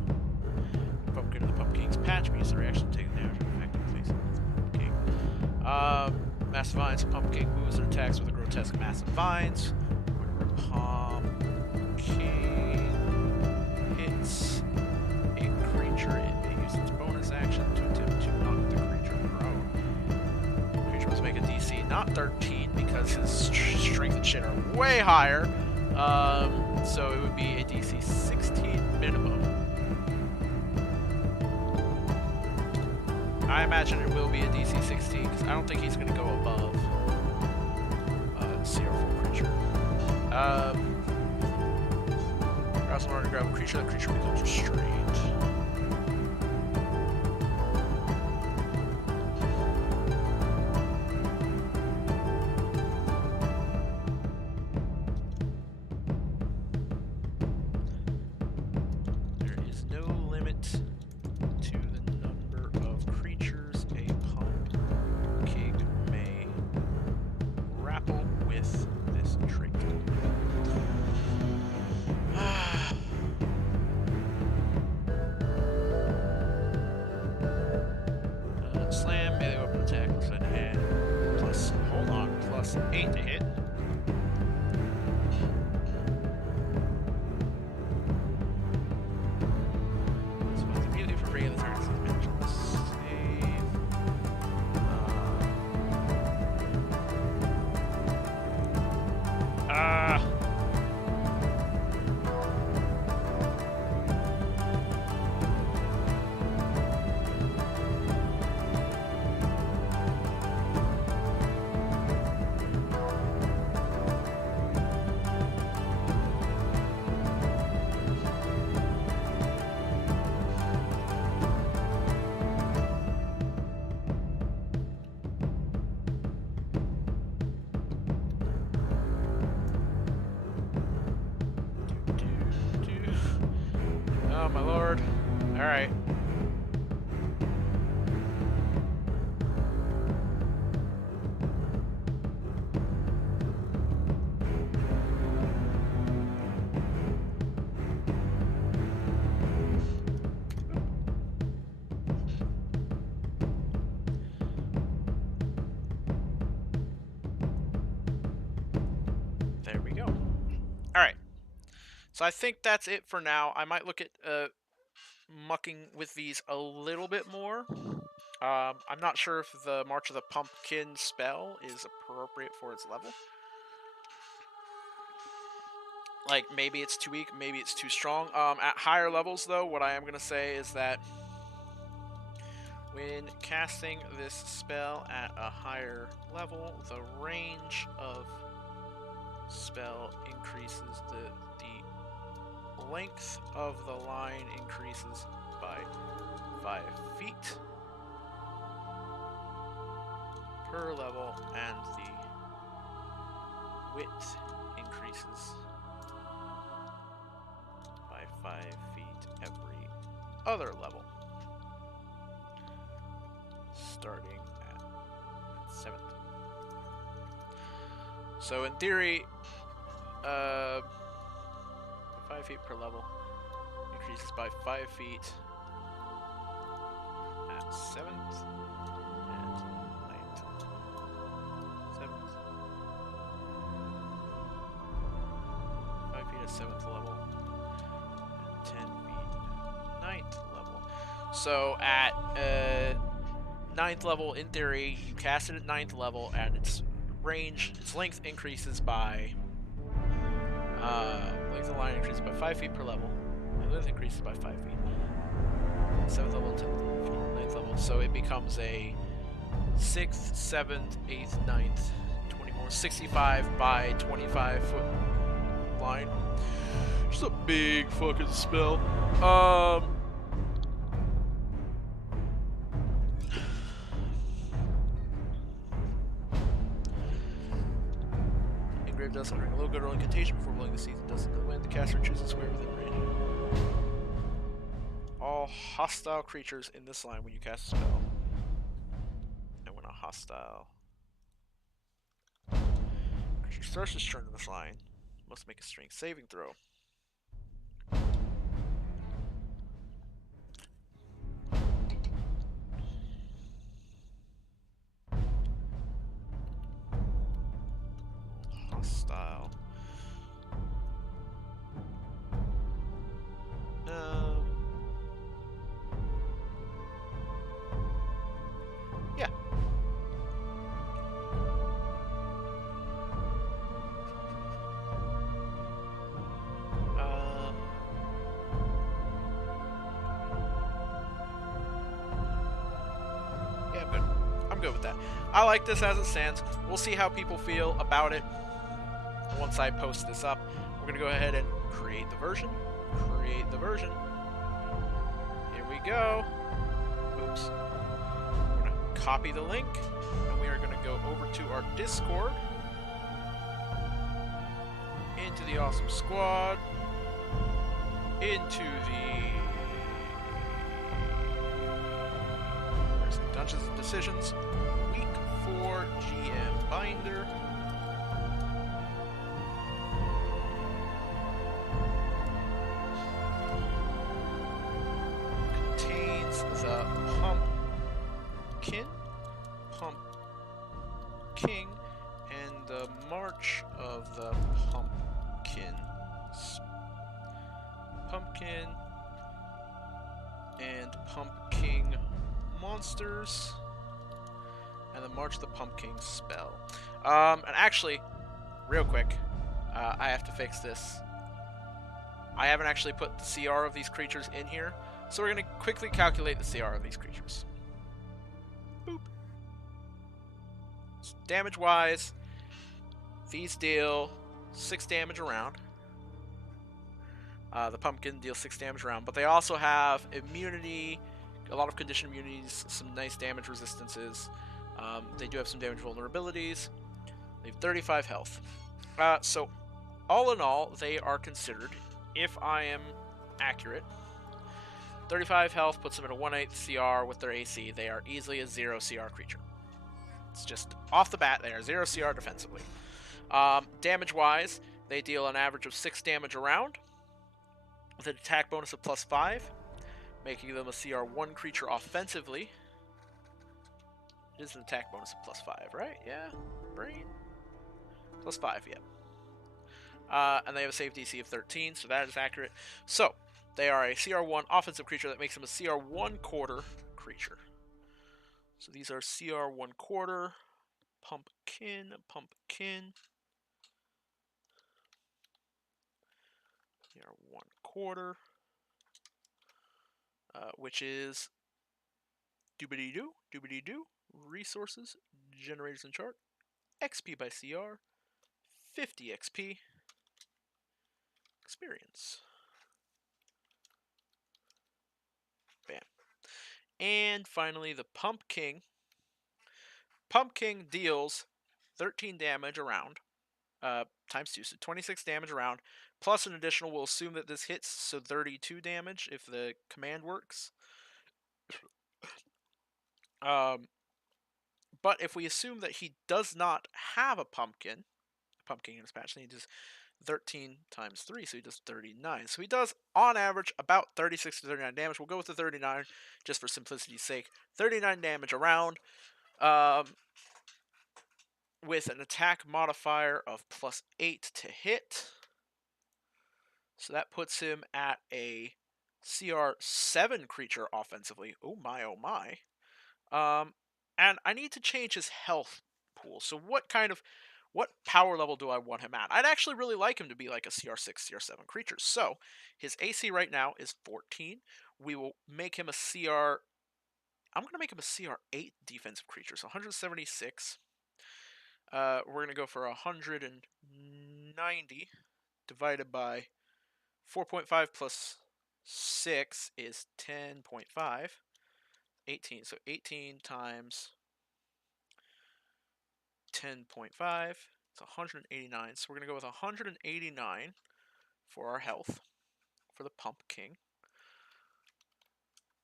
The pumpkin in the pumpkin's patch means the reaction to take damage and effect facing the pumpkin. Massive vines. Pumpkin moves and attacks with a grotesque massive vines. Whenever a pumpkin hits a creature, it may use its bonus action to attempt to knock the creature prone. The creature must make a DC not 13 because his strength and shit are way higher. So it would be a DC 16 minimum. I imagine it will be a DC 16 because I don't think he's going to go above CR4 creature. Grabs an order to grab a creature, the creature becomes restrained. is 8 to hit. So it's immediately for free in the turn. So save. Oh my lord. Alright. There we go. Alright. So I think that's it for now. I might look at mucking with these a little bit more. I'm not sure if the March of the Pumpkin spell is appropriate for its level. Like, maybe it's too weak, maybe it's too strong. At higher levels, though, what I am going to say is that when casting this spell at a higher level, the range of spell increases, the length of the line increases by 5 feet per level, and the width increases by 5 feet every other level, starting at 7th. So in theory, 5 feet per level increases by 5 feet at 7th and 9th. 7th. 5 feet at 7th level and 10 feet at 9th level. So at 9th level, in theory, you cast it at 9th level, and its range, its length increases by length of the line increases by 5 feet per level, and length increases by 5 feet. 7th level, 10th level, 9th level. So it becomes a 6th, 7th, 8th, 9th, 24, 65 by 25 foot line. Just a big fucking spell. Does under a little good rolling incantation before rolling the season. Does when the caster chooses square within range. All hostile creatures in this line when you cast a spell. And when a hostile creature starts its turn in this line, must make a strength saving throw. Hostile. Yeah. Yeah, I'm good with that. I like this as it stands. We'll see how people feel about it once I post this up. We're going to go ahead and create the version. Create the version. Here we go. Oops. We're going to copy the link, and we are going to go over to our Discord, into the Awesome Squad, into the Dungeons and Decisions Week 4 GM Binder. Contains the Pumpkin, and March of the Pumpkin. Pumpkin and Pumpkin monsters. And the March of the Pumpkin spell. And actually, real quick, I have to fix this. I haven't actually put the CR of these creatures in here, so we're going to quickly calculate the CR of these creatures. Boop. So damage-wise, these deal 6 damage around. The Pumpkin deals 6 damage around, but they also have immunity, a lot of condition immunities, some nice damage resistances. They do have some damage vulnerabilities. They have 35 health. So, all in all, they are considered, if I am accurate, 35 health puts them at a 1/8 CR with their AC. They are easily a 0 CR creature. It's just off the bat, they are 0 CR defensively. Damage-wise, they deal an average of 6 damage around, with an attack bonus of +5, making them a CR1 creature offensively. It is an attack bonus of +5, right? Yeah? Brain? +5, yeah. And they have a save DC of 13, so that is accurate. So, they are a CR1 offensive creature that makes them a CR1 quarter creature. So these are CR1 quarter, Pumpkin. CR1 quarter, which is doobity-doo, resources, generators and chart, XP by CR, 50 XP, experience. Bam. And finally, the Pumpkin. Pumpkin deals 13 damage around, times 2, so 26 damage around, plus an additional, we'll assume that this hits, so 32 damage if the command works. But if we assume that he does not have a pumpkin in his patch, then he does 13 times 3, so he does 39. So he does, on average, about 36 to 39 damage. We'll go with the 39, just for simplicity's sake. 39 damage around, with an attack modifier of +8 to hit. So that puts him at a CR7 creature offensively. Oh my, oh my. And I need to change his health pool. So what power level do I want him at? I'd actually really like him to be like a CR6, CR7 creature. So his AC right now is 14. We will make him a CR. I'm going to make him a CR8 defensive creature. So 176. We're going to go for 190 divided by 4.5 plus 6 is 10.5. 18. So 18 times 10.5. It's 189. So we're going to go with 189 for our health for the Pumpkin.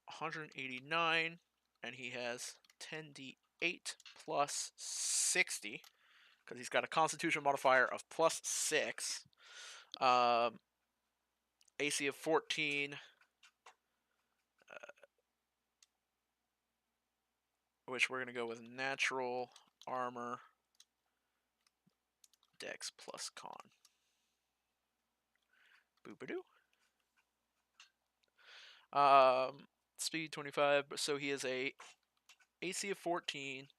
189, and he has 10d8 plus 60, because he's got a Constitution modifier of +6. AC of 14. Which we're going to go with natural armor dex plus con. Boop-a-doo. Speed 25, so he is a AC of 14.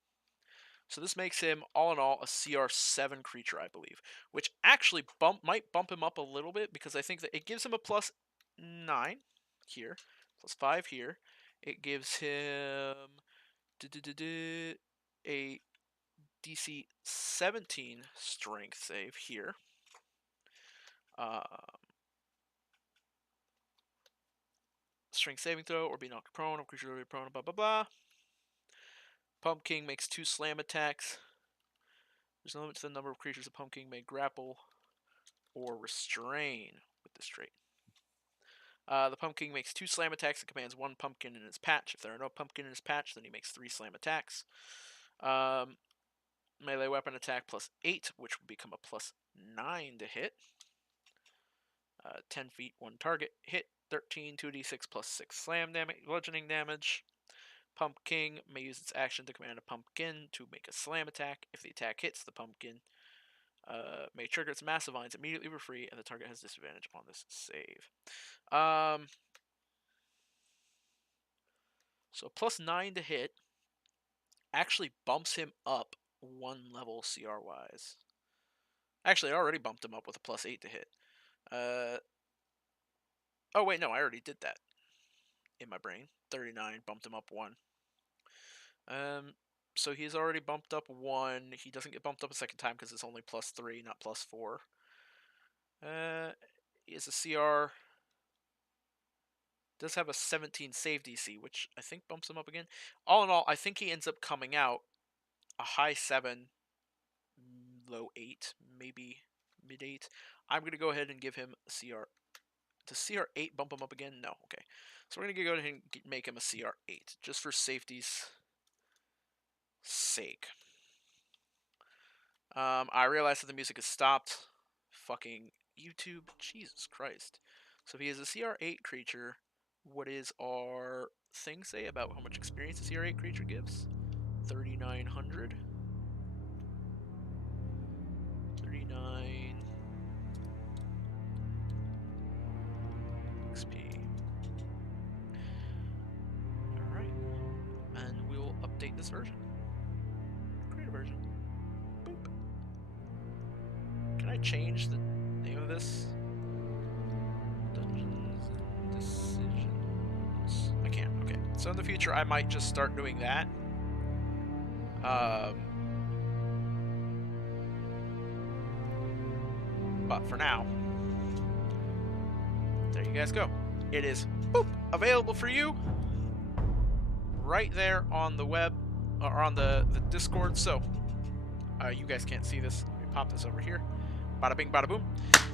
So this makes him, all in all, a CR7 creature, I believe. Which actually might bump him up a little bit, because I think that it gives him a +9 here, +5 here. It gives him a DC 17 strength save here. Strength saving throw or be knocked prone, or creature will be prone, blah blah blah. Pumpkin makes 2 slam attacks. There's no limit to the number of creatures a Pumpkin may grapple or restrain with this trait. The Pumpkin makes 2 slam attacks and commands 1 pumpkin in his patch. If there are no pumpkin in his patch, then he makes 3 slam attacks. Melee weapon attack +8, which will become a +9 to hit. 10 feet, 1 target. Hit 13, 2d6 plus 6 slam damage, bludgeoning damage. Pumpkin may use its action to command a pumpkin to make a slam attack. If the attack hits, the pumpkin May trigger its massive lines immediately for free, and the target has disadvantage on this save. So +9 to hit actually bumps him up 1 level CR wise. Actually, I already bumped him up with a +8 to hit. Oh wait, no, I already did that in my brain. 39 bumped him up 1. So he's already bumped up 1. He doesn't get bumped up a second time because it's only +3, not +4. He has a CR. Does have a 17 save DC, which I think bumps him up again. All in all, I think he ends up coming out a high 7, low 8, maybe mid 8. I'm going to go ahead and give him a CR. Does CR8 bump him up again? No. Okay. So we're going to go ahead and make him a CR8, just for safety's sake. I realize that the music has stopped. Fucking YouTube. Jesus Christ. So if he is a CR8 creature, what is our thing say about how much experience a CR8 creature gives? 3,900. 39 XP. Alright. And we'll update this version. Create a version. Boop. Can I change the name of this? Dungeons and Decisions. I can't. Okay. So in the future, I might just start doing that. But for now, there you guys go. It is boop, available for you right there on the web, or on the Discord. So you guys can't see this. Let me pop this over here. Bada bing, bada boom.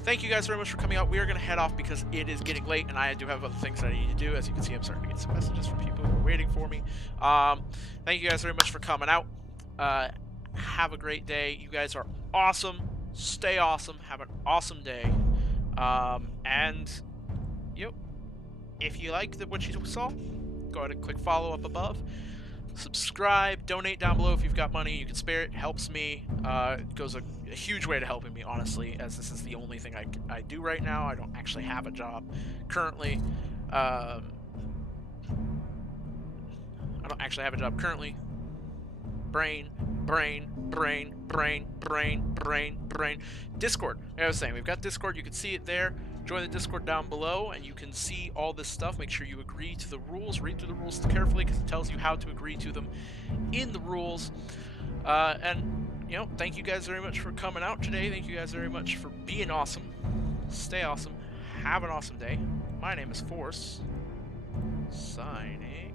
Thank you guys very much for coming out. We are going to head off because it is getting late, and I do have other things that I need to do. As you can see, I'm starting to get some messages from people who are waiting for me. Thank you guys very much for coming out. Have a great day. You guys are awesome. Stay awesome. Have an awesome day. And, yep, if you like what you saw, go ahead and click follow up above. Subscribe, donate down below if you've got money you can spare. It helps me. It goes a huge way to helping me, honestly, as this is the only thing I do right now. I don't actually have a job currently. I don't actually have a job currently. Brain. Discord. Like I was saying, we've got Discord. You can see it there. Join the Discord down below, and you can see all this stuff. Make sure you agree to the rules. Read through the rules carefully, because it tells you how to agree to them in the rules. And, you know, thank you guys very much for coming out today. Thank you guys very much for being awesome. Stay awesome. Have an awesome day. My name is Force. Signing